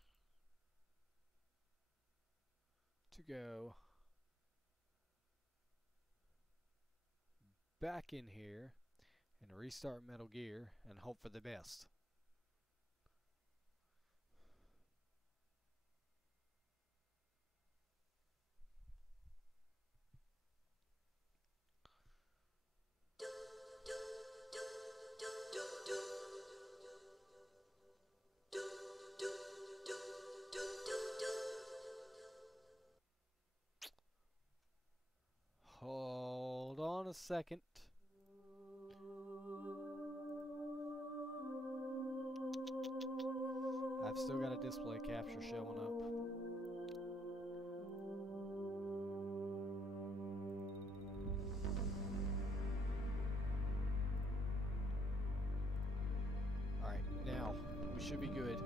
to go back in here and restart Metal Gear and hope for the best. Hold on a second. I've still got a display capture showing up. Alright, now we should be good.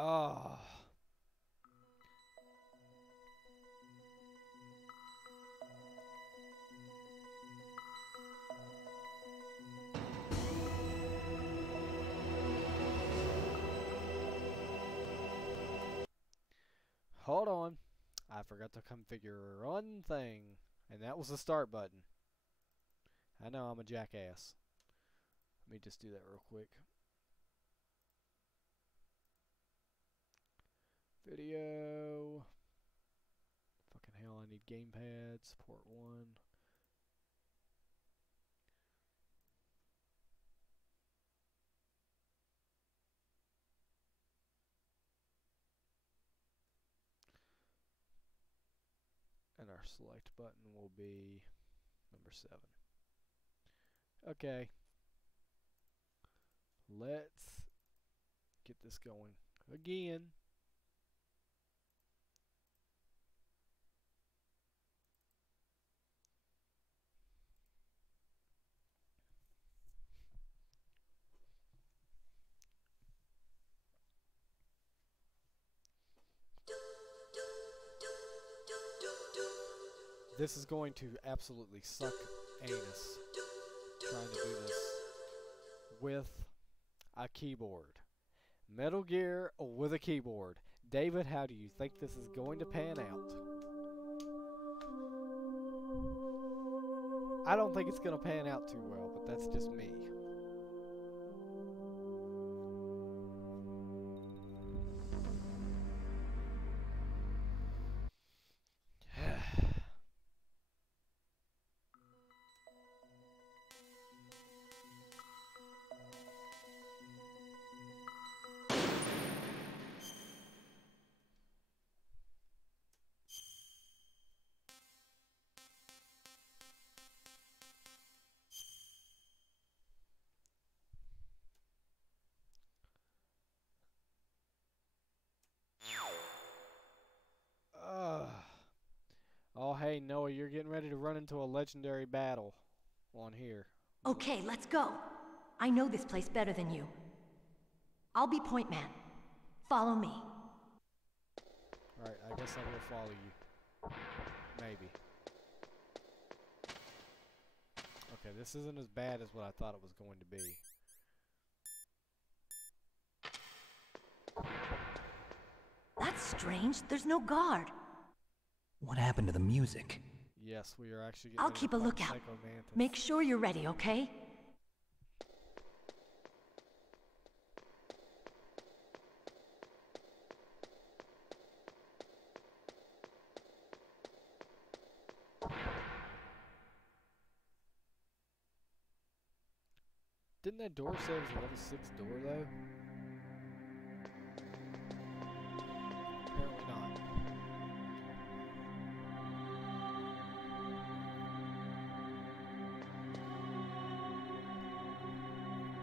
Ah. Hold on. I forgot to configure one thing, and that was the start button. I know I'm a jackass. Let me just do that real quick. Video. Fucking hell, I need gamepads. Port 1. And our select button will be number 7. Okay. Let's get this going again. This is going to absolutely suck anus trying to do this with a keyboard. Metal Gear with a keyboard. David, how do you think this is going to pan out? I don't think it's going to pan out too well, but that's just me. Oh, hey, Noah, you're getting ready to run into a legendary battle on here. Okay, let's go. I know this place better than you. I'll be point man. Follow me. Alright, I guess I will follow you. Maybe. Okay, this isn't as bad as what I thought it was going to be. That's strange. There's no guard. What happened to the music? Yes, we are actually getting I'll keep a lookout. Psycho Mantis. Make sure you're ready, okay? Didn't that door say it was a level 6 door, though? Apparently not.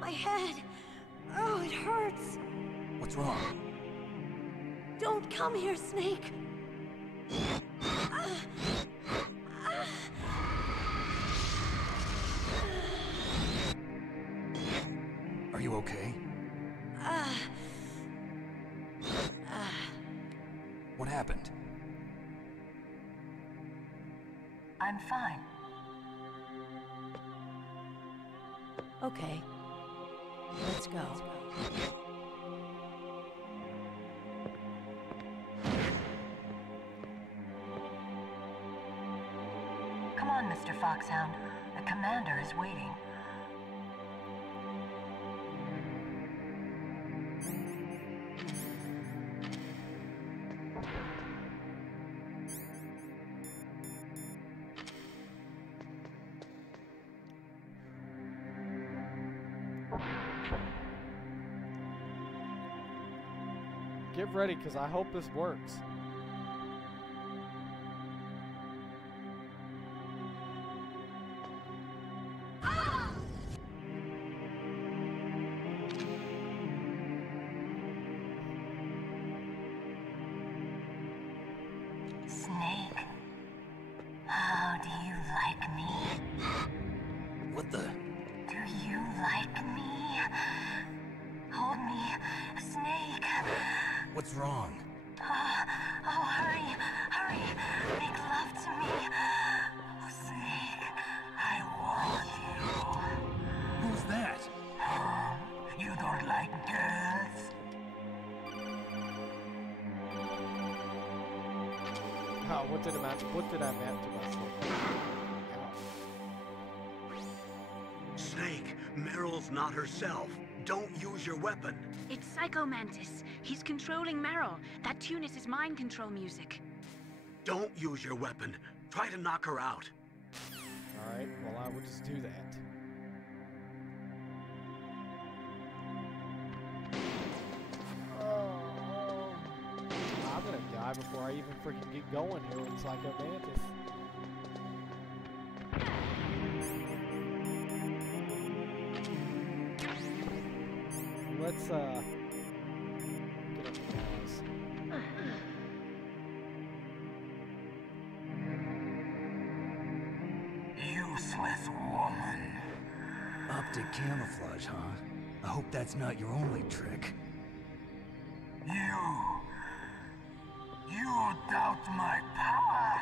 My head! Oh, it hurts! What's wrong? Don't come here, Snake! Are you okay? What happened? I'm fine. Okay. Let's go. Come on, Mr. Foxhound. The commander is waiting. Get ready, because I hope this works. Snake, how do you like me? What the? Do you like me? Hold me, Snake. What's wrong? Oh, hurry, hurry. Make love to me. Oh, Snake, I want you. Who's that? Oh, you don't like girls? Oh, what did I map to myself? Snake, Meryl's not herself. Don't use your weapon. It's Psycho Mantis. He's controlling Meryl. That tune is his mind control music. Don't use your weapon. Try to knock her out. Alright, well I will just do that. I'm gonna die before I even freaking get going here with Psycho Mantis. Let's, get up the Useless woman. Optic camouflage, huh? I hope that's not your only trick. You doubt my power?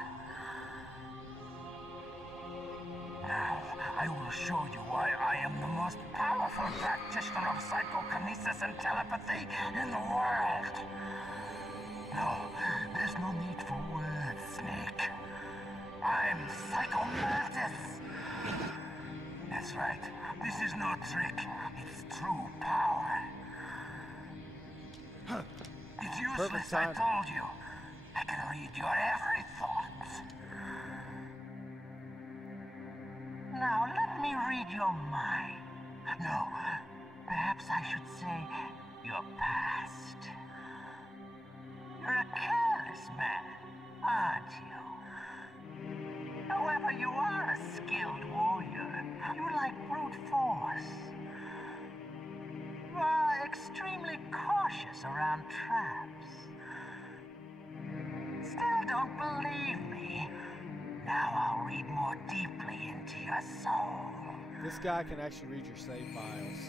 Now, I will show you why I am the most powerful practitioner of psychokinesis and telepathy in the world. No, there's no need for words, Snake. I'm Psycho Mantis. That's right. This is no trick. It's true power. It's useless, I told you. I can read your every thought. Now, let me read your mind. No, perhaps I should say your past. You're a careless man, aren't you? However, you are a skilled warrior. You like brute force. You are extremely cautious around traps. Still don't believe me? go deeply into your soul. This guy can actually read your save files.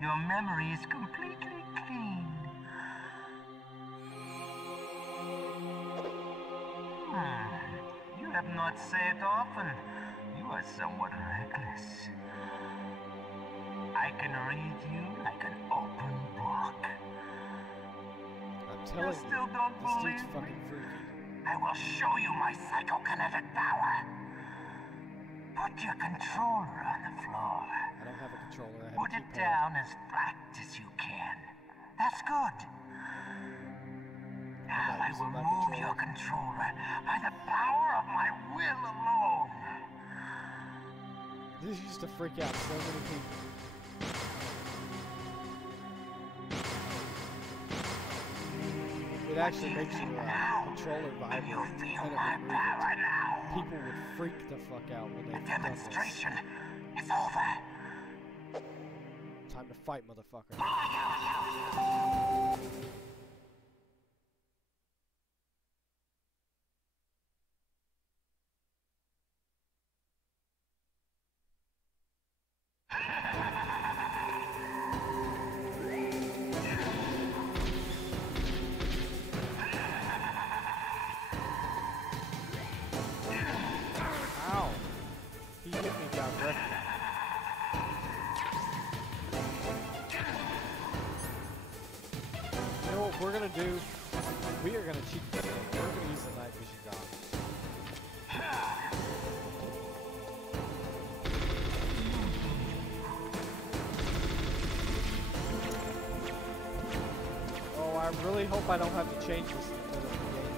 Your memory is completely clean. You have not saved often. You are somewhat reckless. I can read you like an open book. I'm telling you, still don't this dude's believe fucking freaky. I will show you my psychokinetic power. Put your controller on the floor. I don't have a controller, I have Put a it keypad. down as flat as you can. That's good. Now I will move your controller by the power of my will alone. This used to freak out so many people. It actually makes your controller vibrate and it would move it. People would freak the fuck out when they done this. Demonstration is over. Time to fight, motherfucker. Ow! He hit me directly. You know what we're gonna do? We are gonna cheat this thing. We're gonna use the night vision goggles. Oh, I really hope I don't have to change this in the middle of the game.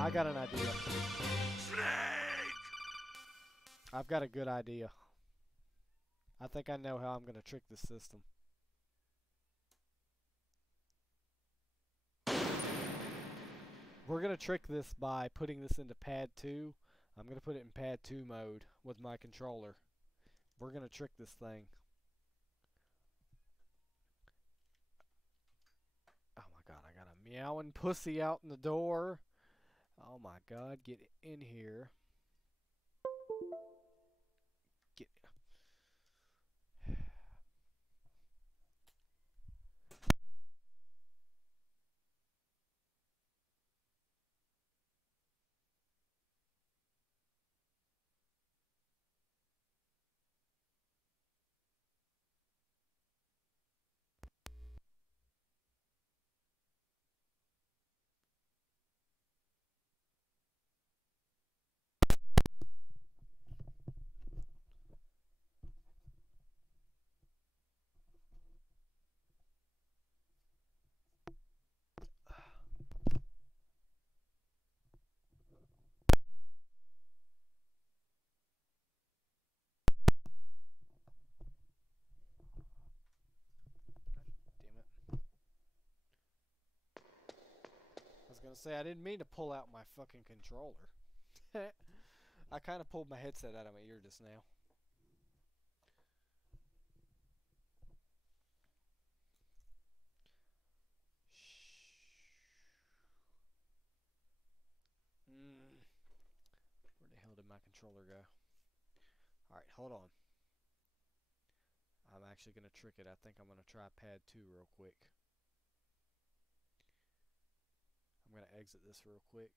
I got an idea. I've got a good idea. I think I know how I'm going to trick this system. We're going to trick this by putting this into pad 2. I'm going to put it in pad 2 mode with my controller. We're going to trick this thing. Oh my god, I got a meowing pussy out in the door. Oh my god, get in here. Get. I was gonna say, I didn't mean to pull out my fucking controller. I kind of pulled my headset out of my ear just now. Where the hell did my controller go? Alright, hold on. I'm actually gonna trick it. I think I'm gonna try pad 2 real quick. I'm going to exit this real quick.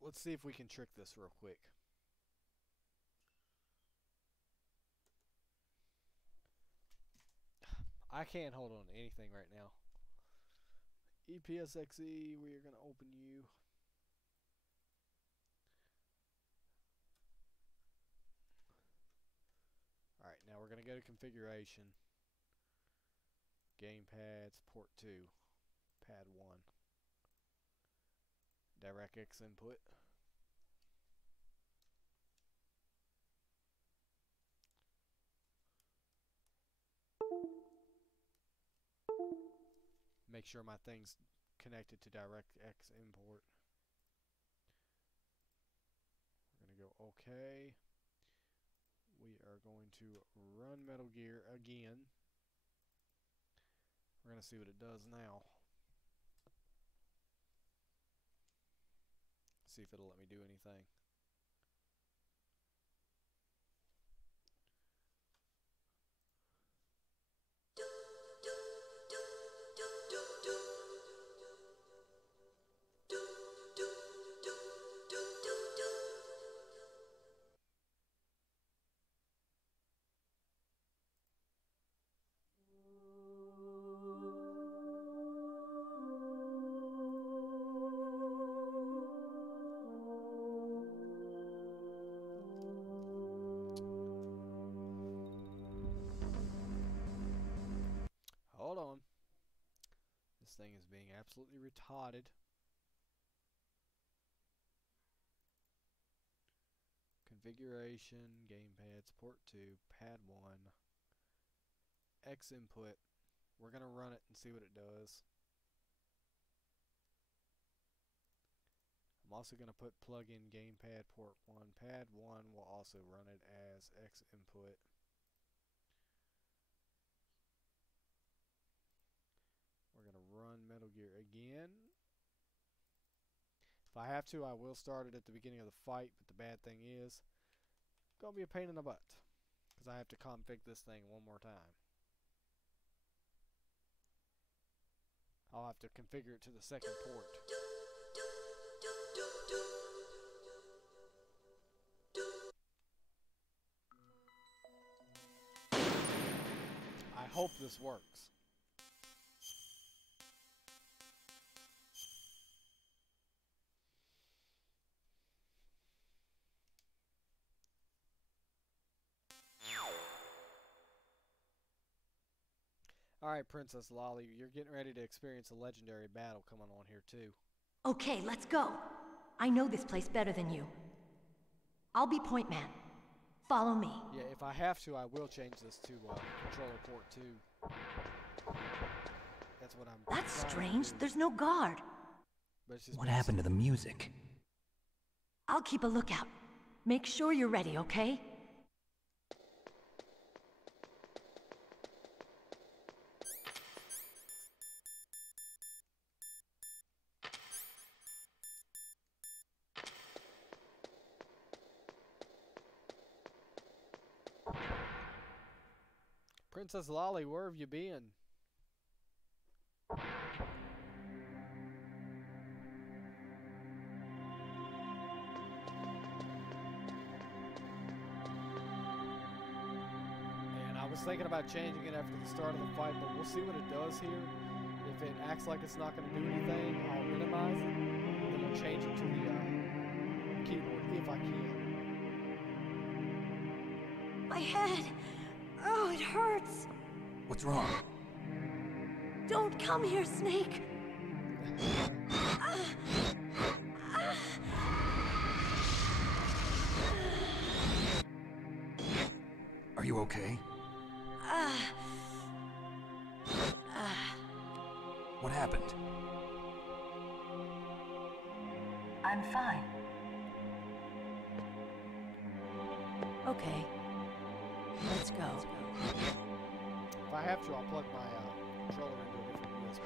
Let's see if we can trick this real quick. I can't hold on to anything right now. EPSXE, we are going to open you. Alright, now we're going to go to configuration. Gamepads, port 2, pad 1. DirectX input. Make sure my thing's connected to DirectX import. We're going to go OK. We are going to run Metal Gear again. We're going to see what it does now. See if it'll let me do anything. Hold on. This thing is being absolutely retarded. Configuration, gamepads, port 2, pad 1, X input. We're going to run it and see what it does. I'm also going to put plug-in gamepad port 1. Pad 1 will also run it as X input. We're going to run Metal Gear again. If I have to, I will start it at the beginning of the fight, but the bad thing is, it's going to be a pain in the butt, because I have to config this thing one more time. I'll have to configure it to the second port. I hope this works. Alright, Princess Lolly, you're getting ready to experience a legendary battle coming on here, too. Okay, let's go. I know this place better than you. I'll be point man. Follow me. Yeah, if I have to, I will change this to controller port 2. That's what I'm That's strange. There's no guard. But it's just What happened to the music? I'll keep a lookout. Make sure you're ready, okay? Princess Lolly, where have you been? And I was thinking about changing it after the start of the fight, but we'll see what it does here. If it acts like it's not going to do anything, I'll minimize it, and then we'll change it to the keyboard if I can. My head! Oh, it hurts! What's wrong? Don't come here, Snake! Are you okay? What happened? I'm fine. Okay. Let's go. If I have to, I'll plug my controller into a different USB.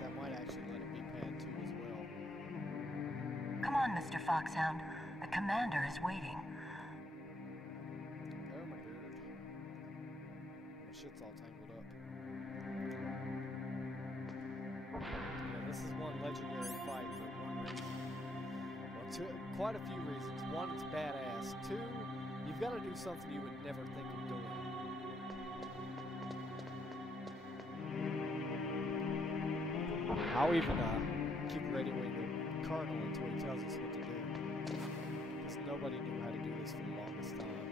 That might actually let it be pad 2 as well. Come on, Mr. Foxhound. The commander is waiting. Oh my god. My shit's all tangled up. Yeah, this is one legendary fight for one reason. Well, quite a few reasons. One, it's badass. Two, you've got to do something you would never think of doing. I'll even keep radioing the Colonel until he tells us what to do. Because nobody knew how to do this for the longest time.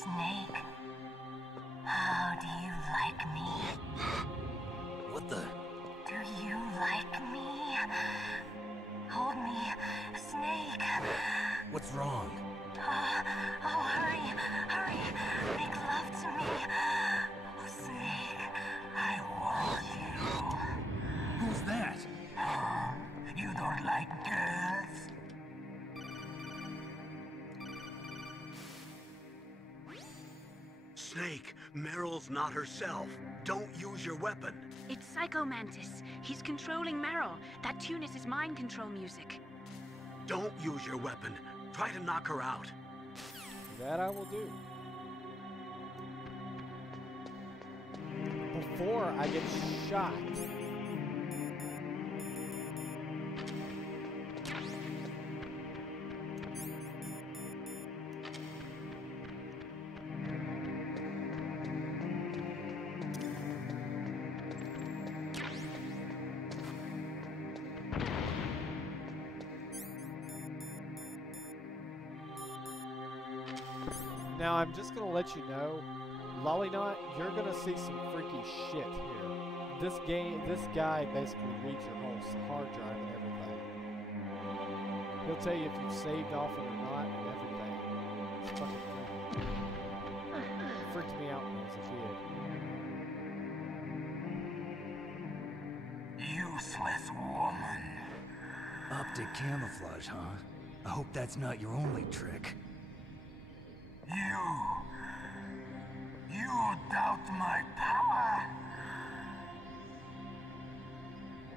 Snake, how do you like me? What the? Do you like me? Hold me, Snake. What's wrong? Oh, hurry, hurry. Make love to me. Oh, Snake, I want you. Who's that? Oh, you don't like girls? Snake, Meryl's not herself. Don't use your weapon. It's Psycho Mantis. He's controlling Meryl. That tune is his mind control music. Don't use your weapon. Try to knock her out. That I will do. Before I get shot. Now, I'm just going to let you know, Lollyknot, you're going to see some freaky shit here. This guy basically reads your whole hard drive and everything. He'll tell you if you've saved off it or not and everything. It's fucking freaky. It freaked me out when I was a kid. Useless woman. Optic camouflage, huh? I hope that's not your only trick. You doubt my power?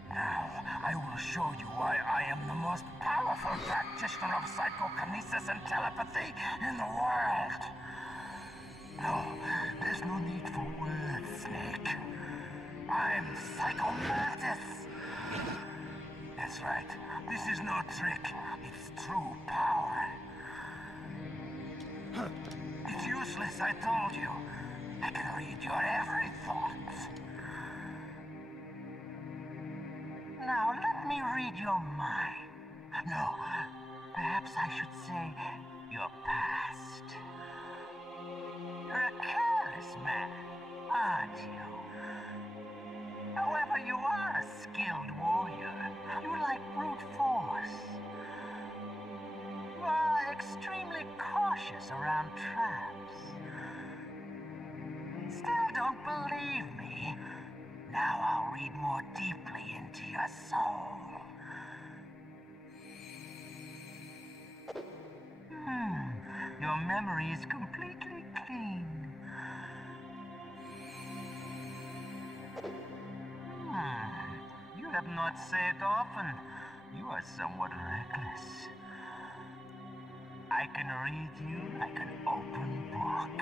Now, I will show you why I am the most powerful practitioner of psychokinesis and telepathy in the world. No, there's no need for words, Snake. I'm Psycho Mantis. That's right. This is no trick. It's true power. It's useless, I told you. I can read your every thought. Now, let me read your mind. No, perhaps I should say your past. You're a careless man, aren't you? However, you are a skilled warrior. You like brute force. You are extremely cautious around traps. Still don't believe me? Now I'll read more deeply into your soul. Your memory is completely clean. You have not said often. You are somewhat reckless. I can read you like an open book.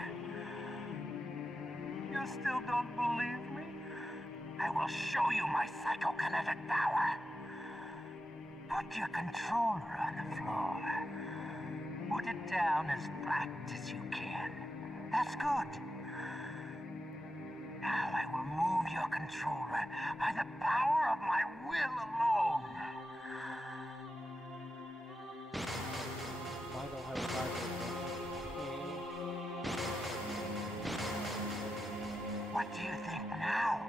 You still don't believe me? I will show you my psychokinetic power. Put your controller on the floor. Put it down as flat as you can. That's good. Now I will move your controller by the power of my will alone. What do you think now?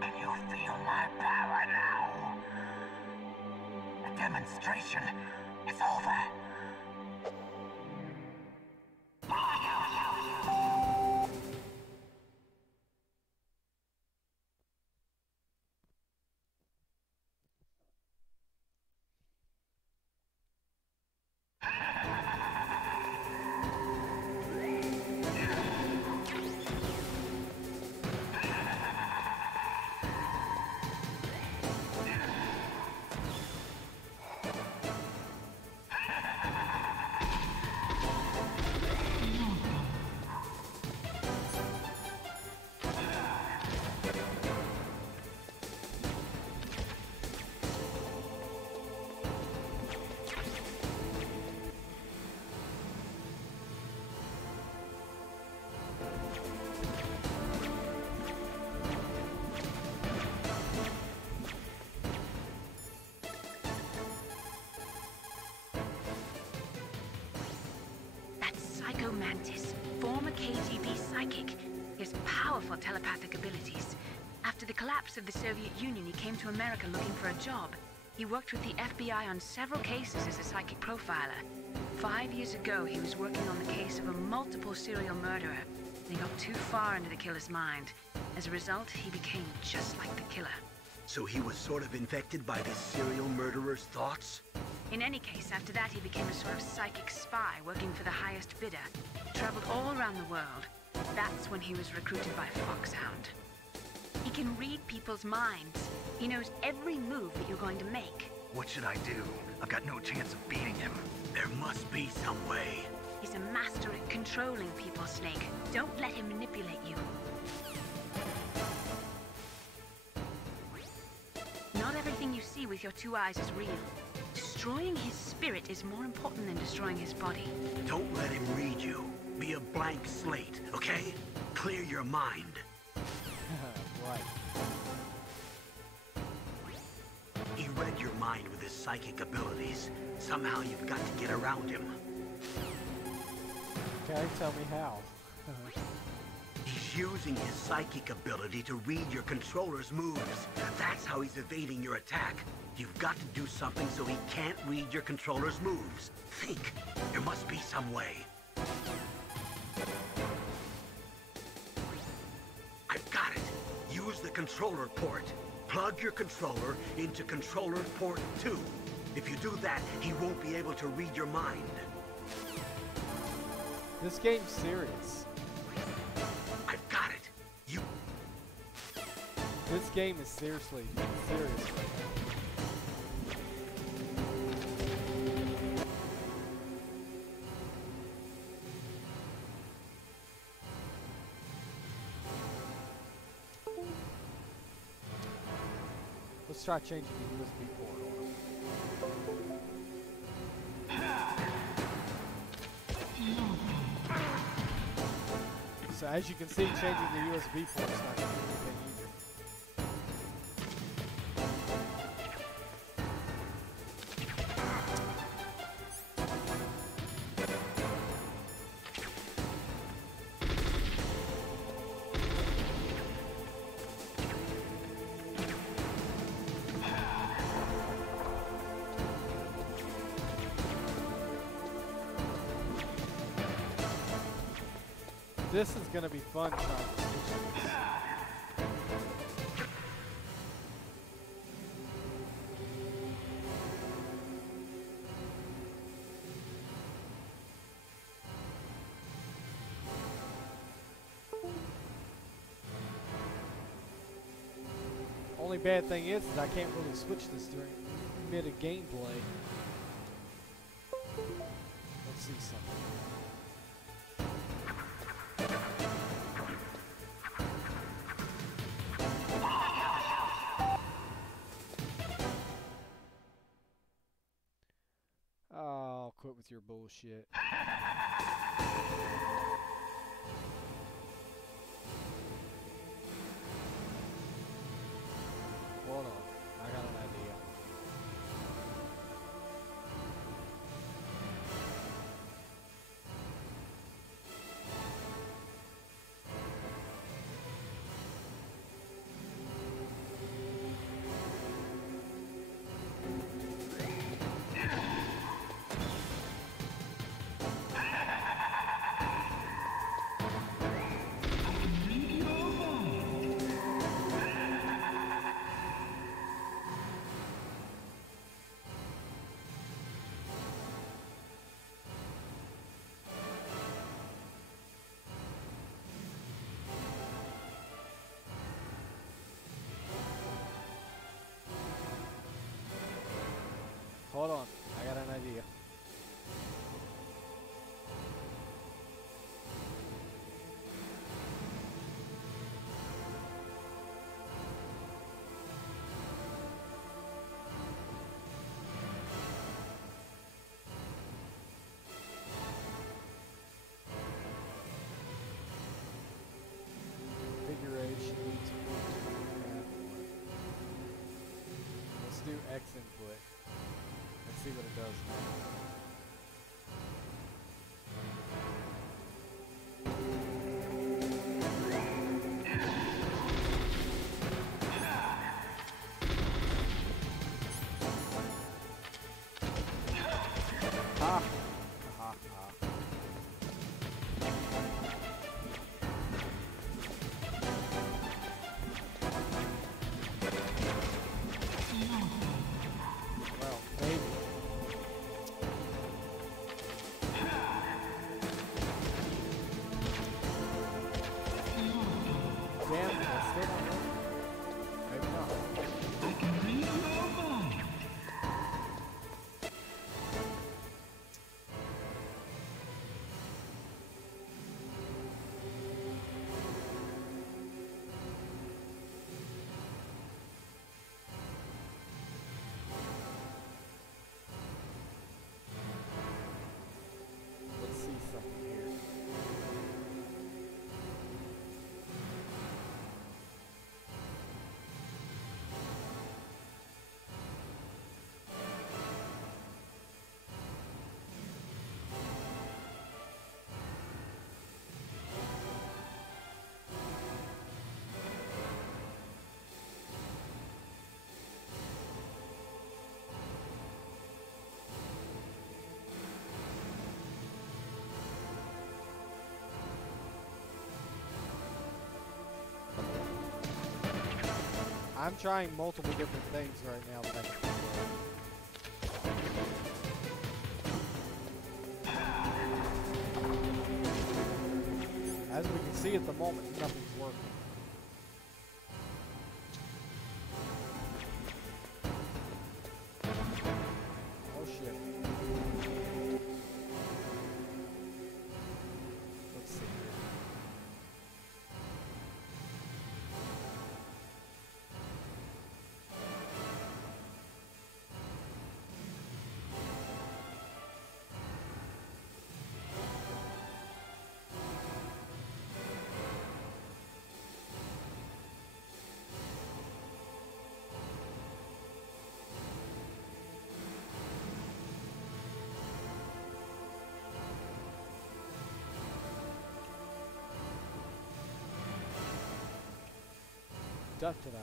Can you feel my power now? The demonstration is over. Psycho Mantis, former KGB psychic. He has powerful telepathic abilities. After the collapse of the Soviet Union, he came to America looking for a job. He worked with the FBI on several cases as a psychic profiler. 5 years ago, he was working on the case of a multiple serial murderer. He got too far into the killer's mind. As a result, he became just like the killer. So he was sort of infected by this serial murderer's thoughts? In any case, after that, he became a sort of psychic spy working for the highest bidder. Traveled all around the world. That's when he was recruited by Foxhound. He can read people's minds. He knows every move that you're going to make. What should I do? I've got no chance of beating him. There must be some way. He's a master at controlling people, Snake. Don't let him manipulate you. Not everything you see with your 2 eyes is real. Destroying his spirit is more important than destroying his body. Don't let him read you. Be a blank slate, okay? Clear your mind. Right. He read your mind with his psychic abilities. Somehow you've got to get around him. Okay, tell me how. He's using his psychic ability to read your controller's moves. That's how he's evading your attack. You've got to do something so he can't read your controller's moves. Think. There must be some way. I've got it. Use the controller port. Plug your controller into controller port 2. If you do that, he won't be able to read your mind. This game's serious. I've got it. You... This game is seriously serious right now. Let's try changing the USB port on. So as you can see, changing the USB port is not going to be anything either. This is going to be fun trying to switch this. Only bad thing is I can't really switch this during mid of gameplay. Let's see something. Oh, quit with your bullshit. Hold on, I got an idea. Hold on, I got an idea. Configuration. Let's do X input. Let's see what it does now. Ha! Ha ha. Well, maybe. Damn, I still don't know. Maybe not. Let's see something here. I'm trying multiple different things right now that I can figure out. As we can see at the moment, nothing's working. Oh shit. Let's see here. Da da da.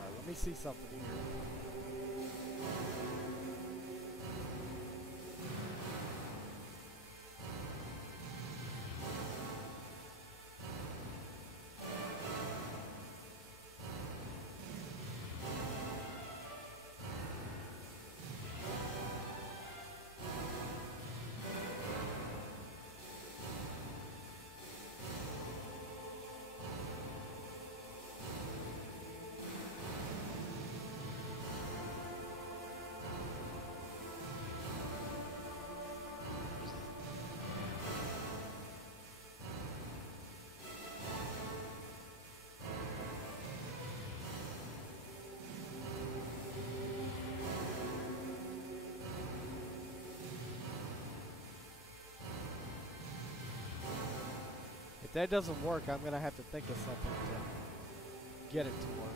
Alright, let me see something here. If that doesn't work, I'm gonna have to think of something to get it to work.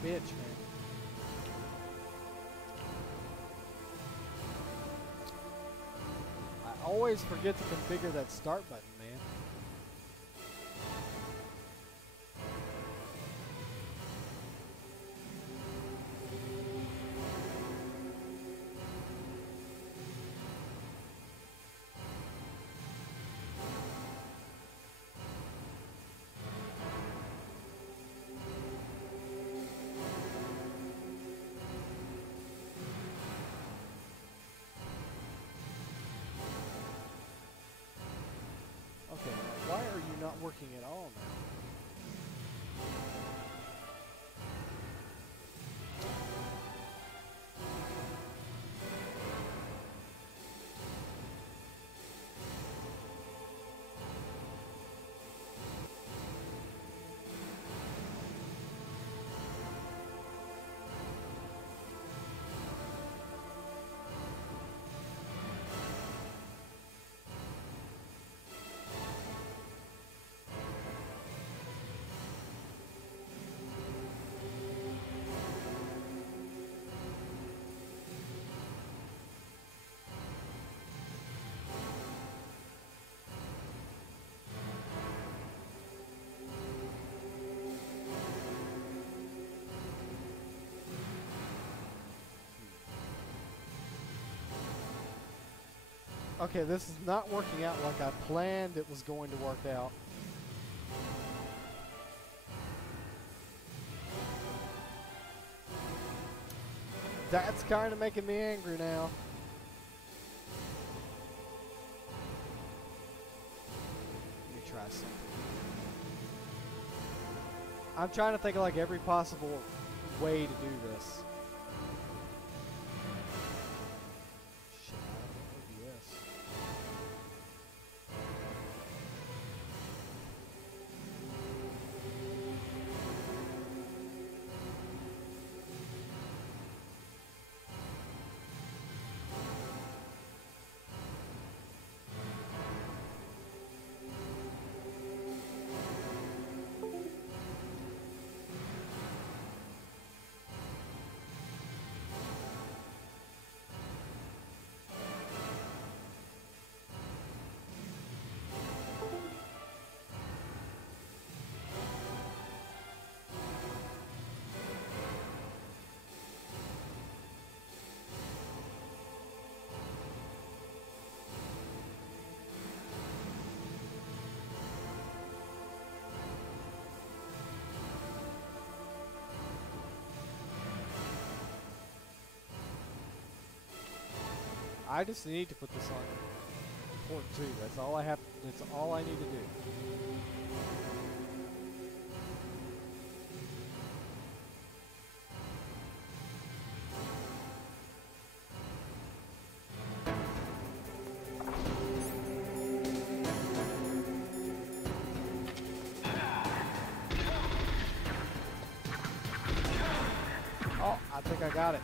Bitch, man. I always forget to configure that start button, man. Okay, why are you not working at all now? Okay, this is not working out like I planned it was going to work out. That's kind of making me angry now. Let me try something. I'm trying to think of like every possible way to do this. I just need to put this on port 2. That's all I have. That's all I need to do. Oh, I think I got it.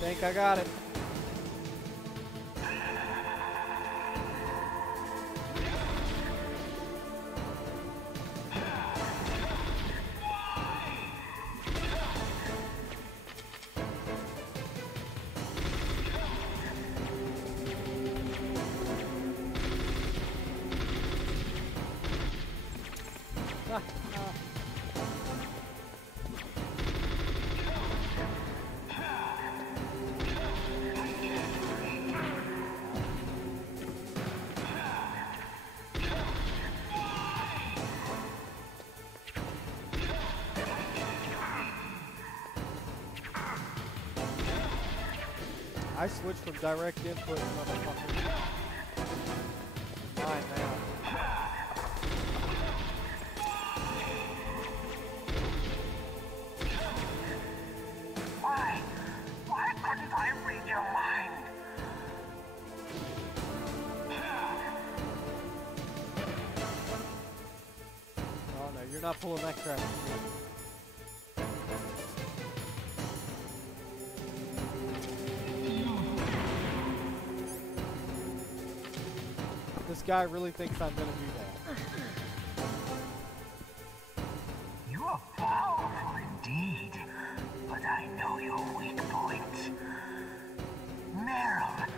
I think I got it. I switched from direct input to motherfucker. Mine now. Why couldn't I read your mind? Oh no, you're not pulling that crap. This guy really thinks I'm gonna do that. You are powerful indeed, but I know your weak point. Meryl,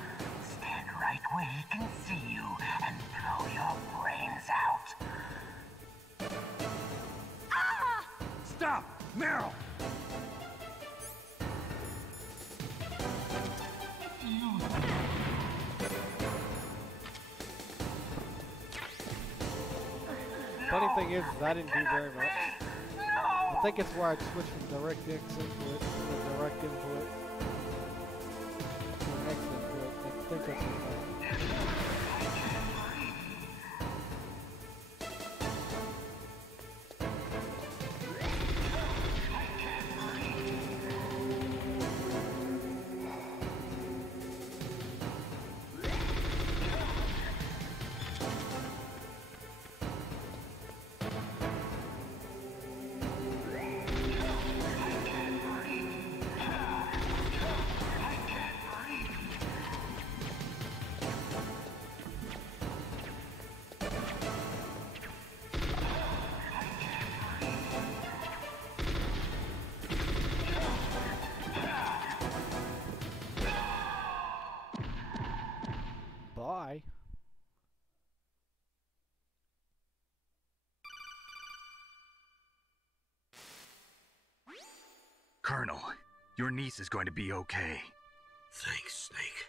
stand right where he can see you and blow your brains out. Ah! Stop! Meryl! Funny thing is I didn't do very much. I think it's where I switched from direct X input to direct input to X input. I think that's the thing. Colonel, your niece is going to be okay. Thanks, Snake.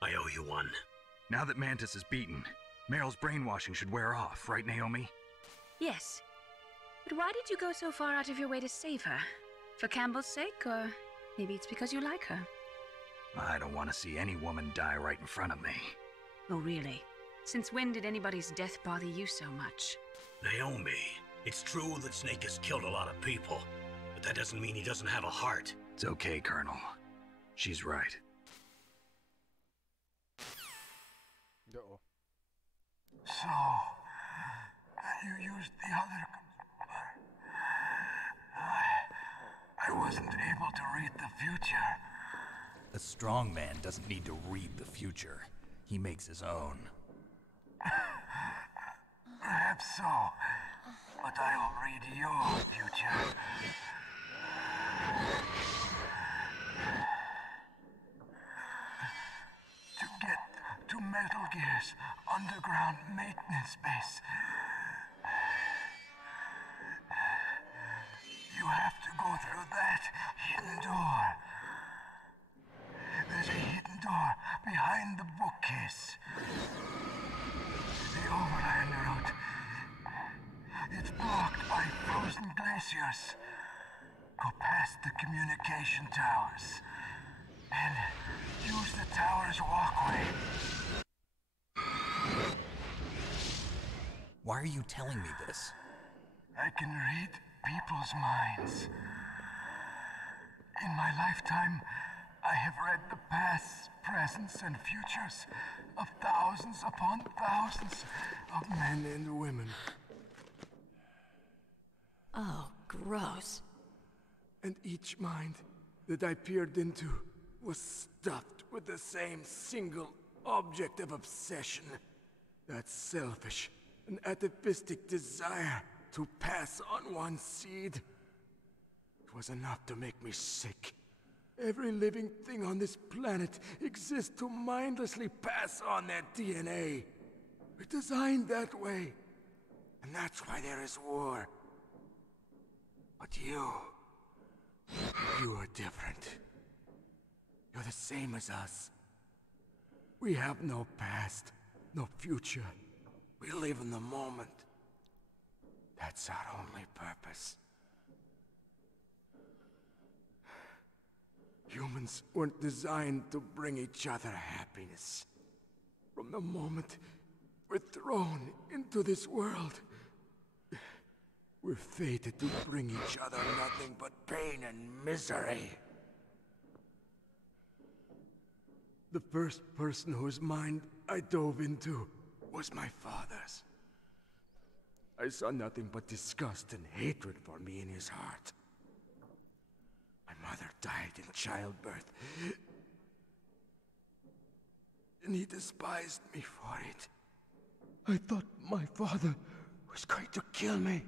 I owe you one. Now that Mantis is beaten, Meryl's brainwashing should wear off, right, Naomi? Yes. But why did you go so far out of your way to save her? For Campbell's sake, or maybe it's because you like her? I don't want to see any woman die right in front of me. Oh, really? Since when did anybody's death bother you so much? Naomi, it's true that Snake has killed a lot of people, but that doesn't mean he doesn't have a heart. It's okay, Colonel. She's right. Uh-oh. So, you used the other... I wasn't able to read the future. A strong man doesn't need to read the future. He makes his own. Perhaps so, but I will read your future. To get to Metal Gear's underground maintenance base, you have to go through that hidden door. There's a hidden door behind the bookcase. The overland route. It's blocked by frozen glaciers. Go past the communication towers. And use the tower's walkway. Why are you telling me this? I can read people's minds. In my lifetime, I have read the pasts, presents, and futures of thousands upon thousands of men and women. Oh, gross. And each mind that I peered into was stuffed with the same single object of obsession. That selfish and atavistic desire to pass on one seed. It was enough to make me sick. Every living thing on this planet exists to mindlessly pass on their DNA. We're designed that way. And that's why there is war. But you are different. You're the same as us. We have no past, no future. We live in the moment. That's our only purpose. Humans weren't designed to bring each other happiness. From the moment we're thrown into this world, we're fated to bring each other nothing but pain and misery. The first person whose mind I dove into was my father's. I saw nothing but disgust and hatred for me in his heart. My mother died in childbirth, and he despised me for it. I thought my father was going to kill me.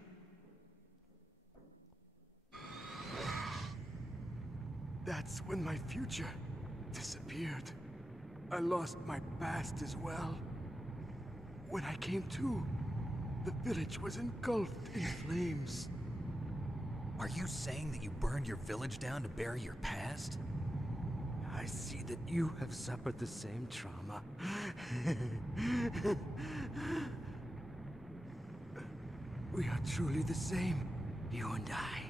That's when my future disappeared. I lost my past as well. When I came to, the village was engulfed in flames. Are you saying that you burned your village down to bury your past? I see that you have suffered the same trauma. We are truly the same, you and I.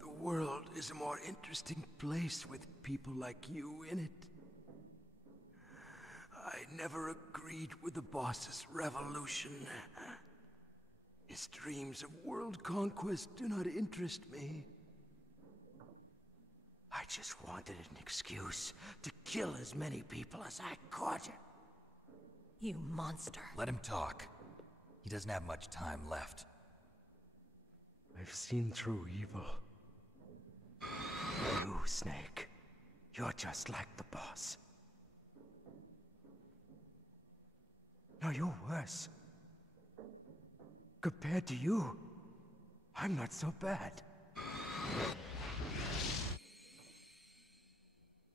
The world is a more interesting place with people like you in it. I never agreed with the boss's revolution. His dreams of world conquest do not interest me. I just wanted an excuse to kill as many people as I could. You monster. Let him talk. He doesn't have much time left. I've seen through evil. You, Snake, you're just like the boss. No, you're worse. Compared to you, I'm not so bad.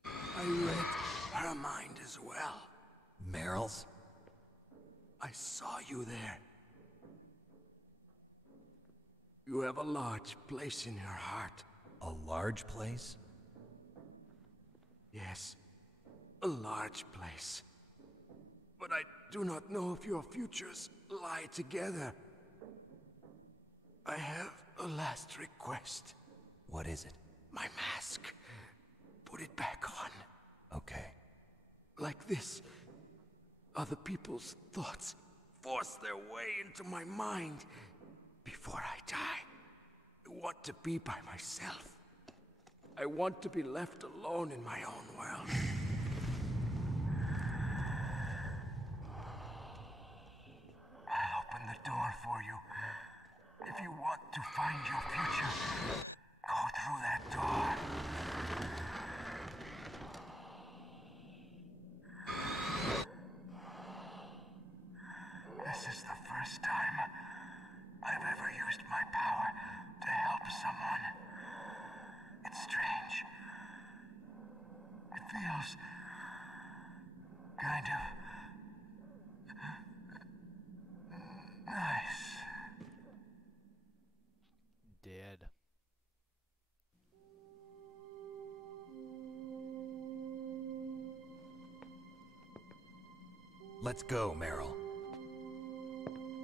I read her mind as well. Meryl's? I saw you there. You have a large place in your heart. A large place? Yes, a large place. But I do not know if your futures lie together. I have a last request. What is it? My mask. Put it back on. Okay. Like this, other people's thoughts force their way into my mind. Before I die, I want to be by myself. I want to be left alone in my own world. I'll open the door for you. If you want to find your future, go through that door. This is the first time I've ever used my power to help someone. It's strange. It feels kind of nice. Dead. Let's go, Meryl.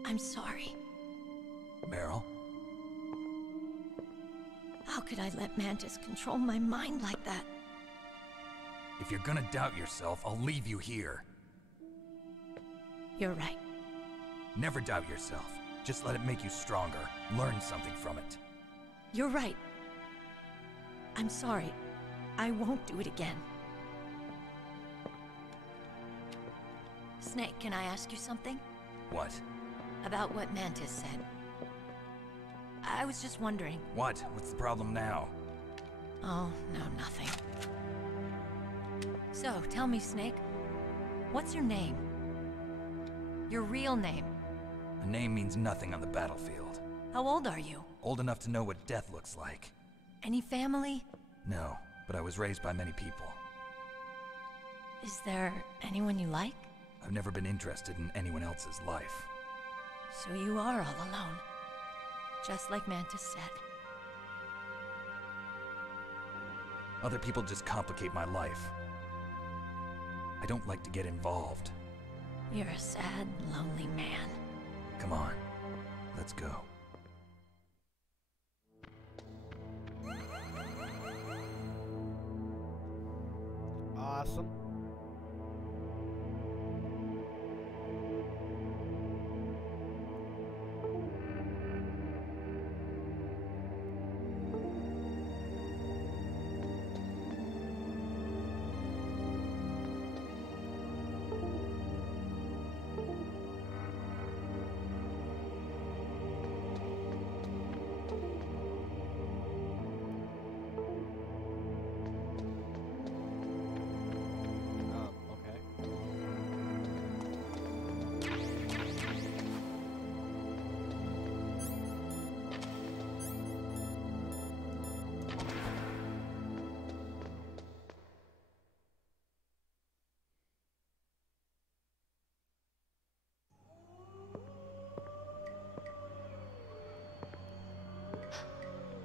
I'm sorry. Meryl? How could I let Mantis control my mind like that? If you're gonna doubt yourself, I'll leave you here. You're right. Never doubt yourself. Just let it make you stronger. Learn something from it. You're right. I'm sorry. I won't do it again. Snake, can I ask you something? What? About what Mantis said. I was just wondering. What? What's the problem now? Oh, no, nothing. So, tell me, Snake. What's your name? Your real name? A name means nothing on the battlefield. How old are you? Old enough to know what death looks like. Any family? No, but I was raised by many people. Is there anyone you like? I've never been interested in anyone else's life. So you are all alone. Just like Mantis said. Other people just complicate my life. I don't like to get involved. You're a sad, lonely man. Come on, let's go. Awesome.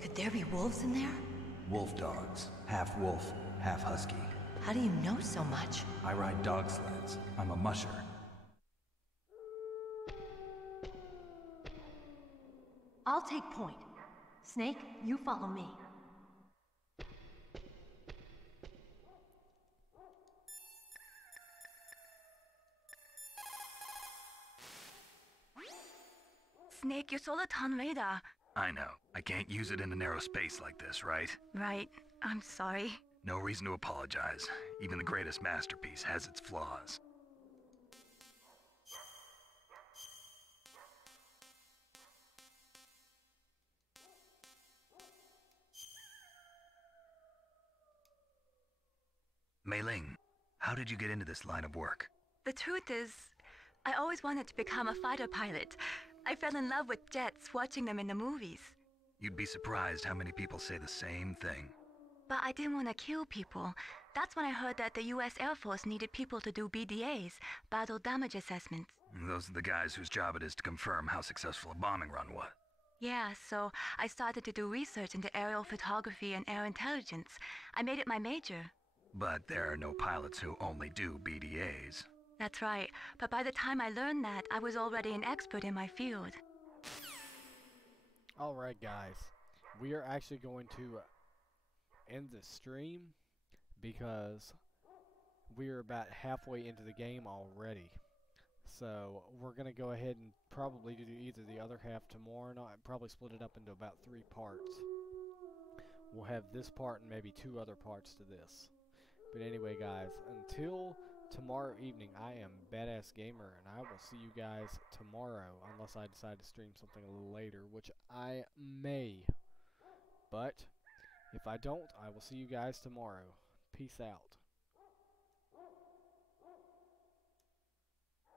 Could there be wolves in there? Wolf dogs. Half wolf, half husky. How do you know so much? I ride dog sleds. I'm a musher. I'll take point. Snake, you follow me. Snake, your solar ton radar. I know. I can't use it in a narrow space like this, right? Right. I'm sorry. No reason to apologize. Even the greatest masterpiece has its flaws. Mei Ling, how did you get into this line of work? The truth is, I always wanted to become a fighter pilot. I fell in love with jets watching them in the movies. You'd be surprised how many people say the same thing. But I didn't want to kill people. That's when I heard that the US Air Force needed people to do BDAs, battle damage assessments. Those are the guys whose job it is to confirm how successful a bombing run was. Yeah, so I started to do research into aerial photography and air intelligence. I made it my major. But there are no pilots who only do BDAs. That's right, but by the time I learned that, I was already an expert in my field. Alright guys, we are actually going to end the stream because we are about halfway into the game already. So we're going to go ahead and probably do either the other half tomorrow, and probably split it up into about 3 parts. We'll have this part and maybe 2 other parts to this. But anyway guys, until tomorrow evening, I am Badass Gamer, and I will see you guys tomorrow, unless I decide to stream something a little later, which I may. But if I don't, I will see you guys tomorrow. Peace out.